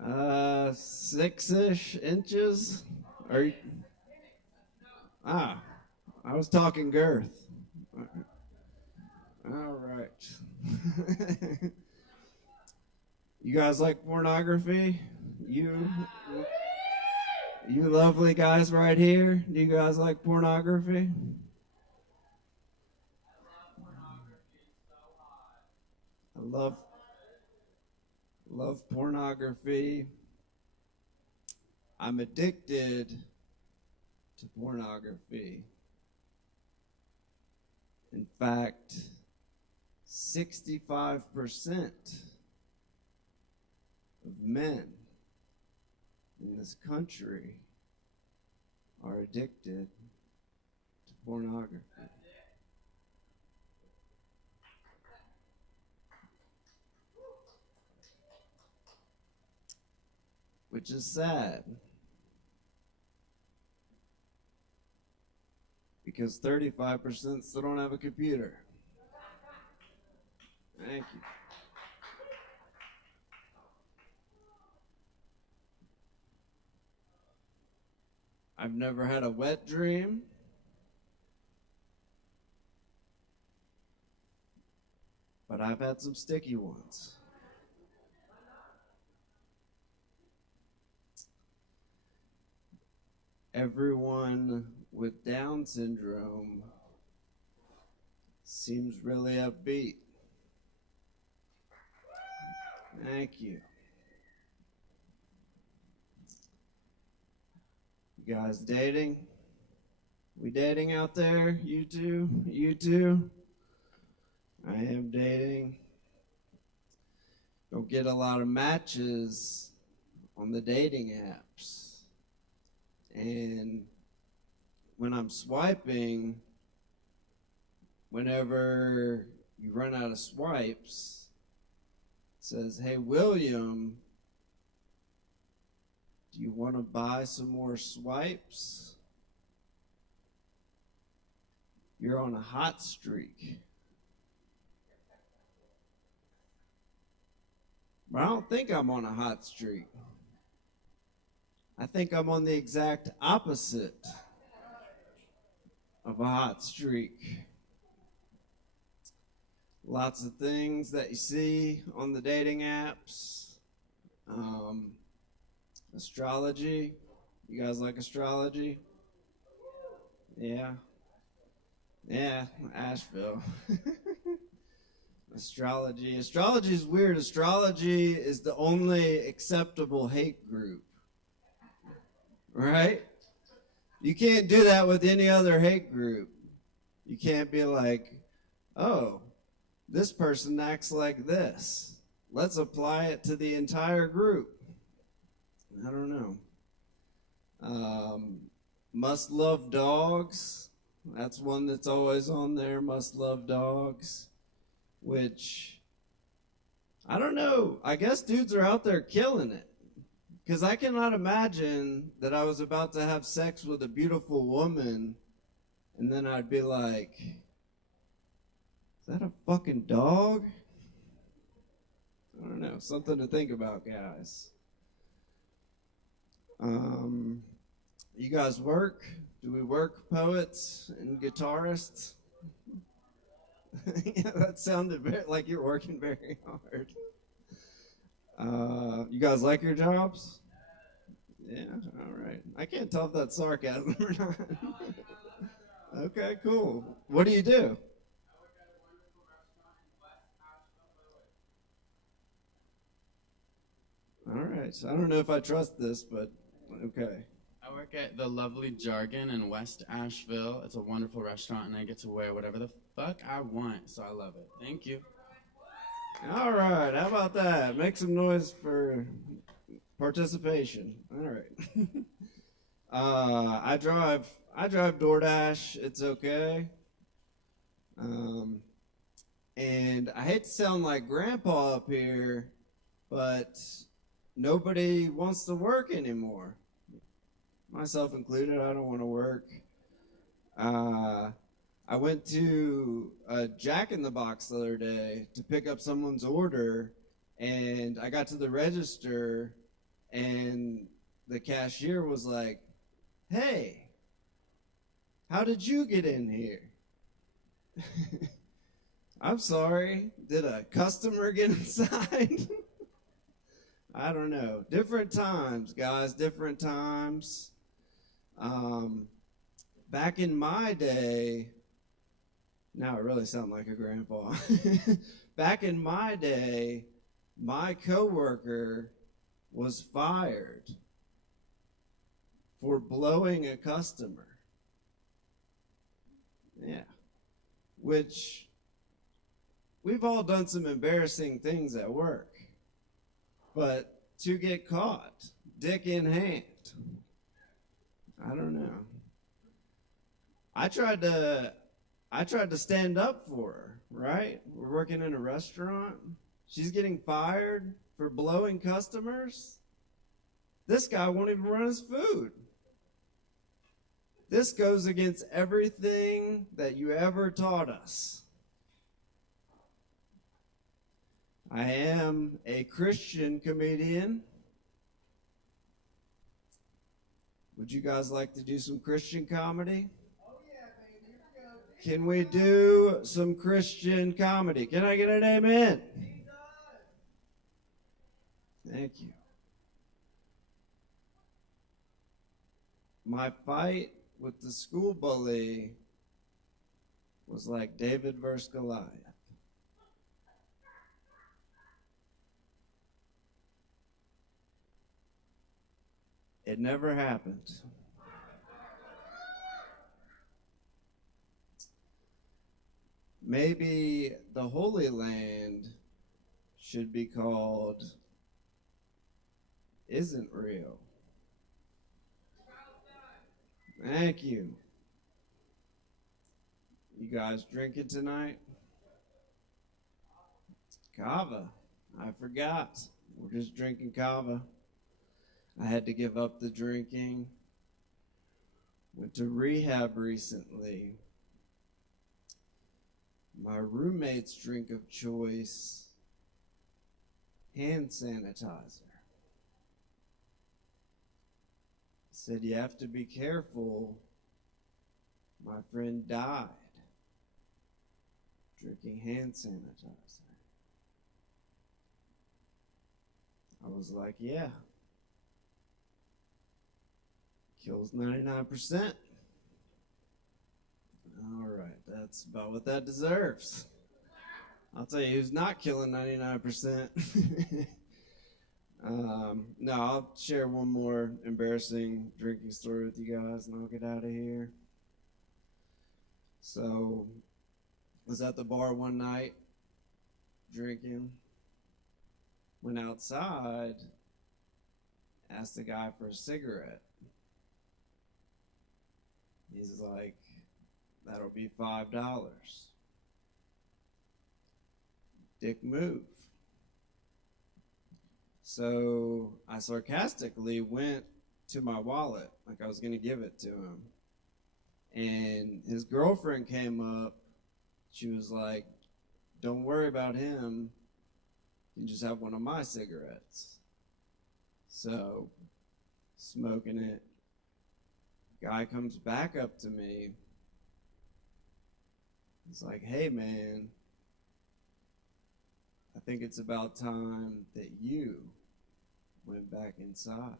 6-ish inches? I was talking girth. All right. You guys like pornography? You lovely guys right here, do you guys like pornography? I love pornography. I'm addicted to pornography. In fact, 65% of men in this country are addicted to pornography. Which is sad, because 35% still don't have a computer. Thank you. I've never had a wet dream. But I've had some sticky ones. Everyone with Down syndrome seems really upbeat. Thank you. You guys dating? We dating out there? You two? You two? I am dating. Don't get a lot of matches on the dating apps. And when I'm swiping, whenever you run out of swipes, it says, "Hey, William, do you want to buy some more swipes? You're on a hot streak." But I don't think I'm on a hot streak. I think I'm on the exact opposite of a hot streak. Lots of things that you see on the dating apps. Astrology. You guys like astrology? Yeah. Yeah, Asheville. Astrology. Astrology is weird. Astrology is the only acceptable hate group. Right? You can't do that with any other hate group. You can't be like, oh, this person acts like this. Let's apply it to the entire group. I don't know. Must love dogs. That's one that's always on there. Must love dogs. Which, I don't know. I guess dudes are out there killing it. Because I cannot imagine that I was about to have sex with a beautiful woman and then I'd be like, is that a fucking dog? I don't know. Something to think about, guys. You guys work? Do we work, poets and guitarists? Yeah, that sounded like you're working very hard. You guys like your jobs? Yeah, all right. I can't tell if that's sarcasm or not. Okay, cool. What do you do? All right. I don't know if I trust this, but okay. I work at the lovely Jargon in West Asheville. It's a wonderful restaurant, and I get to wear whatever the fuck I want, so I love it. Thank you. All right. How about that? Make some noise for participation. All right. I drive DoorDash. It's okay. And I hate to sound like grandpa up here, but nobody wants to work anymore. Myself included, I don't want to work. I went to Jack in the Box the other day to pick up someone's order, and I got to the register, and the cashier was like, "Hey, how did you get in here?" I'm sorry, did a customer get inside? I don't know. Different times, guys, different times. Back in my day, now I really sound like a grandpa. Back in my day, my coworker was fired for blowing a customer. Yeah. Which, we've all done some embarrassing things at work. But to get caught, dick in hand, I don't know. I tried to stand up for her, right? We're working in a restaurant. She's getting fired for blowing customers. This guy won't even run his food. This goes against everything that you ever taught us. I am a Christian comedian. Would you guys like to do some Christian comedy? Can we do some Christian comedy? Can I get an amen? Thank you. My fight with the school bully was like David versus Goliath. It never happened. Maybe the Holy Land should be called Isn't Real. Thank you. You guys drinking tonight? Kava. I forgot. We're just drinking Kava. I had to give up the drinking. Went to rehab recently. My roommate's drink of choice, hand sanitizer. said, "You have to be careful. My friend died drinking hand sanitizer." I was like, "Yeah. Kills 99%. All right, that's about what that deserves. I'll tell you who's not killing 99%. No, I'll share one more embarrassing drinking story with you guys, and I'll get out of here. So, I was at the bar one night drinking. Went outside, asked the guy for a cigarette. He's like, "That'll be $5. Dick move. So I sarcastically went to my wallet, like I was going to give it to him. And his girlfriend came up. She was like, "Don't worry about him. You can just have one of my cigarettes." So, smoking it. Guy comes back up to me. He's like, "Hey, man, I think it's about time that you went back inside."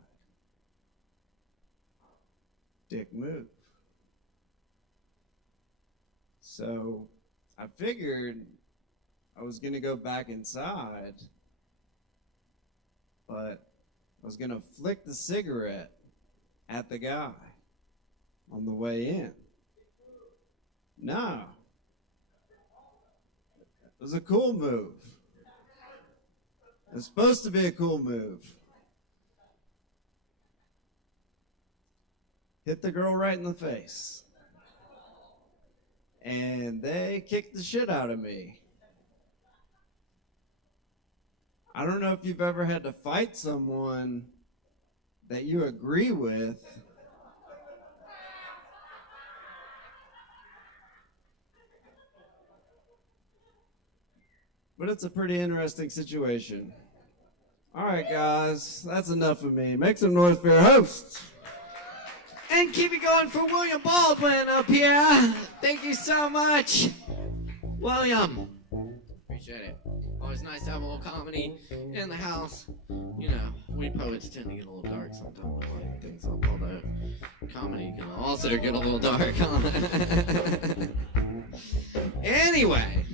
Dick move. So I figured I was going to go back inside, but I was going to flick the cigarette at the guy on the way in. No. It was a cool move. It's supposed to be a cool move. Hit the girl right in the face. And they kicked the shit out of me. I don't know if you've ever had to fight someone that you agree with. But it's a pretty interesting situation. All right, guys, that's enough of me. Make some noise for your hosts. And keep it going for William Baldwin up here. Thank you so much, William. Appreciate it. Always nice to have a little comedy in the house. You know, we poets tend to get a little dark sometimes with like things, although comedy can also get a little dark. Anyway,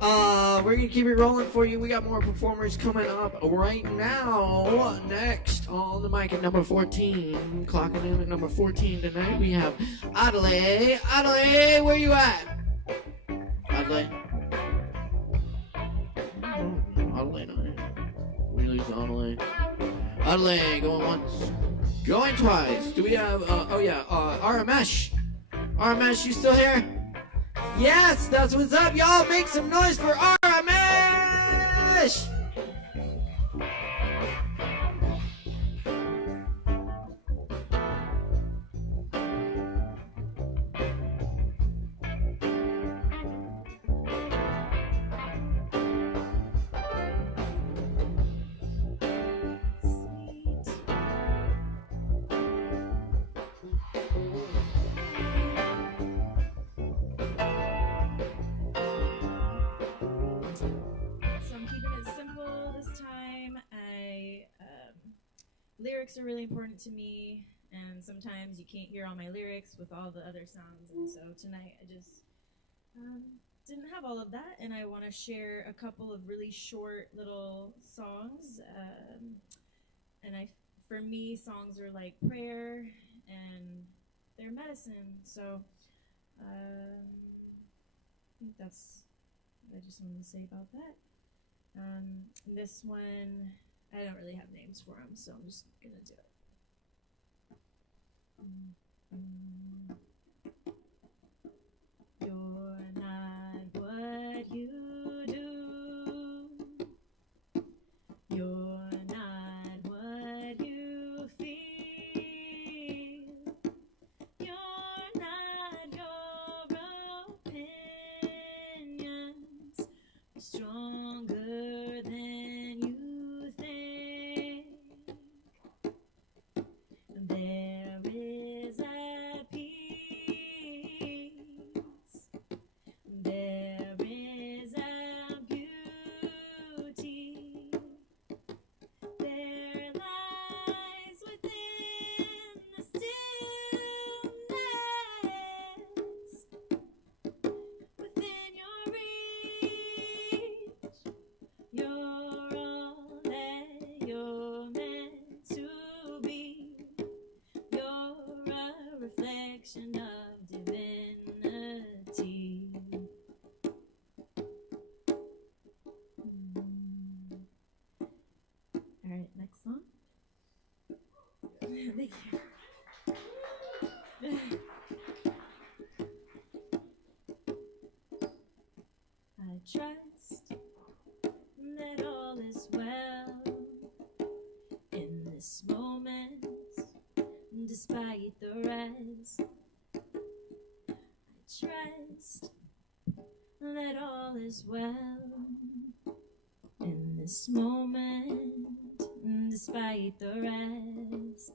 we're gonna keep it rolling for you. We got more performers coming up right now. Next on the mic at number 14, clocking in at number 14 tonight, we have Adelaide. Adelaide, where you at? Adelaide. Adelaide, we lose Adelaide. Adelaide, going once, going twice. Do we have? RMS. RMS, you still here? Yes, that's what's up, y'all. Make some noise for RMS. Lyrics are really important to me, and sometimes you can't hear all my lyrics with all the other sounds, and so tonight I just didn't have all of that, and I want to share a couple of really short little songs, for me, songs are like prayer, and they're medicine, so I think that's what I just wanted to say about that. This one, I don't really have names for them, so I'm just gonna do it. You're not what you do. You're not what you feel. You're not your opinions. Stronger than you think. There Thank you. I trust that all is well in this moment, despite the rest. I trust that all is well in this moment, despite the rest.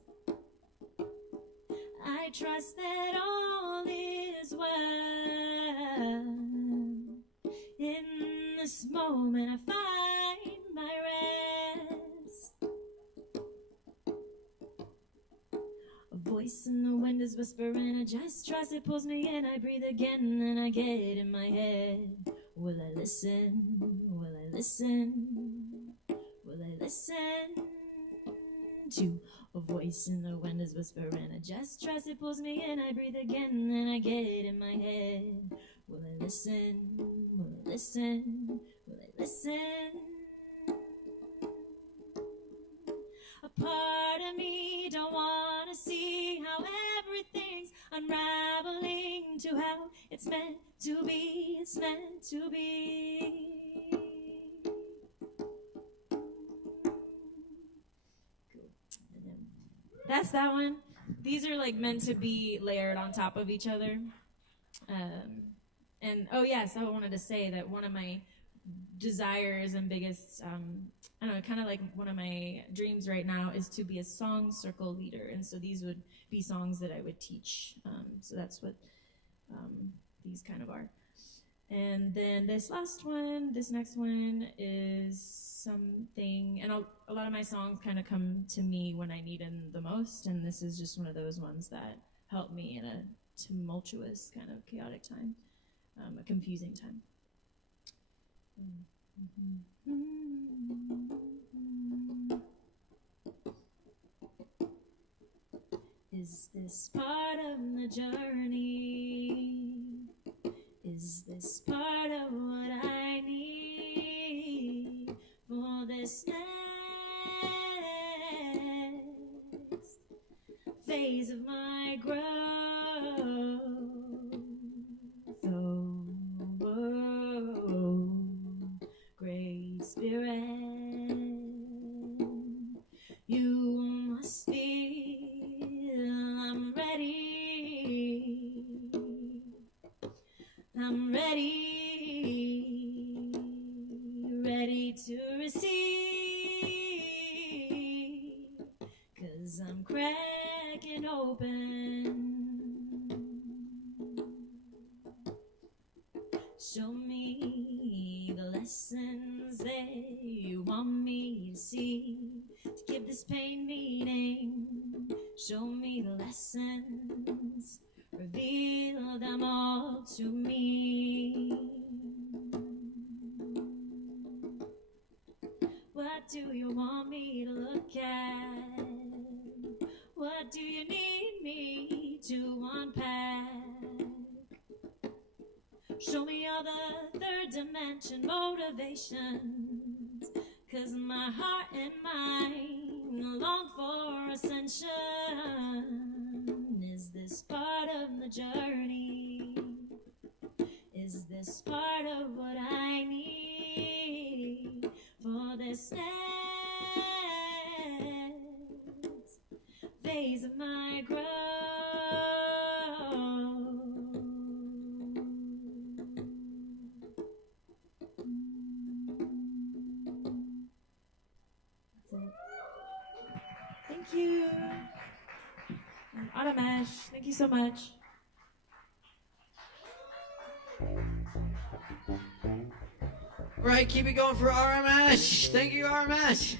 I trust that all is well. In this moment, I find my rest. A voice in the wind is whispering, I just trust it pulls me in. I breathe again, then I get in my head. Will I listen? Will I listen? Will I listen to a voice in the wind is whispering? I just trust it pulls me in. I breathe again, then I get in my head. Will I listen? Will I listen? Will I listen? A part of me don't want to see how everything's unraveling to how it's meant to be. It's meant to be. That's that one. These are like meant to be layered on top of each other. And oh yes, I wanted to say that one of my desires and biggest, I don't know, kind of like one of my dreams right now is to be a song circle leader. And so these would be songs that I would teach. So that's what these kind of are. And then this next one is something, and a lot of my songs kind of come to me when I need them the most, and this is just one of those ones that help me in a tumultuous, kind of chaotic time, a confusing time. Is this part of the journey? Is this part of what I need for this next phase of my growth? Oh, Great Spirit, you must feel I'm ready. I'm ready, ready to receive, 'cause I'm cracking open. Show me the lessons that you want me to see, to give this pain meaning. Show me the lessons, reveal them all to me. What do you want me to look at? What do you need me to unpack? Show me all the third dimension motivations, 'cause my heart and mind long for ascension. Is this part of the journey? Is this part of what I need for this next phase of my growth? That's it. Thank you. Automesh, thank you so much. Right, keep it going for RMS. Thank you, RMS.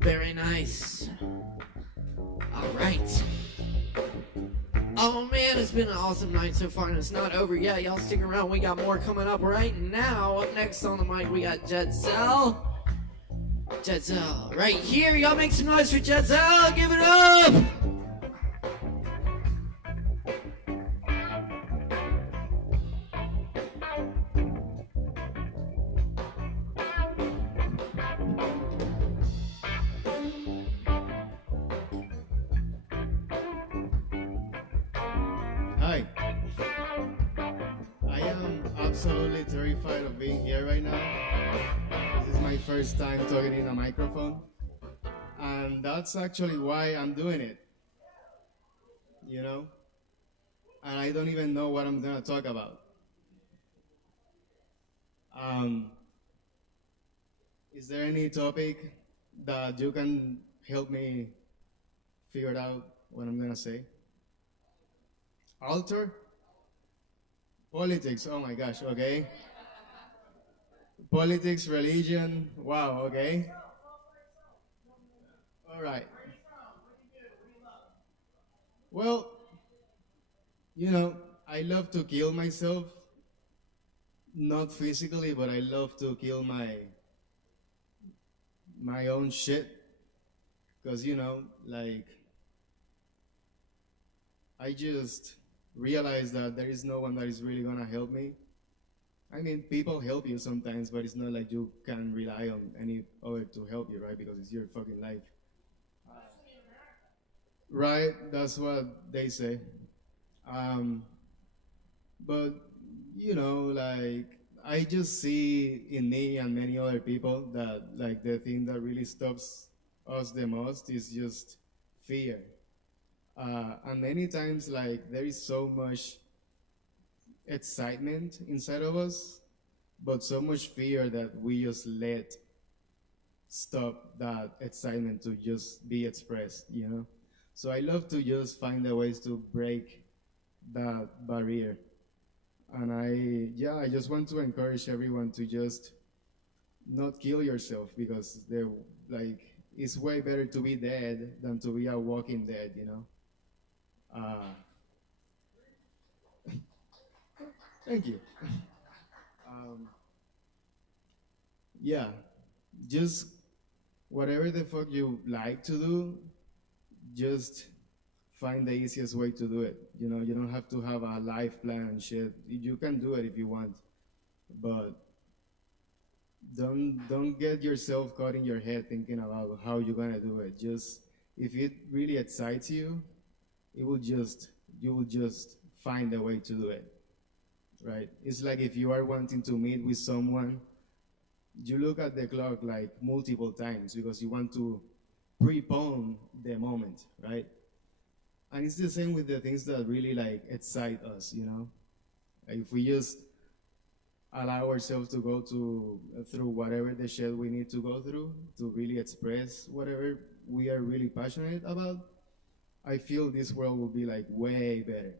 Very nice. All right. Oh man, it's been an awesome night so far, and it's not over yet. Y'all stick around. We got more coming up right now. Up next on the mic, we got Jetzel. Jetzel, right here. Y'all make some noise for Jetzel. Give it up. absolutely terrified of being here right now. This is my first time talking in a microphone. And that's actually why I'm doing it. You know? And I don't even know what I'm going to talk about. Is there any topic that you can help me figure out what I'm going to say? Altar? Politics, oh my gosh, okay. Politics, religion, wow, okay. All right. Well, you know, I love to kill myself. Not physically, but I love to kill my own shit. Because, you know, like, I just realized that there is no one that is really gonna help me. I mean, people help you sometimes, but it's not like you can rely on any other to help you, right? Because it's your fucking life. Right? That's what they say. Um, but, you know, like, I just see in me and many other people that, like, the thing that really stops us the most is just fear. And many times, like, there is so much excitement inside of us, but so much fear that we just let stop that excitement to just be expressed, you know? So I love to just find the ways to break that barrier. And I just want to encourage everyone to just not kill yourself, because they're like, it's way better to be dead than to be a walking dead, you know? Thank you. Yeah, just whatever the fuck you like to do, just find the easiest way to do it. You know, you don't have to have a life plan and shit. You can do it if you want, but don't get yourself caught in your head thinking about how you're gonna do it. Just if it really excites you, you will just find a way to do it. Right? It's like if you are wanting to meet with someone, you look at the clock like multiple times because you want to prepone the moment, right? And it's the same with the things that really like excite us, you know? Like if we just allow ourselves to go through whatever the shit we need to go through to really express whatever we are really passionate about, I feel this world will be like way better,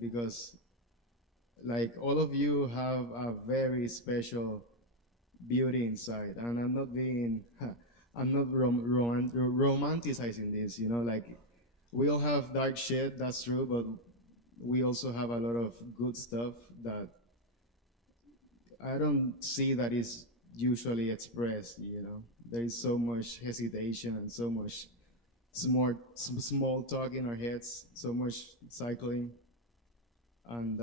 because like all of you have a very special beauty inside, and I'm not romanticizing this, you know, like we all have dark shit, that's true, but we also have a lot of good stuff that I don't see that is usually expressed, you know. There is so much hesitation and so much small talk in our heads, so much cycling, and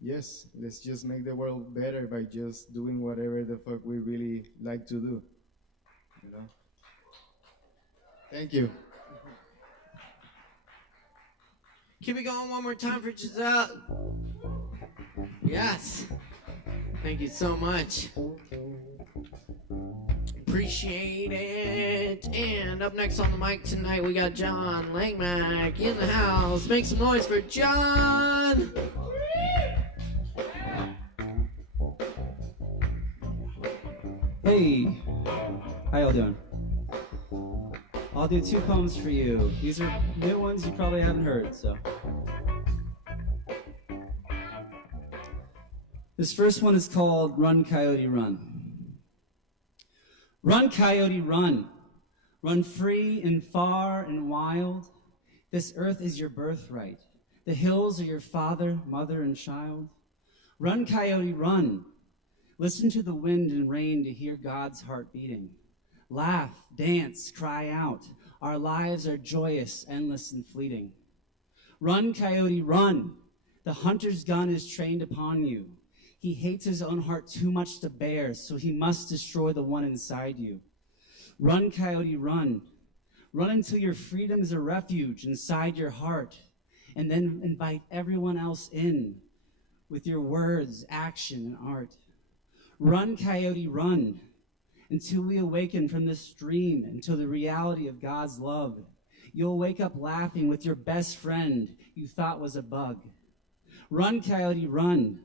yes, let's just make the world better by just doing whatever the fuck we really like to do, you know? Thank you. Keep it going one more time for Giselle. Yes. Thank you so much. Appreciate it. And up next on the mic tonight, we got John Langmack in the house. Make some noise for John. Hey, how y'all doing? I'll do 2 poems for you. These are new ones you probably haven't heard, so. This first one is called Run, Coyote, Run. Run, coyote, run. Run free and far and wild. This earth is your birthright. The hills are your father, mother, and child. Run, coyote, run. Listen to the wind and rain to hear God's heart beating. Laugh, dance, cry out. Our lives are joyous, endless, and fleeting. Run, coyote, run. The hunter's gun is trained upon you. He hates his own heart too much to bear, so he must destroy the one inside you. Run, coyote, run. Run until your freedom is a refuge inside your heart, and then invite everyone else in. with your words, action, and art. Run, coyote, run, until we awaken from this dream into the reality of God's love. You'll wake up laughing with your best friend you thought was a bug. Run, coyote, run.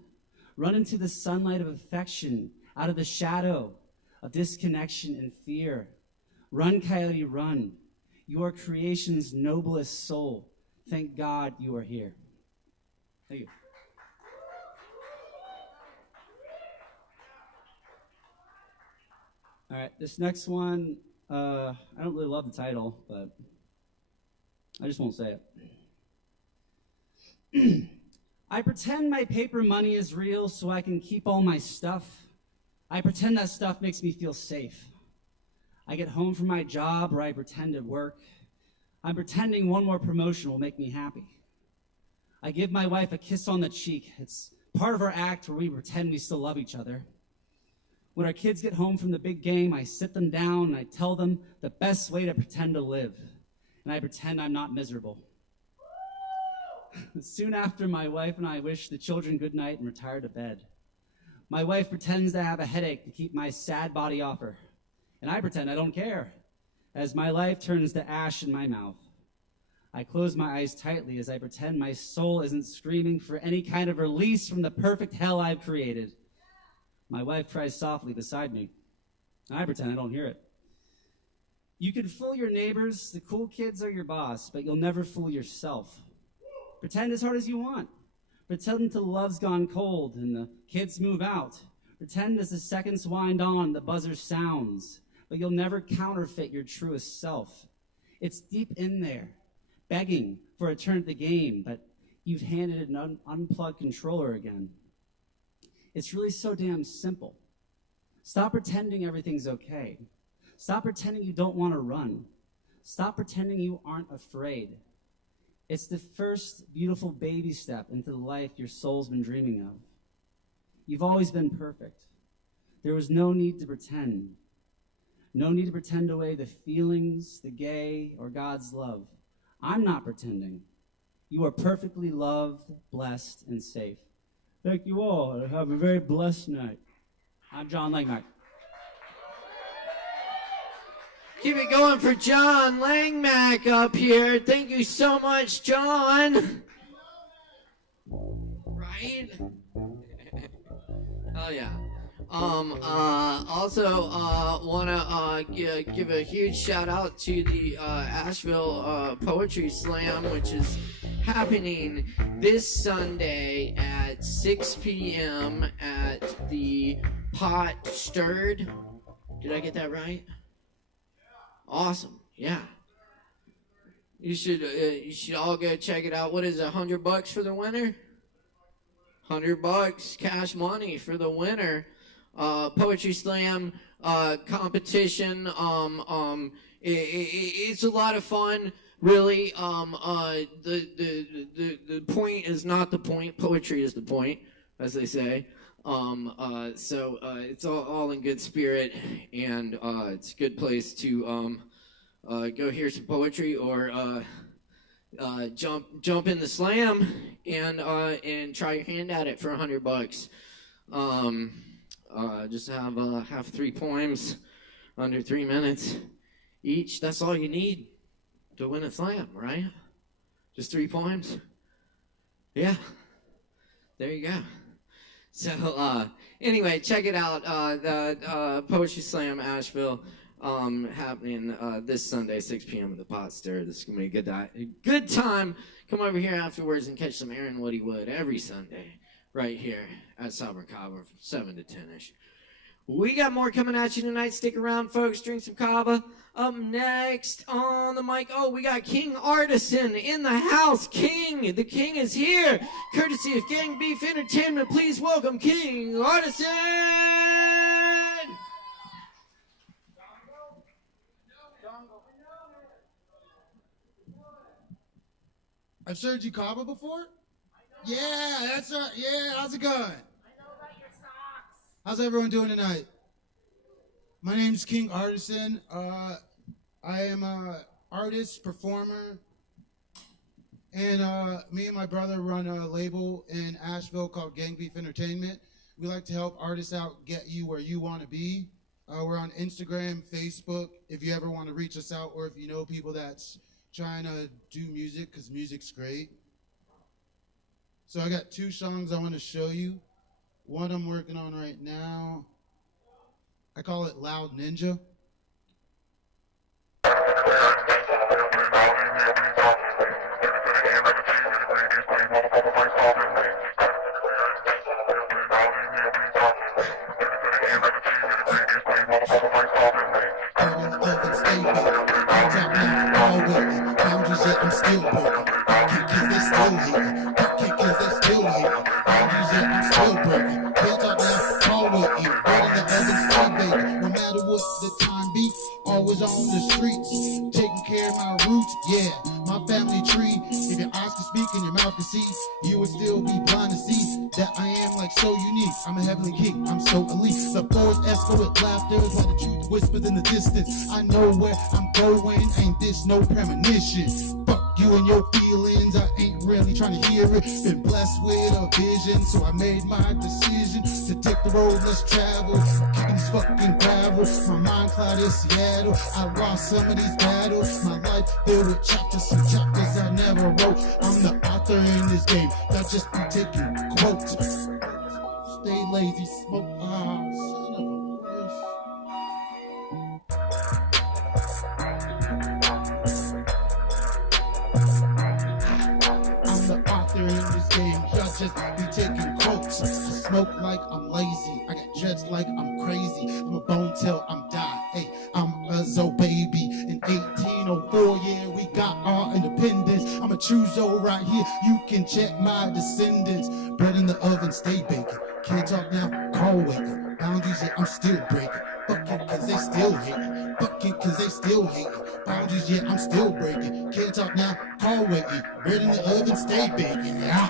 Run into the sunlight of affection, out of the shadow of disconnection and fear. Run, coyote, run. You are creation's noblest soul. Thank God you are here. Thank you. All right, this next one, I don't really love the title, but I just won't say it. I pretend my paper money is real so I can keep all my stuff. I pretend that stuff makes me feel safe. I get home from my job where I pretend to work. I'm pretending one more promotion will make me happy. I give my wife a kiss on the cheek. It's part of our act where we pretend we still love each other. When our kids get home from the big game, I sit them down and I tell them the best way to pretend to live. And I pretend I'm not miserable. Soon after, my wife and I wish the children good night and retire to bed. My wife pretends to have a headache to keep my sad body off her. And I pretend I don't care, as my life turns to ash in my mouth. I close my eyes tightly as I pretend my soul isn't screaming for any kind of release from the perfect hell I've created. My wife cries softly beside me. I pretend I don't hear it. You can fool your neighbors, the cool kids are your boss, but you'll never fool yourself. Pretend as hard as you want. Pretend until love's gone cold and the kids move out. Pretend as the seconds wind on, the buzzer sounds, but you'll never counterfeit your truest self. It's deep in there, begging for a turn at the game, but you've handed it an unplugged controller again. It's really so damn simple. Stop pretending everything's okay. Stop pretending you don't want to run. Stop pretending you aren't afraid. It's the first beautiful baby step into the life your soul's been dreaming of. You've always been perfect. There was no need to pretend. No need to pretend away the feelings, the gay, or God's love. I'm not pretending. You are perfectly loved, blessed, and safe. Thank you all. Have a very blessed night. I'm John Langmack. Keep it going for John Langmack up here. Thank you so much, John. Right? Oh yeah. Also, want to give a huge shout out to the Asheville Poetry Slam, which is happening this Sunday at 6 p.m. at the Pot Stirred. Did I get that right? Awesome. Yeah. You should all go check it out. What is it, $100 for the winner? $100 cash money for the winner. Poetry Slam competition. It's a lot of fun. Really, the point is not the point. Poetry is the point, as they say. So it's all in good spirit, and it's a good place to go hear some poetry or jump in the slam and try your hand at it for $100. Just have 3 poems under 3 minutes each. That's all you need to win a slam, right? Just 3 poems. Yeah. There you go. So, anyway, check it out. The Poetry Slam Asheville happening this Sunday, 6 p.m. at the Pot Stir. This is going to be a good time. Come over here afterwards and catch some Aaron Woody Wood every Sunday right here at Sovereign Kava from 7 to 10-ish. We got more coming at you tonight. Stick around, folks. Drink some Kava. Up next on the mic, we got King Artisan in the house. The King is here. Courtesy of Gang Beef Entertainment, please welcome King Artisan. I've served you Kava before? Yeah, that's right. Yeah, how's it going? I know about your socks. How's everyone doing tonight? My name's King Artisan. I am an artist, performer, And me and my brother run a label in Asheville called Gang Beef Entertainment. We like to help artists out get you where you want to be. We're on Instagram, Facebook, if you ever want to reach us out, or if you know people that's trying to do music, because music's great. So I got 2 songs I want to show you. One I'm working on right now. I call it Loud Ninja. I'm still broken. Cause they still hating. Cause they still hating. Boundaries yet I'm still breaking. Can't talk now, call with you. Bread in the oven, stay baking. No matter what the time be, always on the streets. Taking care of my roots, yeah. My family tree. If your eyes can speak and your mouth can see, you would still be blind to see that I am like so unique. I'm a heavenly king, I'm so elite. The floors echo with laughter while the truth whispers in the distance. I know where I'm going, ain't this no premonition? Fuck you and your feelings, I ain't really trying to hear it. Been blessed with a vision, so I made my decision to take the road less traveled. Kicking these fucking gravel, my mind clouded Seattle. I lost some of these battles, my life filled with chapters, some chapters I never wrote. I'm the author in this game, not just be taking quotes. Stay lazy, smoke, son of a bitch. I'm the author in this game, y'all just be taking quotes. I smoke like I'm lazy, I get dreads like I'm crazy. I'm a bone till I'm die. Hey, I'm a Zo baby. In 1804, yeah, we got our independence. I'm a true Zo right here, you can check my descendants. Bread in the oven, stay baking. Can't talk now, call waking. Boundaries, yeah, I'm still breaking. Fuck it, cause they still hating. Fuck it, cause they still hating. Boundaries, yeah, I'm still breaking. Can't talk now, call waking. Bread in the oven, stay baking. Yeah.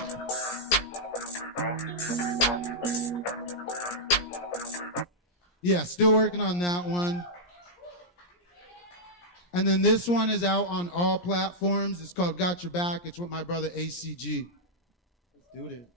Yeah, still working on that one. And then this one is out on all platforms. It's called Got Your Back. It's with my brother ACG. Let's do it.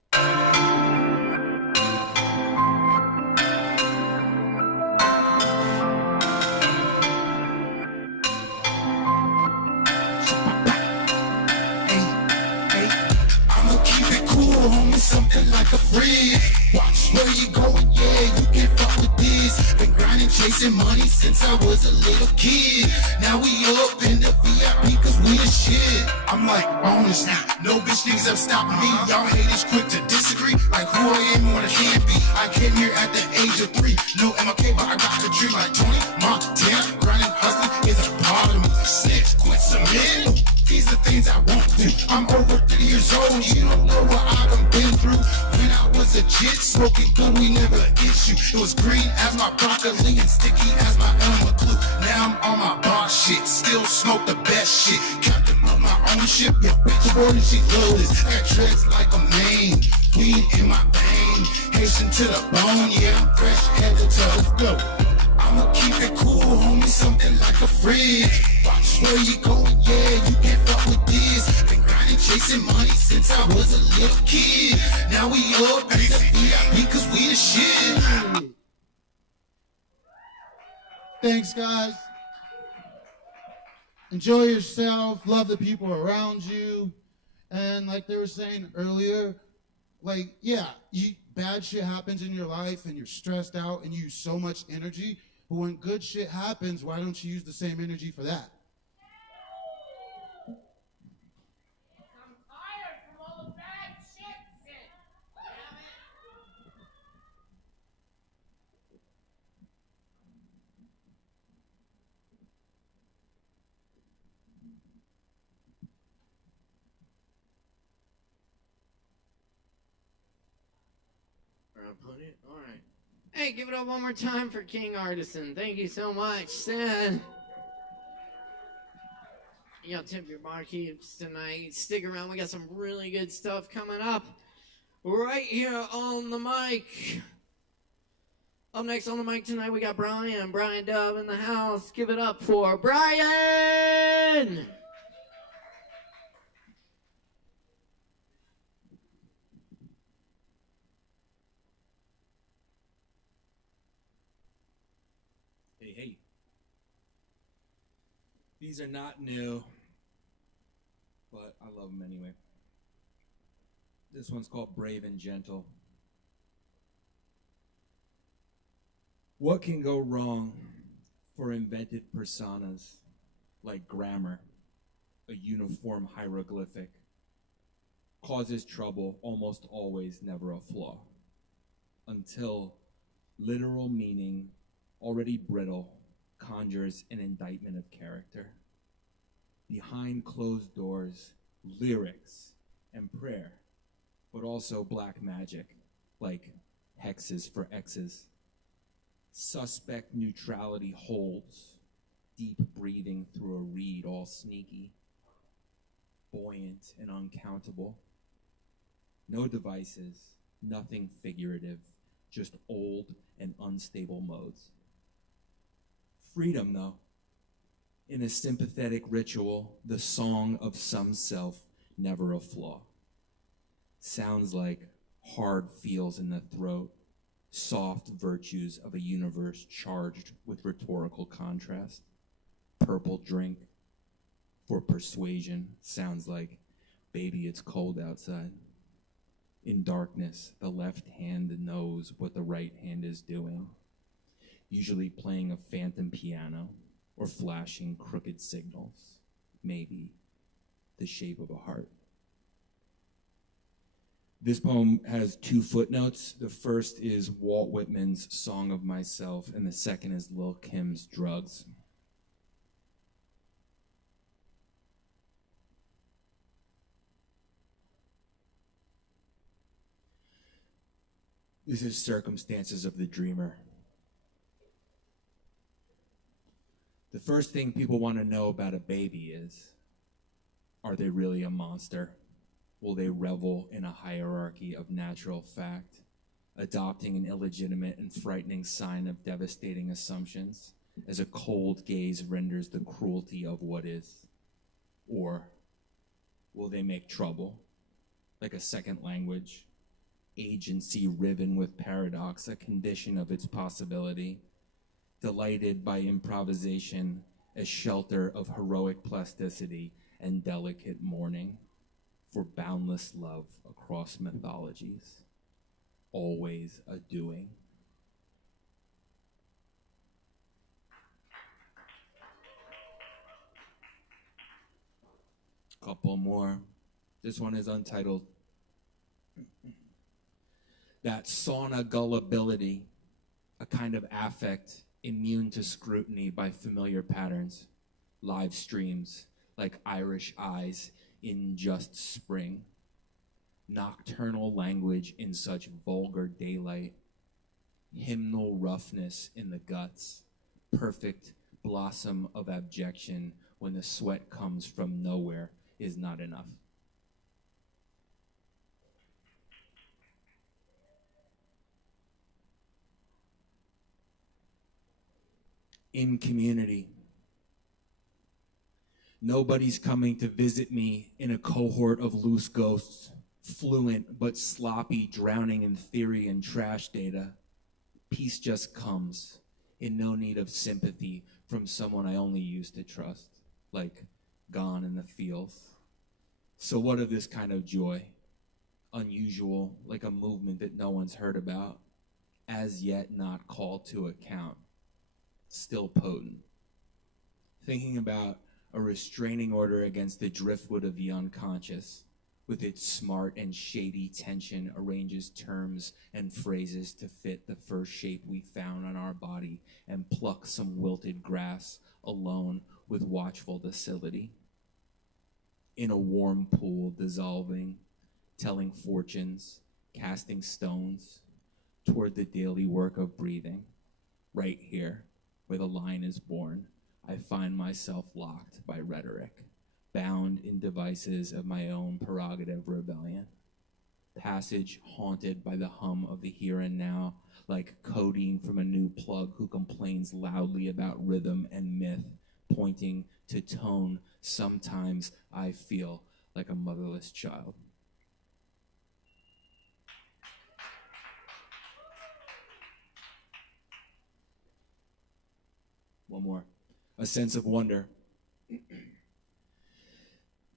I'ma keep it cool, homie, something like a friend. Watch where you going, yeah, you can fuck with this. Been grinding, chasing money since I was a little kid. Now we up in the VIP cause we the shit. I'm like, honest now, no bitch niggas have stopped me. Y'all haters quick to disagree, like who I am and what I can be. I came here at the age of 3, no MLK, but I got the dream like Tony Montana. Grinding, hustling is a part of me. Snitch, quit some men. These are things I won't do. I'm over 30 years old, you don't know what I done been through. When I was a jit, smoking good, we never issue. It was green as my broccoli and sticky as my Elma glue. Now I'm on my boss shit, still smoke the best shit. Captain of my own ship, your bitch born and she loaded. Got dreads like a mane, weed in my vein. Haitian to the bone, yeah, I'm fresh head to toe. Let's go. I'ma keep it cool, homie, something like a friend. Watch where you going, yeah, you can't fuck with this. Been grinding, chasing money since I was a little kid. Now we up in the VIP cause we the shit. Thanks, guys. Enjoy yourself, love the people around you. And like they were saying earlier, like, yeah, bad shit happens in your life and you're stressed out and you use so much energy. But when good shit happens, why don't you use the same energy for that? I'm tired from all the bad shit. Where I put it? All right. Hey, give it up one more time for King Artisan. Thank you so much, Sid. Y'all tip your barkeeps tonight. Stick around. We got some really good stuff coming up right here on the mic. Up next on the mic tonight, we got Brian Dove in the house. Give it up for Brian! These are not new, but I love them anyway. This one's called Brave and Gentle. What can go wrong for invented personas like grammar, a uniform hieroglyphic, causes trouble, almost always never a flaw, until literal meaning, already brittle, conjures an indictment of character. Behind closed doors, lyrics and prayer, but also black magic, like hexes for X's. Suspect neutrality holds, deep breathing through a reed, all sneaky, buoyant and uncountable. No devices, nothing figurative, just old and unstable modes. Freedom, though, in a sympathetic ritual, the song of some self, never a flaw. Sounds like hard feels in the throat, soft virtues of a universe charged with rhetorical contrast. Purple drink for persuasion sounds like, baby, it's cold outside. In darkness, the left hand knows what the right hand is doing, usually playing a phantom piano or flashing crooked signals, maybe the shape of a heart. This poem has 2 footnotes. The first is Walt Whitman's Song of Myself, and the second is Lil' Kim's Drugs. This is Circumstances of the Dreamer. The first thing people want to know about a baby is, are they really a monster? Will they revel in a hierarchy of natural fact, adopting an illegitimate and frightening sign of devastating assumptions as a cold gaze renders the cruelty of what is? Or will they make trouble, like a second language, agency riven with paradox, a condition of its possibility, delighted by improvisation as shelter of heroic plasticity and delicate mourning, for boundless love across mythologies, always a doing. Couple more. This one is untitled. That sauna gullibility, a kind of affect immune to scrutiny by familiar patterns, live streams like Irish eyes in just spring, nocturnal language in such vulgar daylight, hymnal roughness in the guts, perfect blossom of abjection when the sweat comes from nowhere is not enough. In community. Nobody's coming to visit me in a cohort of loose ghosts, fluent but sloppy, drowning in theory and trash data. Peace just comes, in no need of sympathy from someone I only used to trust, like gone in the fields. So what of this kind of joy? Unusual, like a movement that no one's heard about, as yet not called to account, still potent. Thinking about a restraining order against the driftwood of the unconscious, with its smart and shady tension arranges terms and phrases to fit the first shape we found on our body and pluck some wilted grass alone with watchful docility. In a warm pool dissolving, telling fortunes, casting stones toward the daily work of breathing, right here where the line is born, I find myself locked by rhetoric, bound in devices of my own prerogative rebellion. Passage haunted by the hum of the here and now, like codeine from a new plug who complains loudly about rhythm and myth, pointing to tone. Sometimes I feel like a motherless child. One more. A sense of wonder.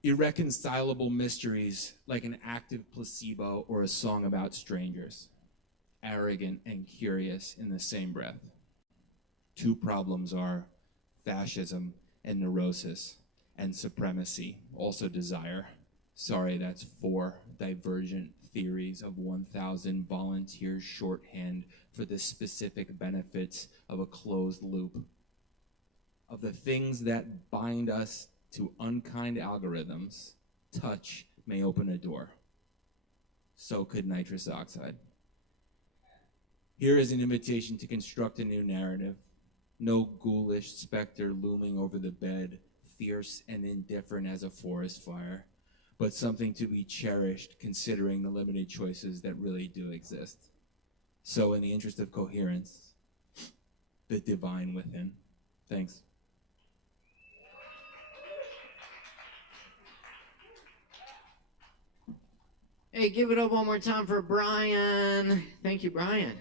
Irreconcilable mysteries like an active placebo or a song about strangers. Arrogant and curious in the same breath. Two problems are fascism and neurosis, and supremacy, also desire. Sorry, that's 4 divergent theories of 1,000 volunteers shorthand for the specific benefits of a closed loop. Of the things that bind us to unkind algorithms, touch may open a door. So could nitrous oxide. Here is an invitation to construct a new narrative. No ghoulish specter looming over the bed, fierce and indifferent as a forest fire, but something to be cherished considering the limited choices that really do exist. So in the interest of coherence, the divine within. Thanks. Hey, give it up one more time for Brian. Thank you, Brian.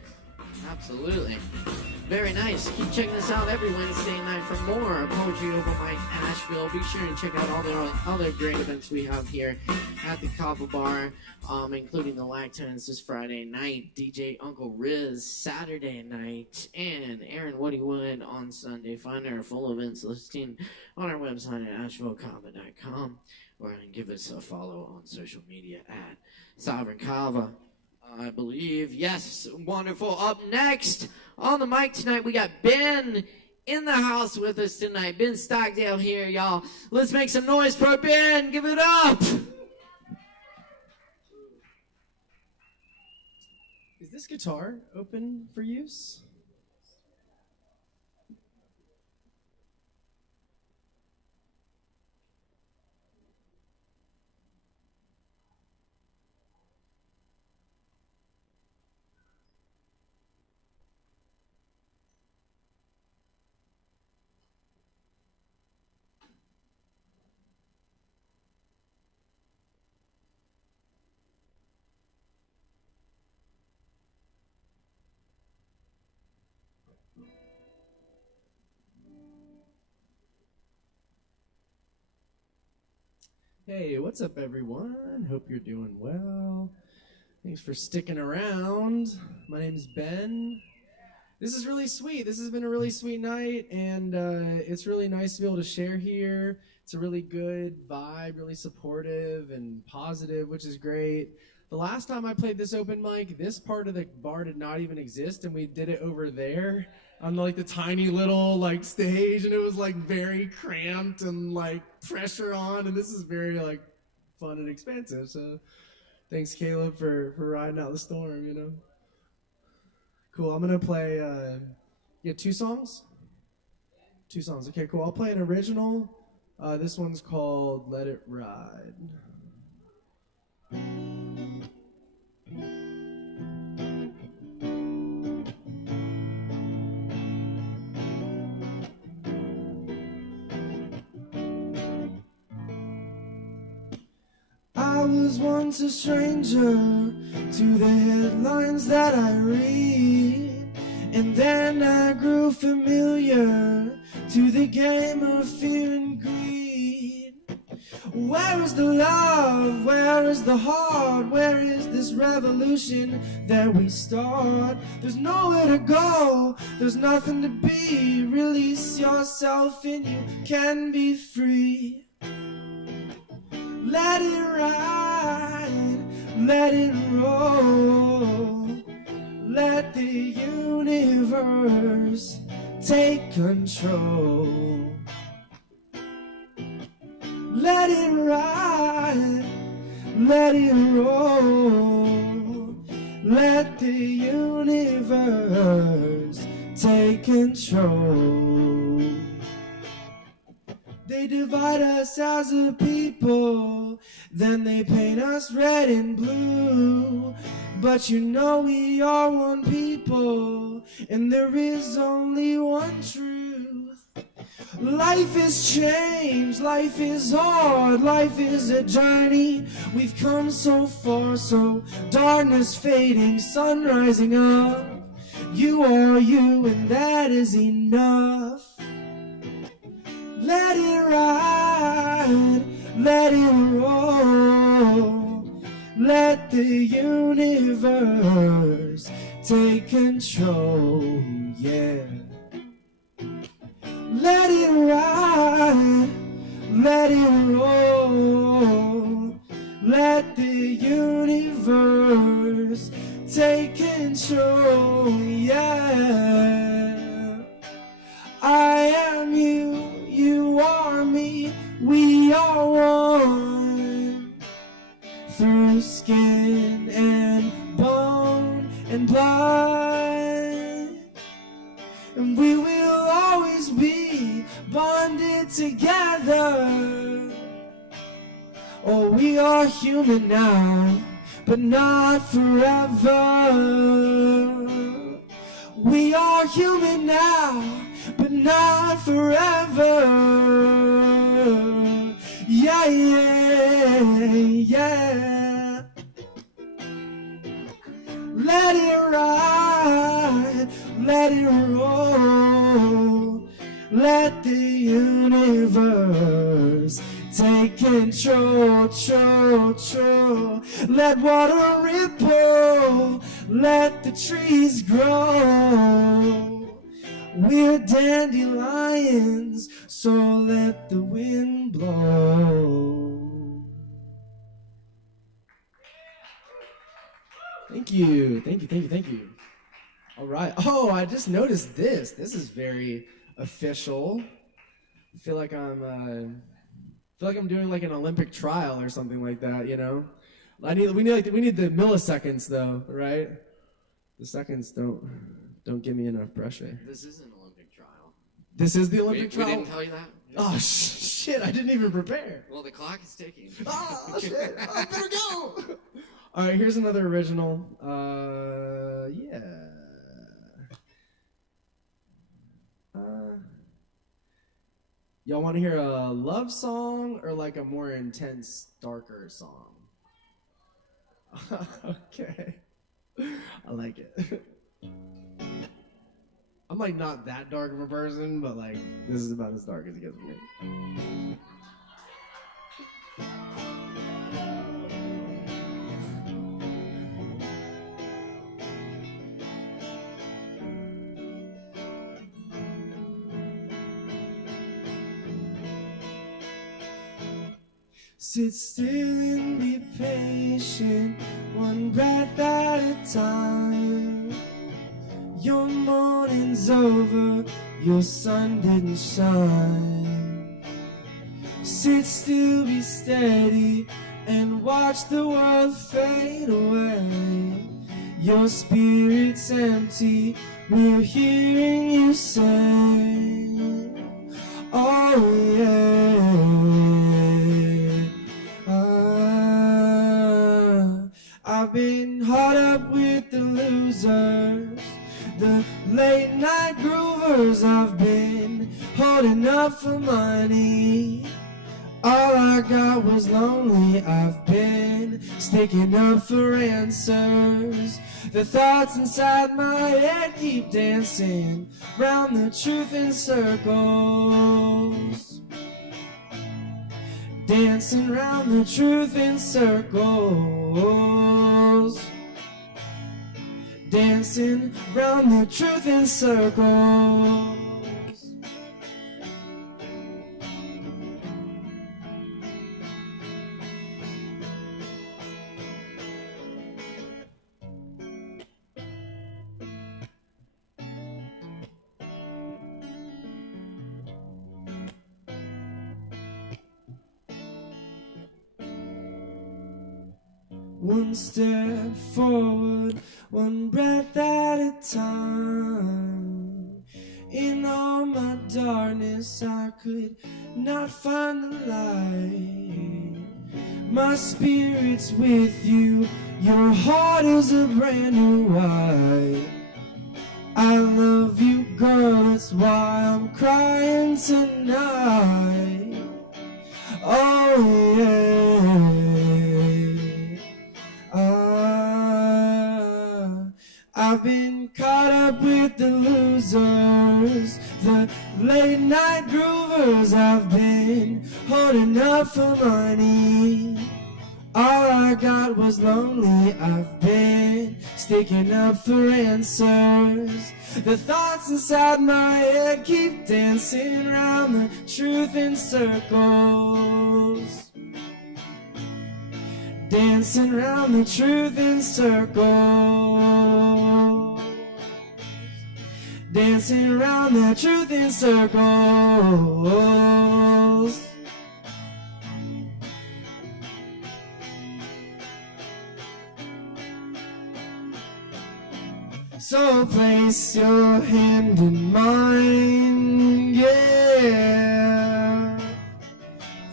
Absolutely. Very nice. Keep checking us out every Wednesday night for more Poetry Open Mic Asheville. Be sure to check out all the other great events we have here at the Kava Bar, including the Lactons this Friday night, DJ Uncle Riz Saturday night, and Aaron Woodywood on Sunday. Find our full events listing on our website at AshevilleKava.com, or give us a follow on social media at Sovereign Kava. I believe. Yes, wonderful. Up next on the mic tonight, we got Ben in the house with us tonight. Ben Stockdale here, y'all. Let's make some noise for Ben. Give it up. Is this guitar open for use? Hey, what's up, everyone? Hope you're doing well. Thanks for sticking around. My name's Ben. This is really sweet. This has been a really sweet night, and it's really nice to be able to share here. It's a really good vibe, really supportive and positive, which is great. The last time I played this open mic, this part of the bar did not even exist, and we did it over there on like the tiny little like stage, and it was like very cramped and like pressure on, and this is very like fun and expansive. So thanks, Caleb, for riding out the storm, you know. Cool. I'm gonna play you have 2 songs? 2 songs. Okay, cool. I'll play an original. This one's called Let It Ride. I was once a stranger to the headlines that I read, and then I grew familiar to the game of fear and greed. Where is the love? Where is the heart? Where is this revolution that we start? There's nowhere to go, there's nothing to be. Release yourself and you can be free. Let it ride, let it roll. Let the universe take control. Let it ride, let it roll. Let the universe take control. They divide us as a people, then they paint us red and blue. But you know we are one people, and there is only one truth. Life is change, life is hard, life is a journey. We've come so far, so darkness fading, sun rising up. You are you, and that is enough. Let it ride, let it roll. Let the universe take control, yeah. Let it ride, let it roll. Let the universe take control, yeah. I am you, you are me, we are one. Through skin and bone and blood. And we will always be bonded together. Oh, we are human now, but not forever. We are human now, but not forever. Yeah, yeah, yeah. Let it ride, let it roll. Let the universe take control, control. Let water ripple, let the trees grow. We're dandelions, so let the wind blow. Thank you, thank you, thank you, thank you. All right. Oh, I just noticed this. This is very official. I feel like I'm doing like an Olympic trial or something like that. You know, we need the milliseconds though, right? The seconds don't give me enough pressure. This is an Olympic trial. This is the Olympic trial. We didn't tell you that. Oh shit! I didn't even prepare. Well, the clock is ticking. Oh shit! I better go. All right, here's another original. Yeah. Y'all want to hear a love song or like a more intense, darker song? Okay. I like it. I'm like not that dark of a person, but like this is about as dark as it gets for me. Sit still and be patient, one breath at a time. Your morning's over, your sun didn't shine. Sit still, be steady, and watch the world fade away. Your spirit's empty, we're hearing you say, oh yeah. I've been hard up with the losers, the late night groovers. I've been holding up for money. All I got was lonely. I've been sticking up for answers. The thoughts inside my head keep dancing round the truth in circles. Dancing round the truth in circles. Dancing round the truth in circles. One step forward, one breath at a time. In all my darkness, I could not find the light. My spirit's with you, your heart is a brand new white. I love you, girl, that's why I'm crying tonight. Oh yeah. I've been caught up with the losers, stores. The late night groovers I've been holding up for money. All I got was lonely. I've been sticking up for answers. The thoughts inside my head keep dancing around the truth in circles. Dancing around the truth in circles. Dancing around the truth in circles. So place your hand in mine, yeah.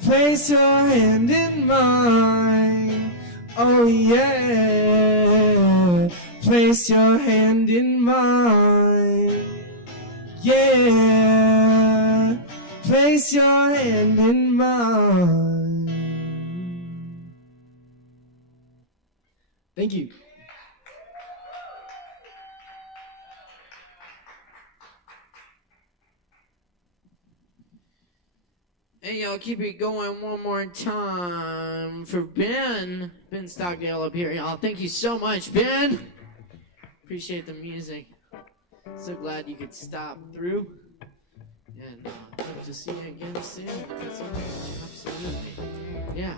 Place your hand in mine, oh yeah. Place your hand in mine, yeah. Place your hand in mine. Thank you. Hey, y'all, keep it going one more time for Ben. Ben Stockdale up here, y'all. Thank you so much, Ben. Appreciate the music. So glad you could stop through. And hope to see you again soon. That's absolutely. Yeah.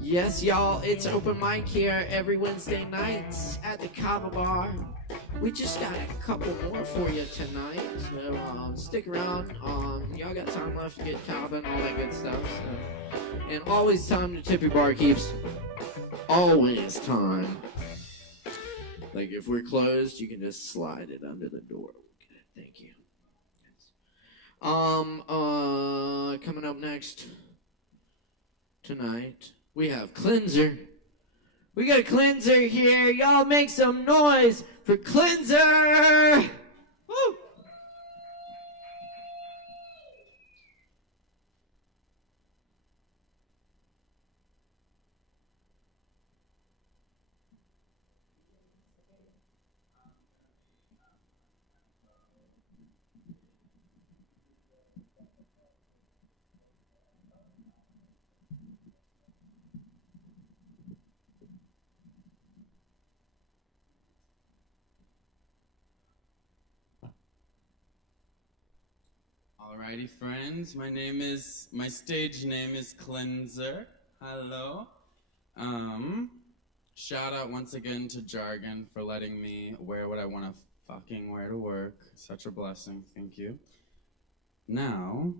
Yes, y'all, it's open mic here every Wednesday nights at the Kava Bar. We just got a couple more for you tonight, so stick around. Y'all got time left to get Kava and all that good stuff. So. And always time to tip your barkeeps. Always time. Like if we're closed, you can just slide it under the door. Okay, thank you. Coming up next tonight, we have Cleanser. We got a Cleanser here. Y'all make some noise for Cleanser! Woo! Alrighty, friends. My stage name is Cleanser. Hello. Shout out once again to Jargon for letting me wear what I want to fucking wear to work. Such a blessing. Thank you. Now,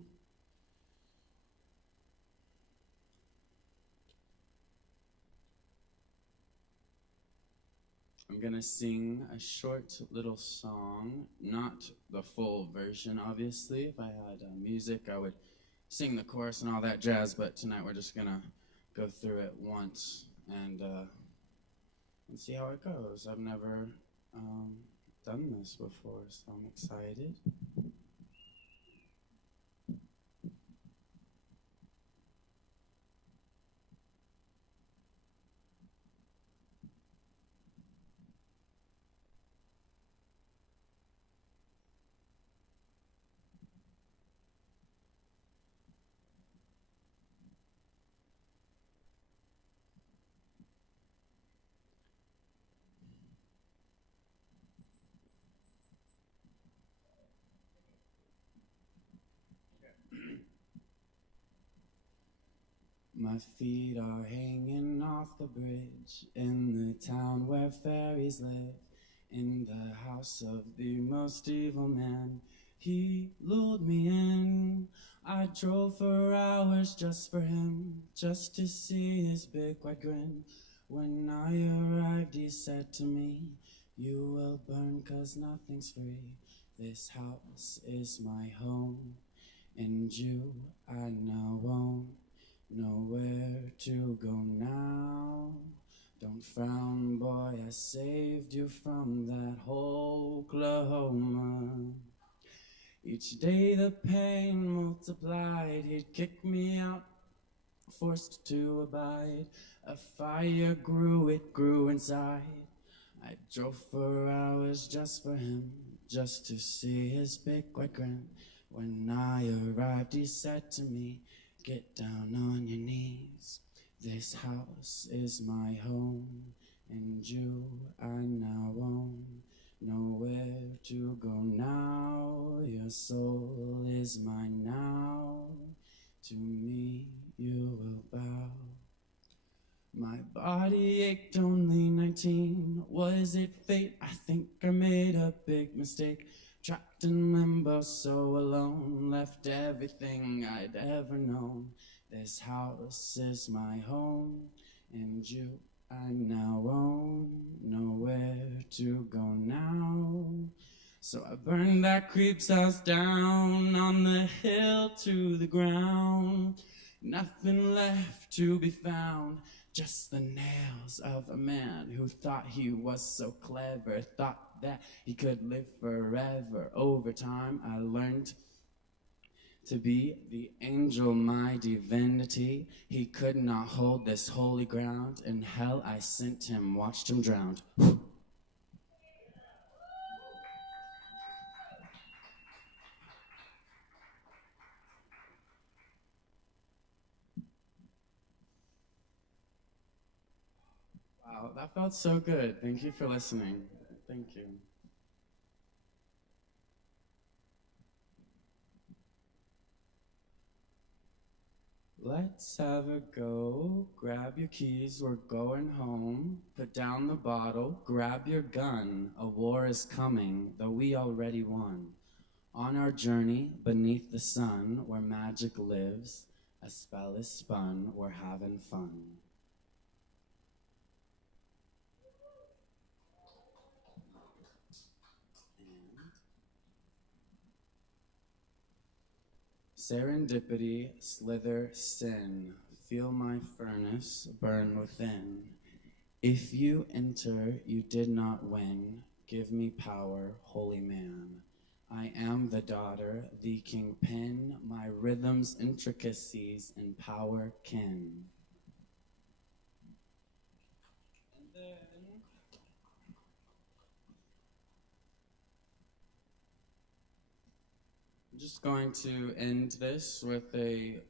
I'm gonna sing a short little song, not the full version, obviously. If I had music, I would sing the chorus and all that jazz, but tonight we're just gonna go through it once and see how it goes. I've never done this before, so I'm excited. My feet are hanging off the bridge in the town where fairies live, in the house of the most evil man. He lured me in. I drove for hours just for him, just to see his big white grin. When I arrived, he said to me, "You will burn 'cause nothing's free. This house is my home, and you I now own. Nowhere to go now. Don't frown, boy, I saved you from that whole Oklahoma." Each day the pain multiplied. He'd kick me out, forced to abide. A fire grew, it grew inside. I drove for hours just for him, just to see his big white grin. When I arrived, he said to me, "Get down on your knees. This house is my home, and you I now own. Nowhere to go now, your soul is mine now. To me you will bow." My body ached, only 19. Was it fate? I think I made a big mistake. Trapped in limbo, so alone. Left everything I'd ever known. This house is my home, and you I now own. Nowhere to go now. So I burned that creep's house down on the hill to the ground. Nothing left to be found, just the nails of a man who thought he was so clever, thought that he could live forever. Over time I learned to be the angel, my divinity. He could not hold this holy ground. In hell I sent him, watched him drown. Wow, that felt so good. Thank you for listening. Thank you. Let's have a go. Grab your keys, we're going home. Put down the bottle, grab your gun. A war is coming, though we already won. On our journey beneath the sun, where magic lives, a spell is spun, we're having fun. Serendipity, slither, sin. Feel my furnace burn within. If you enter, you did not win. Give me power, holy man. I am the daughter, the kingpin. My rhythm's intricacies and power kin. I'm just going to end this with a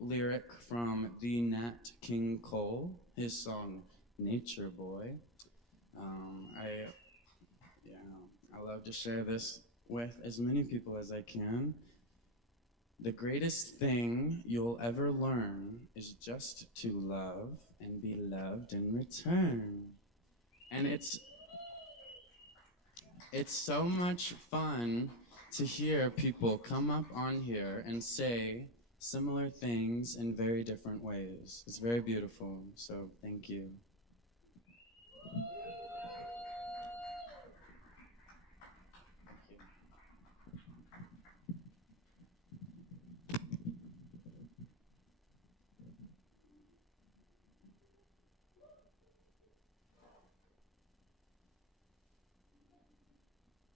lyric from the Nat King Cole, his song Nature Boy. I love to share this with as many people as I can. The greatest thing you'll ever learn is just to love and be loved in return. And it's so much fun to hear people come up on here and say similar things in very different ways. It's very beautiful, so thank you.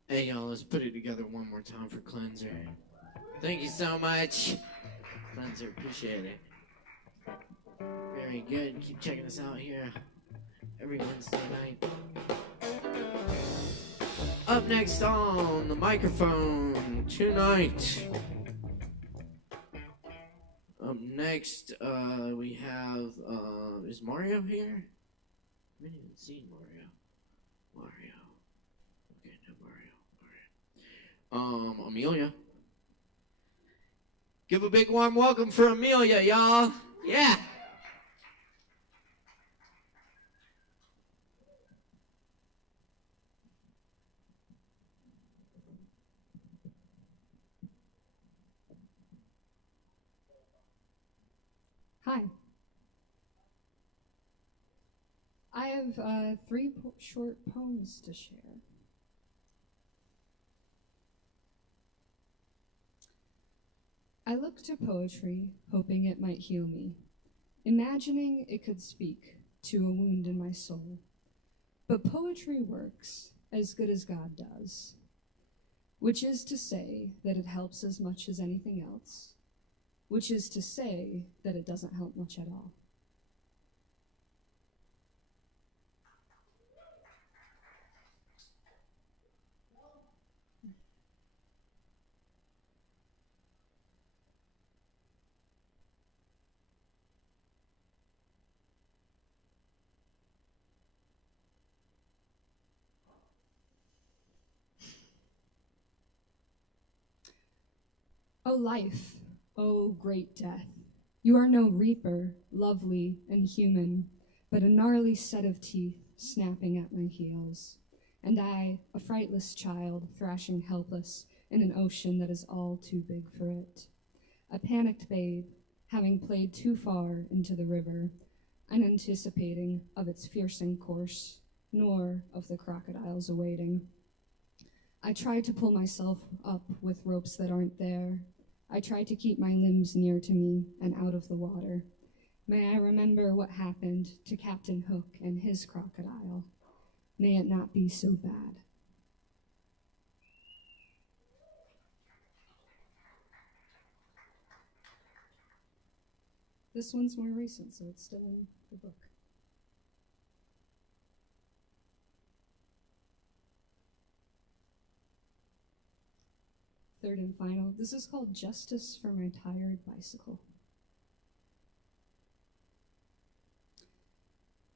Hey, y'all, let's put it together one more time for Cleanser. Thank you so much. Cleanser, appreciate it. Very good. Keep checking us out here every Wednesday night. Up next on the microphone tonight. Up next, we have, is Mario here? I haven't even seen Mario. Okay, no Mario. Alright. Amelia. Give a big warm welcome for Amelia, y'all. Yeah. Hi. I have three short poems to share. I look to poetry, hoping it might heal me, imagining it could speak to a wound in my soul. But poetry works as good as God does, which is to say that it helps as much as anything else, which is to say that it doesn't help much at all. O life, O great death, you are no reaper, lovely and human, but a gnarly set of teeth snapping at my heels. And I, a frightless child, thrashing helpless in an ocean that is all too big for it. A panicked babe, having played too far into the river, unanticipating of its fearsome course, nor of the crocodiles awaiting. I try to pull myself up with ropes that aren't there. I try to keep my limbs near to me and out of the water. May I remember what happened to Captain Hook and his crocodile. May it not be so bad. This one's more recent, so it's still in the book. Third and final. This is called Justice for My Tired Bicycle.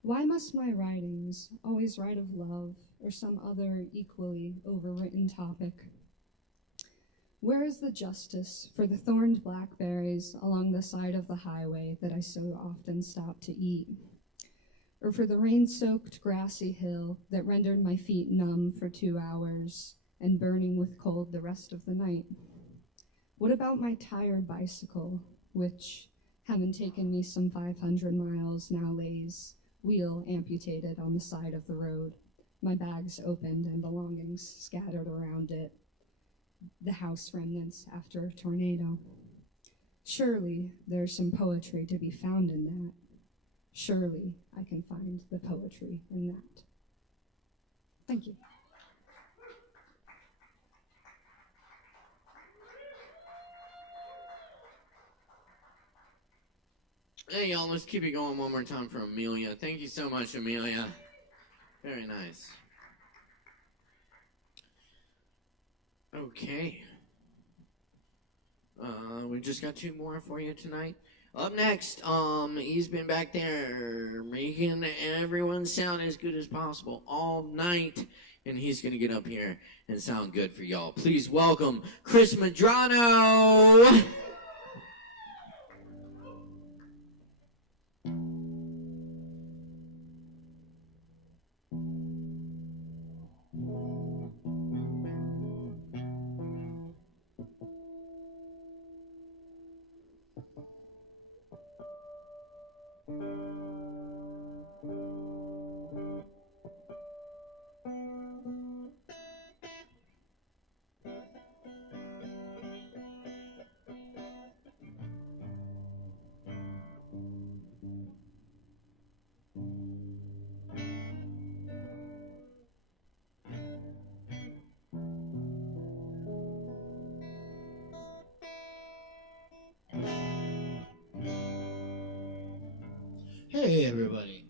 Why must my writings always write of love or some other equally overwritten topic? Where is the justice for the thorned blackberries along the side of the highway that I so often stop to eat? Or for the rain-soaked grassy hill that rendered my feet numb for 2 hours and burning with cold the rest of the night? What about my tired bicycle, which, having taken me some 500 miles, now lays, wheel amputated on the side of the road, my bags opened and belongings scattered around it, the house remnants after a tornado? Surely there's some poetry to be found in that. Surely I can find the poetry in that. Thank you. Hey, y'all, let's keep it going one more time for Amelia. Thank you so much, Amelia. Very nice. Okay. We just got 2 more for you tonight. Up next, he's been back there making everyone sound as good as possible all night, and he's gonna get up here and sound good for y'all. Please welcome Chris Madrano. Hey, everybody.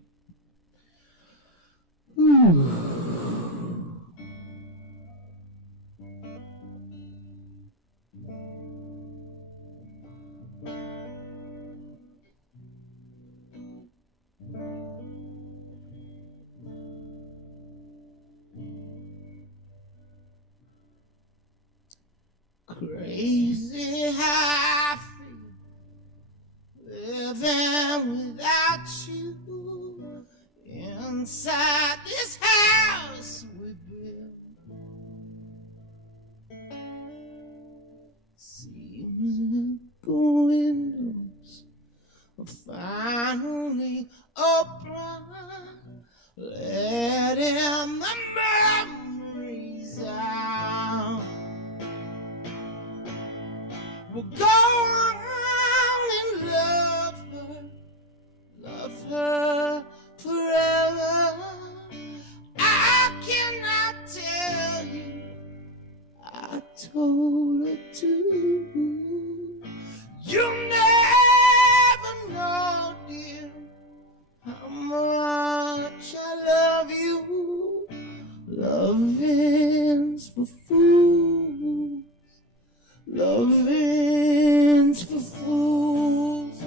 Crazy how I feel living without you inside this house we built. Seems the windows are finally open, letting the memories out. We'll go on and love her forever. I cannot tell you, I told her to. You never know, dear, how much I love you. Loving's for fools. Loving's for fools.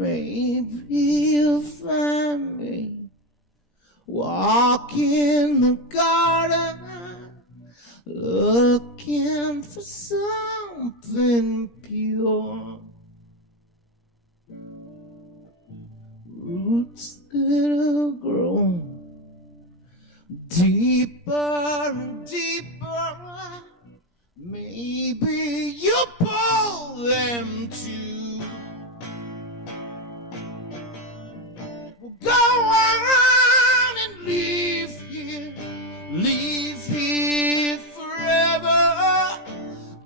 maybe you'll find me walking the garden, looking for something pure. Roots that'll grow deeper and deeper. Maybe you pull them too. We'll go on and leave here forever.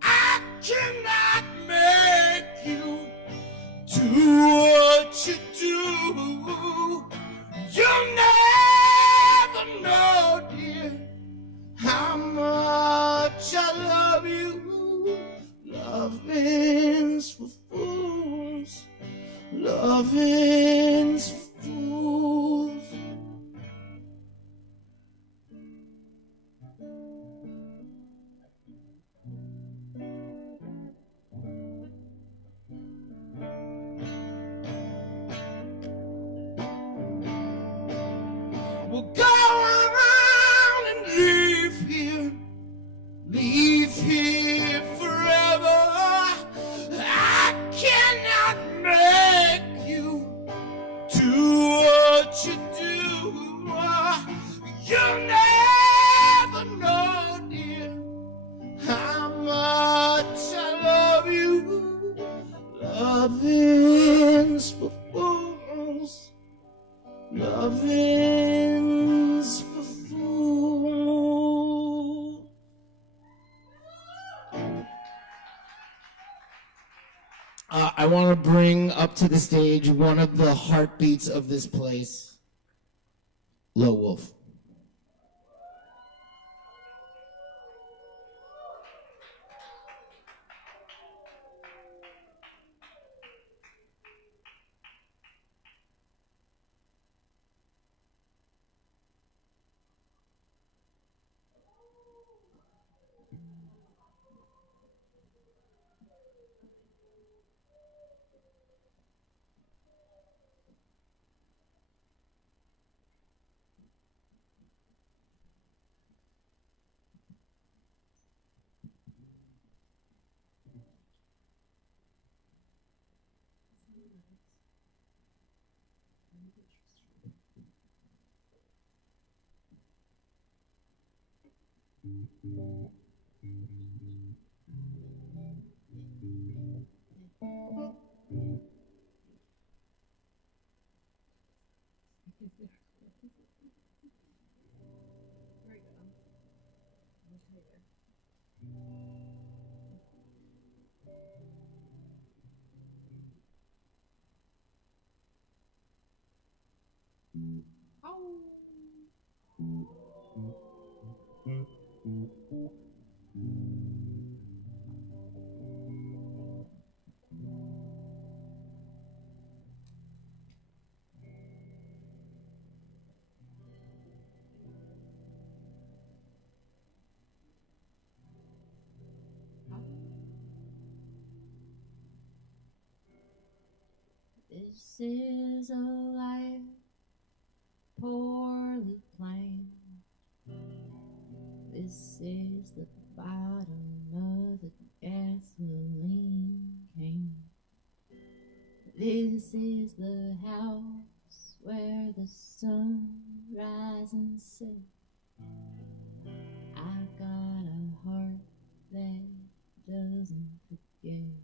I cannot make you do what you do. You'll never know, dear, how much I love you. Loving's for fools. Loving's for fools. We'll go around and leave here forever. I cannot make you do what you do. You'll never know, dear, how much I love you. Loving's for fools. Loving's for fools. I want to bring up to the stage one of the heartbeats of this place, Low Wolf. This is a life poorly planned. This is the bottom of the gasoline can. This is the house where the sun rises and sets. I got a heart that doesn't forget.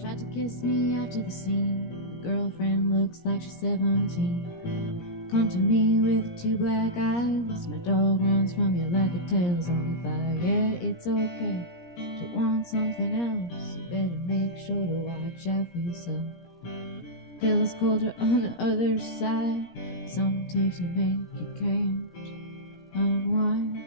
Tried to kiss me after the scene. The girlfriend looks like she's 17. Come to me with two black eyes. My dog runs from you like her tail's on fire. Yeah, it's okay to want something else. You better make sure to watch out for yourself. Feels colder on the other side. Some tears you make you can't unwind.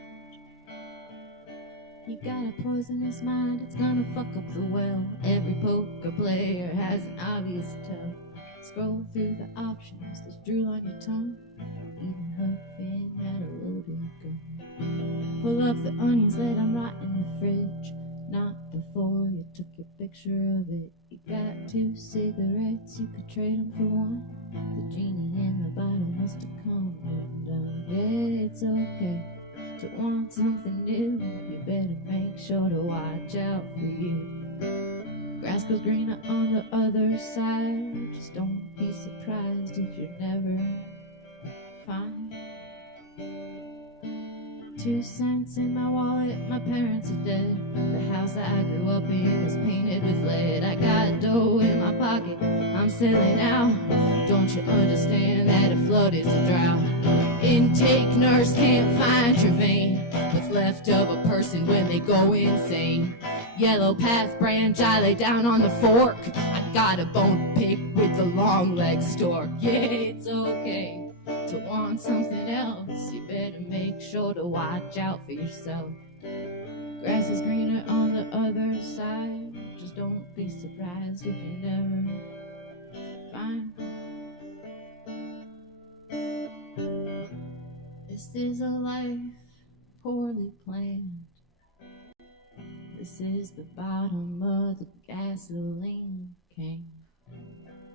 You got a poisonous mind, it's gonna fuck up the well. Every poker player has an obvious tell. Scroll through the options, there's drool on your tongue. Even Huck Finn had a loaded gun. Pull up the onions, let them rot in the fridge. Not before before you took your picture of it. You got 2 cigarettes, you could trade them for one. The genie in the bottle must have come undone. Yeah, it's okay to want something new. You better make sure to watch out for you. Grass goes greener on the other side. Just don't be surprised if you're never fine. 2 cents in my wallet, my parents are dead. The house that I grew up in was painted with lead. I got dough in my pocket, I'm selling out. Don't you understand that a flood is a drought? Intake nurse can't find your vein. What's left of a person when they go insane? Yellow path branch, I lay down on the fork. I got a bone to pick with the long leg stork. Yeah, it's okay to want something else. You better make sure to watch out for yourself. Grass is greener on the other side. Just don't be surprised if you never find. This is a life poorly planned. This is the bottom of the gasoline can.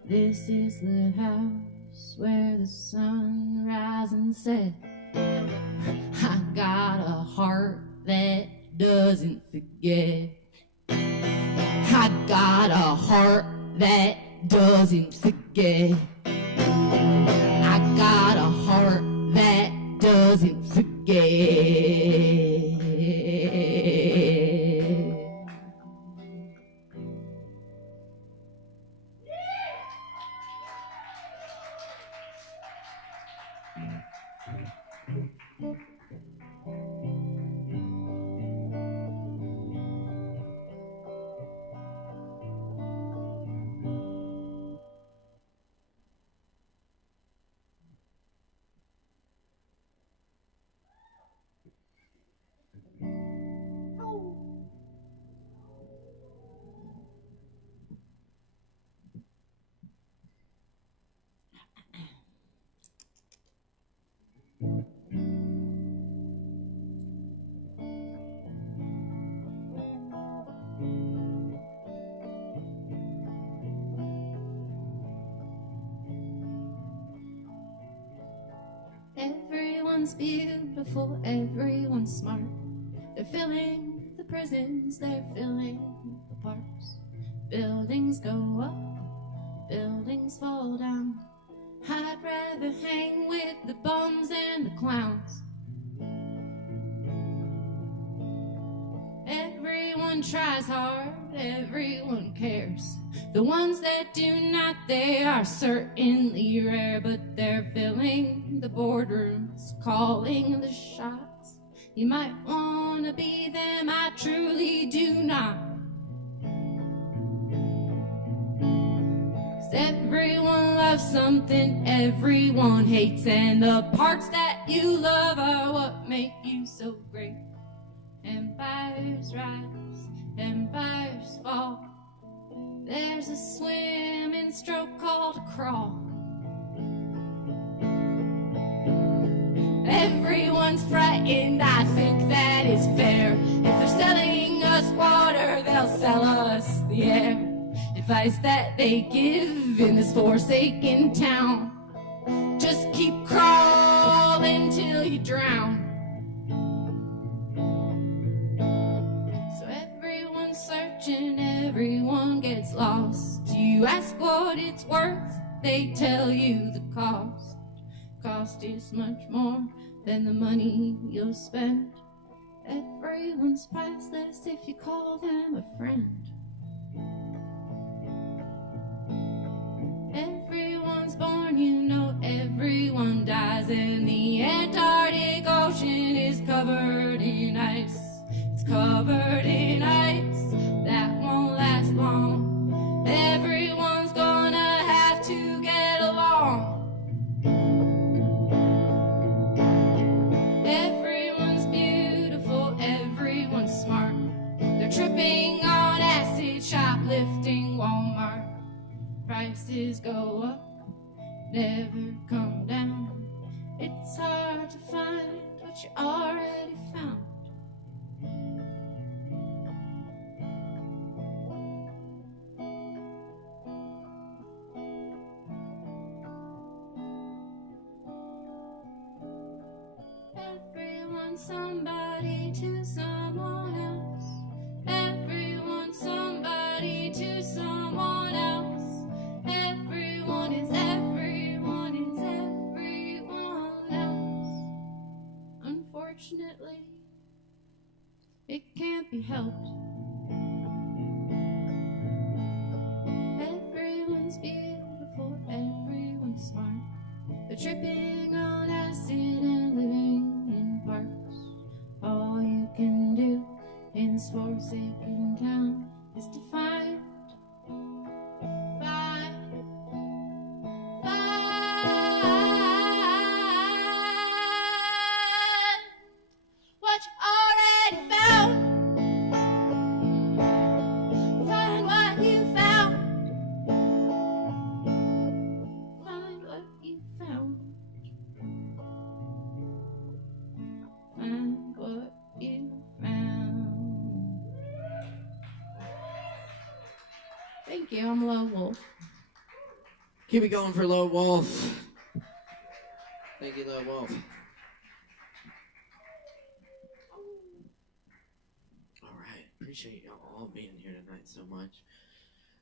This is the house where the sun rises and sets. I got a heart that doesn't forget. I got a heart that doesn't forget. I got a heart that doesn't forget. Everyone's beautiful, everyone's smart. They're filling the prisons, they're filling the parks. Buildings go up, buildings fall down. I'd rather hang with the bums and the clowns. Everyone tries hard, everyone cares. The ones that do not, they are certainly rare, but they're filling the boardrooms, calling the shots. You might want to be them, I truly do not. 'Cause everyone loves something, everyone hates, and the parts that you love are what make you so great. Empires rise, empires fall. There's a swimming stroke called a crawl. Everyone's frightened, I think that is fair. If they're selling us water, they'll sell us the air. Advice that they give in this forsaken town: just keep crawling till you drown. So everyone's searching, everyone gets lost. You ask what it's worth, they tell you the cost. Cost is much more than the money you'll spend. Everyone's priceless if you call them a friend. Everyone's born, you know everyone dies, and the Antarctic Ocean is covered in ice. It's covered in ice that won't last long. Everyone's gonna have to get along. Everyone's beautiful, everyone's smart. They're tripping on acid, shoplifting Walmart. Prices go up, never come down. It's hard to find what you already found. Everyone's somebody to someone else. Everyone's somebody to someone else. Everyone is everyone is everyone else. Unfortunately, it can't be helped. Everyone's beautiful, everyone's smart. They're tripping on acid and living in parks. All you can do in this forsaken town is to find what you already found. Find what you found. Find what you found. Find what you found. Thank you. I'm Love Wolf. Keep it going for Low Wolf. Thank you, Low Wolf. All right. Appreciate y'all all being here tonight so much.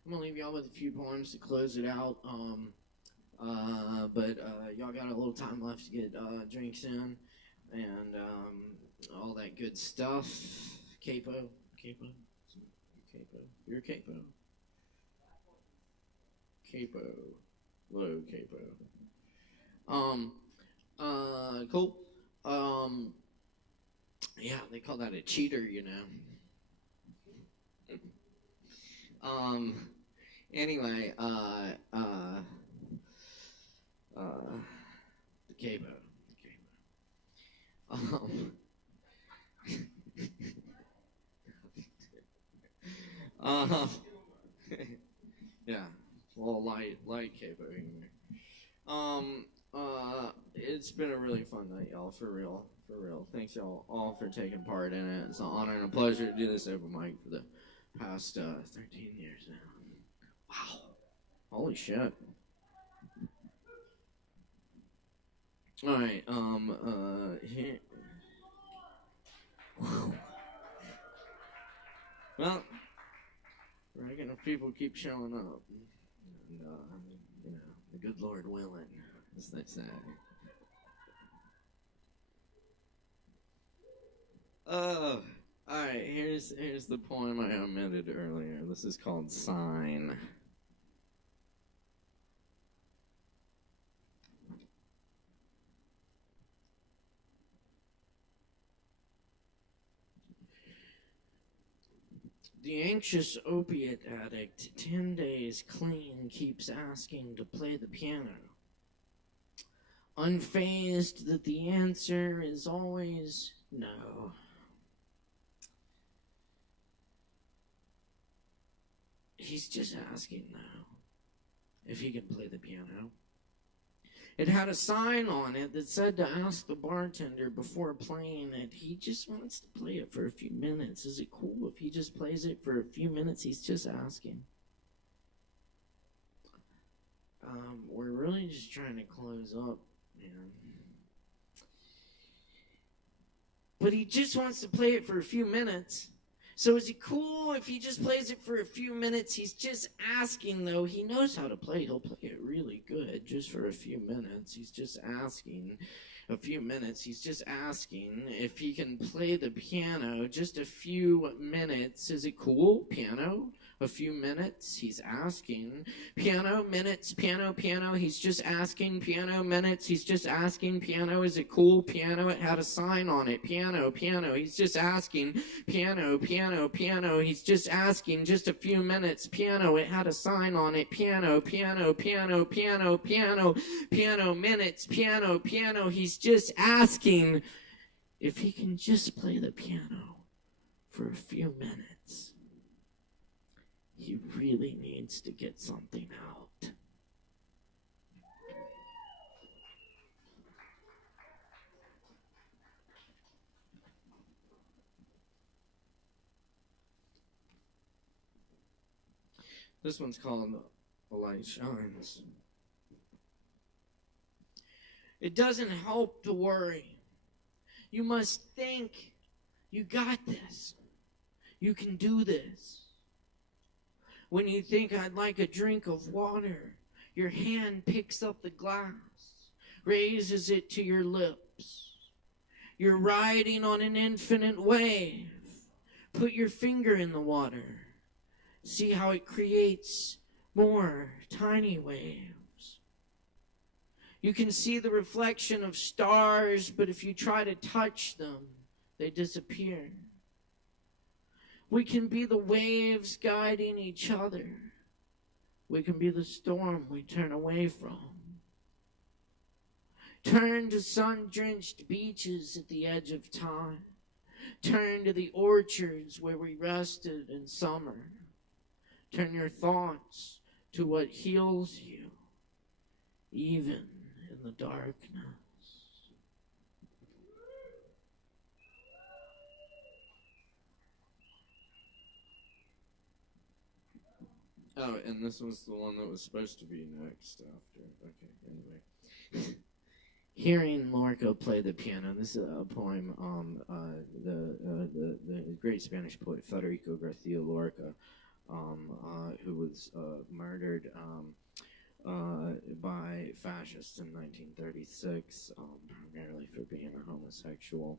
I'm going to leave y'all with a few poems to close it out. But y'all got a little time left to get drinks in and all that good stuff. Capo. You're a capo. Capo. Low capo. Cool. Yeah, they call that a cheater, you know. Anyway, the capo. Yeah, well, light capo humor. It's been a really fun night, y'all, for real. Thanks y'all all for taking part in it. It's an honor and a pleasure to do this open mic for the past 13 years now. Wow, holy shit. All right, here. Well, I reckon if people keep showing up, and, you know, the good Lord willing, as they say. All right, here's the poem I omitted earlier. This is called Sign. The anxious opiate addict, 10 days clean, keeps asking to play the piano. Unfazed that the answer is always no. He's just asking now if he can play the piano. It had a sign on it that said to ask the bartender before playing it. He just wants to play it for a few minutes. Is it cool if he just plays it for a few minutes? He's just asking. We're really just trying to close up, man. But he just wants to play it for a few minutes. So is it cool if he just plays it for a few minutes? He's just asking, though. He knows how to play. He'll play it really good just for a few minutes. He's just asking a few minutes. He's just asking if he can play the piano just a few minutes. Is it cool? Piano? A few minutes. He's asking. Piano, minutes, piano, piano. He's just asking. Piano, minutes. He's just asking. Piano, is it cool? Piano, it had a sign on it. Piano, piano. He's just asking. Piano, piano, piano. He's just asking. Just a few minutes. Piano, it had a sign on it. Piano, piano, piano, piano, piano. Piano, minutes, piano, piano. He's just asking if he can just play the piano for a few minutes. He really needs to get something out. This one's called The Light Shines. It doesn't help to worry. You must think, you got this. You can do this. When you think I'd like a drink of water, your hand picks up the glass, raises it to your lips. You're riding on an infinite wave. Put your finger in the water. See how it creates more tiny waves. You can see the reflection of stars, but if you try to touch them, they disappear. We can be the waves guiding each other. We can be the storm we turn away from. Turn to sun-drenched beaches at the edge of time. Turn to the orchards where we rested in summer. Turn your thoughts to what heals you, even in the darkness. Oh, and this was the one that was supposed to be next after. Okay, anyway. Hearing Lorca play the piano. This is a poem. The great Spanish poet Federico Garcia Lorca, who was murdered by fascists in 1936, primarily for being a homosexual.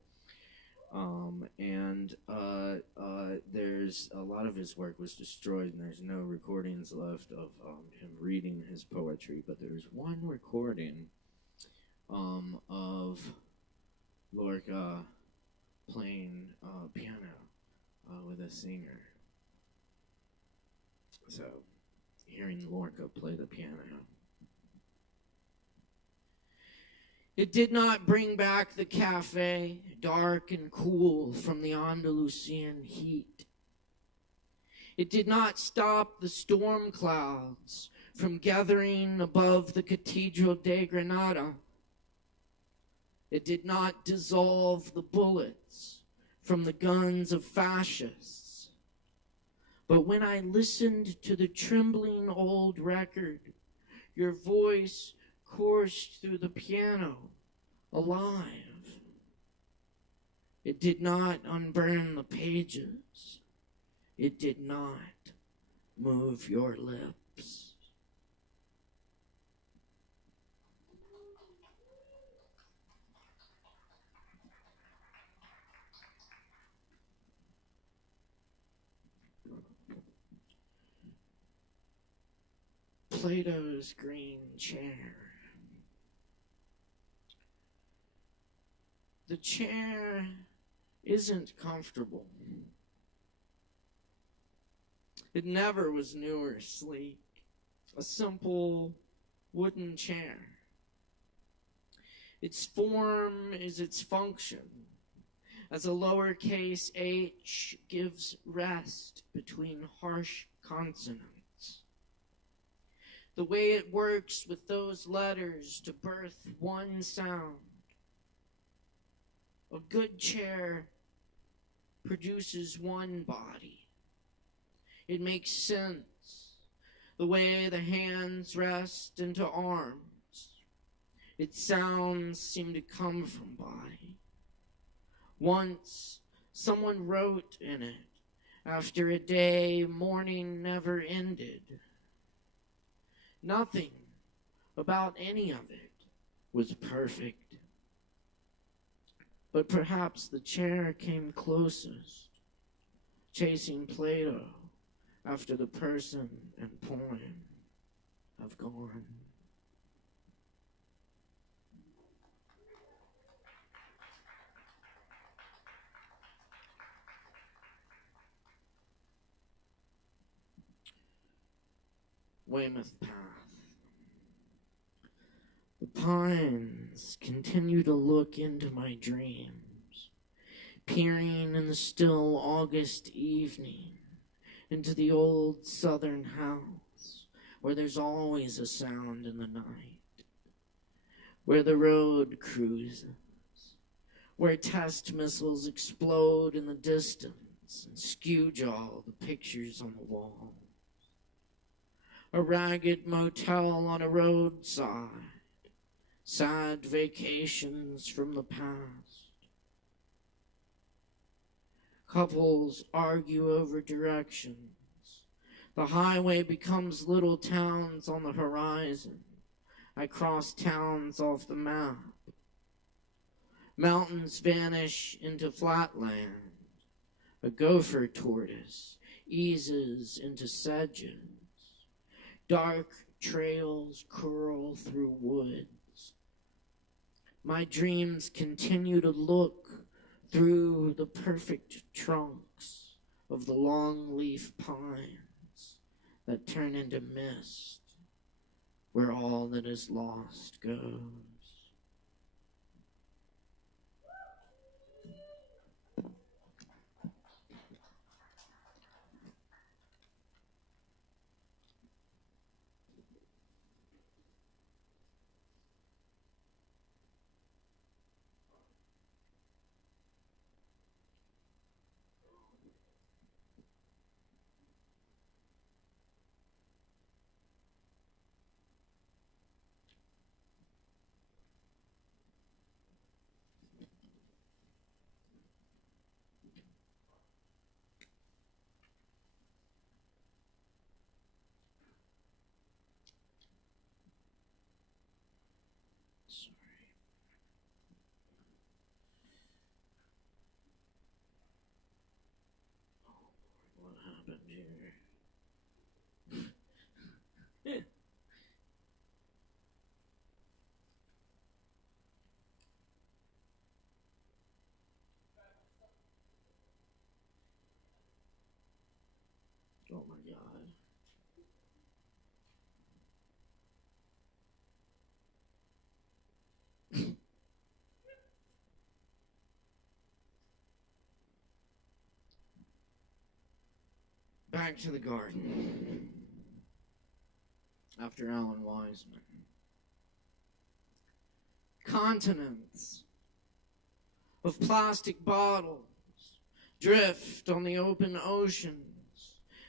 There's a lot of his work was destroyed, and there's no recordings left of him reading his poetry. But there's one recording of Lorca playing piano with a singer. So, hearing Lorca play the piano. It did not bring back the cafe, dark and cool from the Andalusian heat. It did not stop the storm clouds from gathering above the Cathedral de Granada. It did not dissolve the bullets from the guns of fascists. But when I listened to the trembling old record, your voice coursed through the piano, alive. It did not unburn the pages. It did not move your lips. Plato's green chair. The chair isn't comfortable. It never was new or sleek. A simple wooden chair. Its form is its function, as a lowercase h gives rest between harsh consonants. The way it works with those letters to birth one sound. A good chair produces one body. It makes sense, the way the hands rest into arms. Its sounds seem to come from body. Once, someone wrote in it, after a day morning never ended. Nothing about any of it was perfect. But perhaps the chair came closest, chasing Plato after the person and poem have gone. Weymouth Path. The pines continue to look into my dreams, peering in the still August evening into the old southern house where there's always a sound in the night, where the road cruises, where test missiles explode in the distance and skew-jaw the pictures on the wall. A ragged motel on a roadside, sad vacations from the past, Couples argue over directions. The highway becomes little towns on the horizon. I cross towns off the map. Mountains vanish into flatland. A gopher tortoise eases into sedges. Dark trails curl through woods. My dreams continue to look through the perfect trunks of the long-leaf pines that turn into mist, where all that is lost goes. What happened here? Oh my God. Back to the garden. After Alan Wiseman. Continents of plastic bottles drift on the open oceans.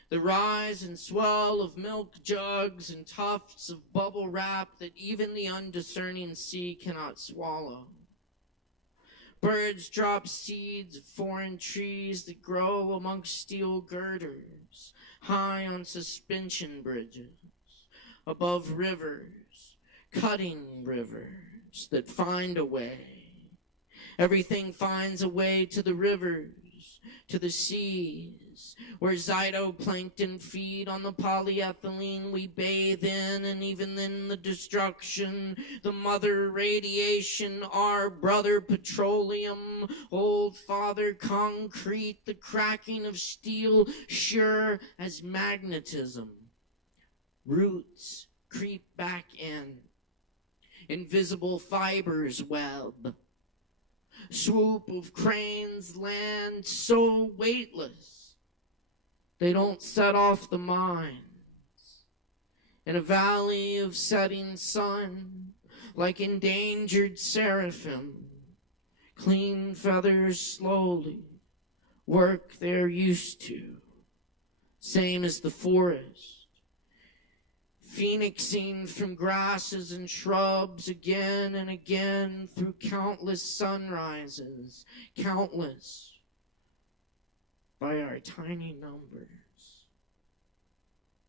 The rise and swell of milk jugs and tufts of bubble wrap that even the undiscerning sea cannot swallow. Birds drop seeds of foreign trees that grow amongst steel girders, high on suspension bridges, above rivers, cutting rivers that find a way. Everything finds a way to the rivers, to the seas, where zytoplankton feed on the polyethylene we bathe in, and even then the destruction, the mother radiation, our brother petroleum, old father concrete, the cracking of steel sure as magnetism. Roots creep back in. Invisible fibers web. Swoop of cranes land so weightless they don't set off the mines. In a valley of setting sun, like endangered seraphim, clean feathers slowly work they're used to, same as the forest. Phoenixing from grasses and shrubs again and again through countless sunrises, countless by our tiny numbers,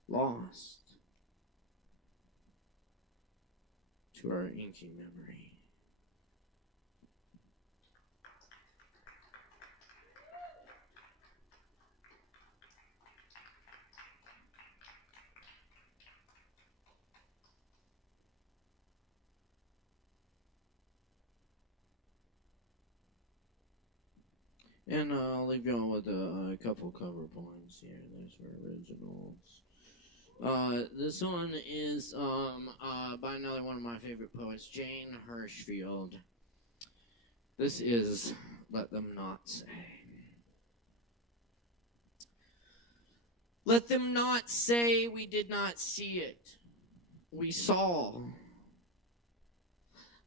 lost to our inky memory. And I'll leave y'all with a couple cover points here. There's for originals. This one is by another one of my favorite poets, Jane Hirschfield. This is Let Them Not Say. Let them not say we did not see it. We saw.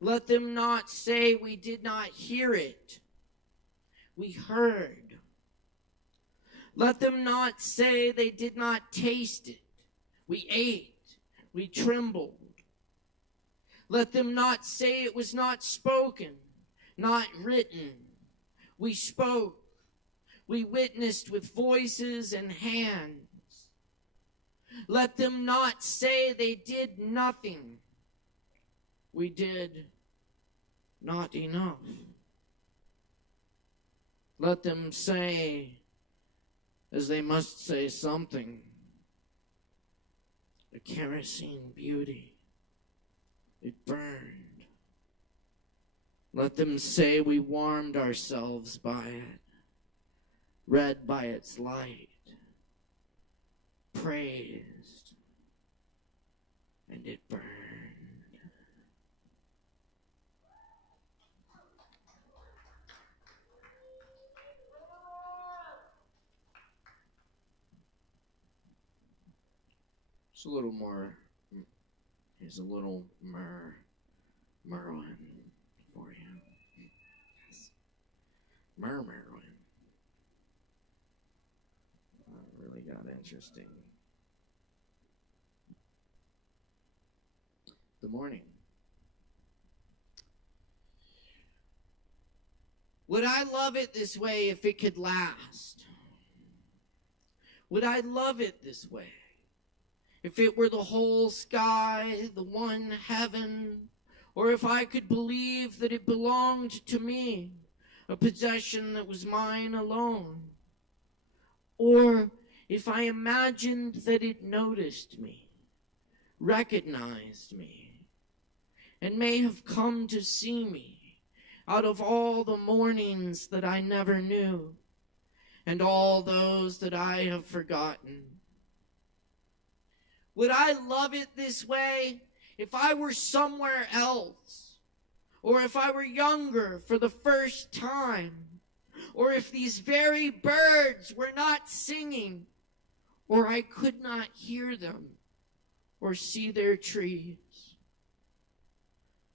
Let them not say we did not hear it. We heard. Let them not say they did not taste it. We ate. We trembled. Let them not say it was not spoken, not written. We spoke. we witnessed with voices and hands. Let them not say they did nothing. We did not enough. Let them say, as they must say something, a kerosene beauty, it burned. Let them say we warmed ourselves by it, read by its light, praised, and it burned. Just a little more. Here's a little Merlin for you. Yes. Merlin. Really got interesting. Good morning. Would I love it this way if it could last? Would I love it this way? If it were the whole sky, the one heaven, or if I could believe that it belonged to me, a possession that was mine alone, or if I imagined that it noticed me, recognized me, and may have come to see me out of all the mornings that I never knew, and all those that I have forgotten. Would I love it this way if I were somewhere else? Or if I were younger for the first time? Or if these very birds were not singing? Or I could not hear them or see their trees?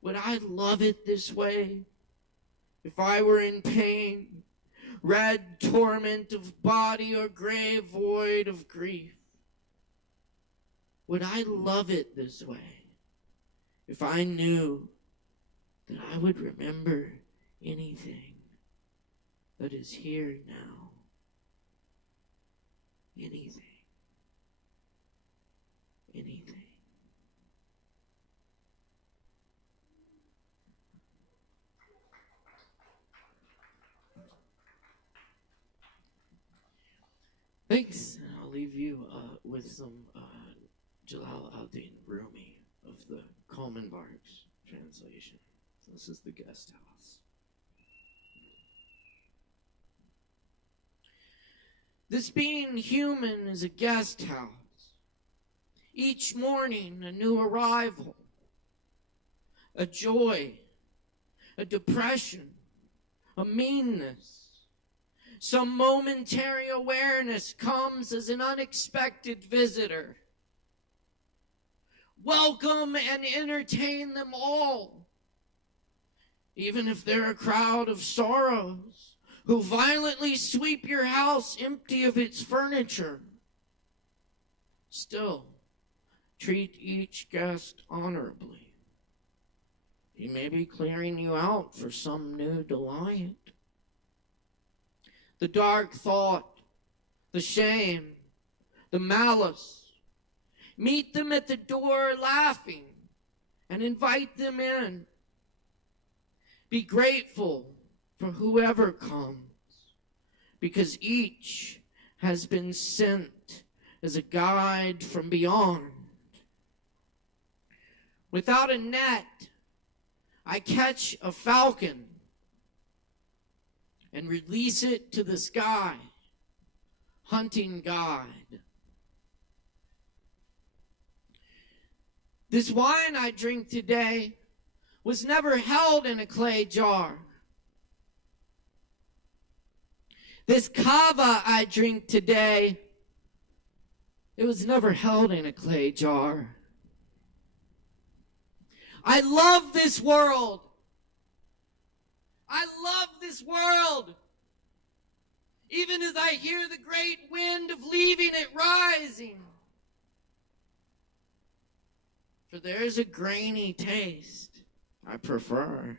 Would I love it this way if I were in pain, red torment of body or grave void of grief? Would I love it this way if I knew that I would remember anything that is here now? Anything. Anything. Thanks. And I'll leave you with some Jalal al-Din Rumi of the Kalmanbarg's translation. So this is the guest house. This being human is a guest house. Each morning a new arrival, a joy, a depression, a meanness. Some momentary awareness comes as an unexpected visitor. Welcome and entertain them all, even if they're a crowd of sorrows who violently sweep your house empty of its furniture. Still, treat each guest honorably. He may be clearing you out for some new delight. The dark thought, the shame, the malice. Meet them at the door laughing and invite them in. Be grateful for whoever comes, because each has been sent as a guide from beyond. Without a net, I catch a falcon and release it to the sky, hunting God. This wine I drink today was never held in a clay jar. This Kava I drink today, it was never held in a clay jar. I love this world. I love this world. Even as I hear the great wind of leaving it rising. For there's a grainy taste I prefer.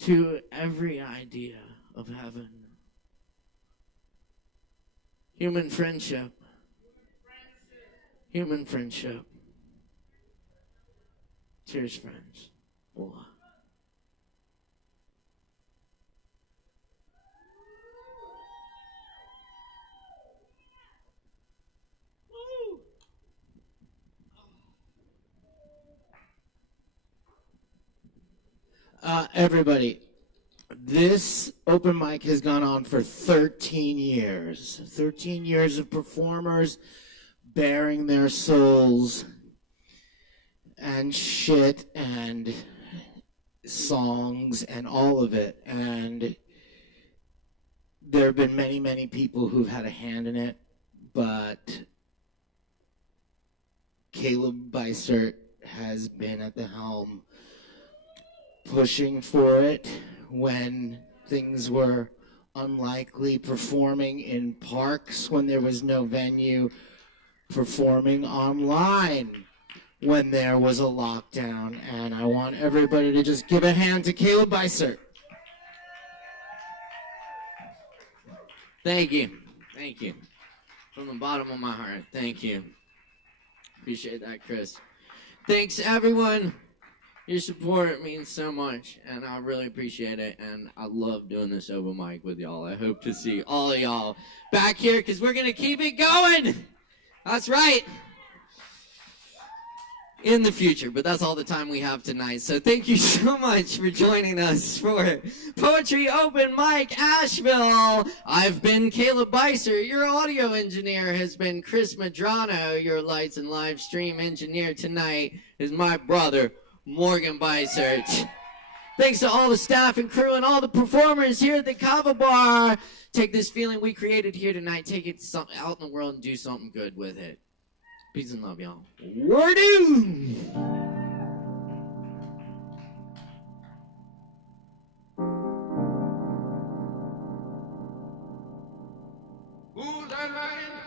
to every idea of heaven. Human friendship. Human friendship. Cheers, friends. Voila. Everybody, this open mic has gone on for 13 years. 13 years of performers bearing their souls and shit and songs and all of it. And there have been many, many people who've had a hand in it, but Caleb Bicert has been at the helm pushing for it when things were unlikely, performing in parks when there was no venue, performing online when there was a lockdown. And I want everybody to just give a hand to Caleb Bicert. Thank you. Thank you. From the bottom of my heart, thank you. Appreciate that, Chris. Thanks, everyone. Your support means so much, and I really appreciate it, and I love doing this open mic with y'all. I hope to see all of y'all back here, because we're going to keep it going. That's right. In the future, but that's all the time we have tonight. So thank you so much for joining us for Poetry Open Mic Asheville. I've been Caleb Bicert. Your audio engineer has been Chris Madrano. Your lights and live stream engineer tonight is my brother, Morgan Bicert. Thanks to all the staff and crew and all the performers here at the Kava Bar. Take this feeling we created here tonight, take it out in the world and do something good with it. Peace and love, y'all. Word-oo! Who's that man?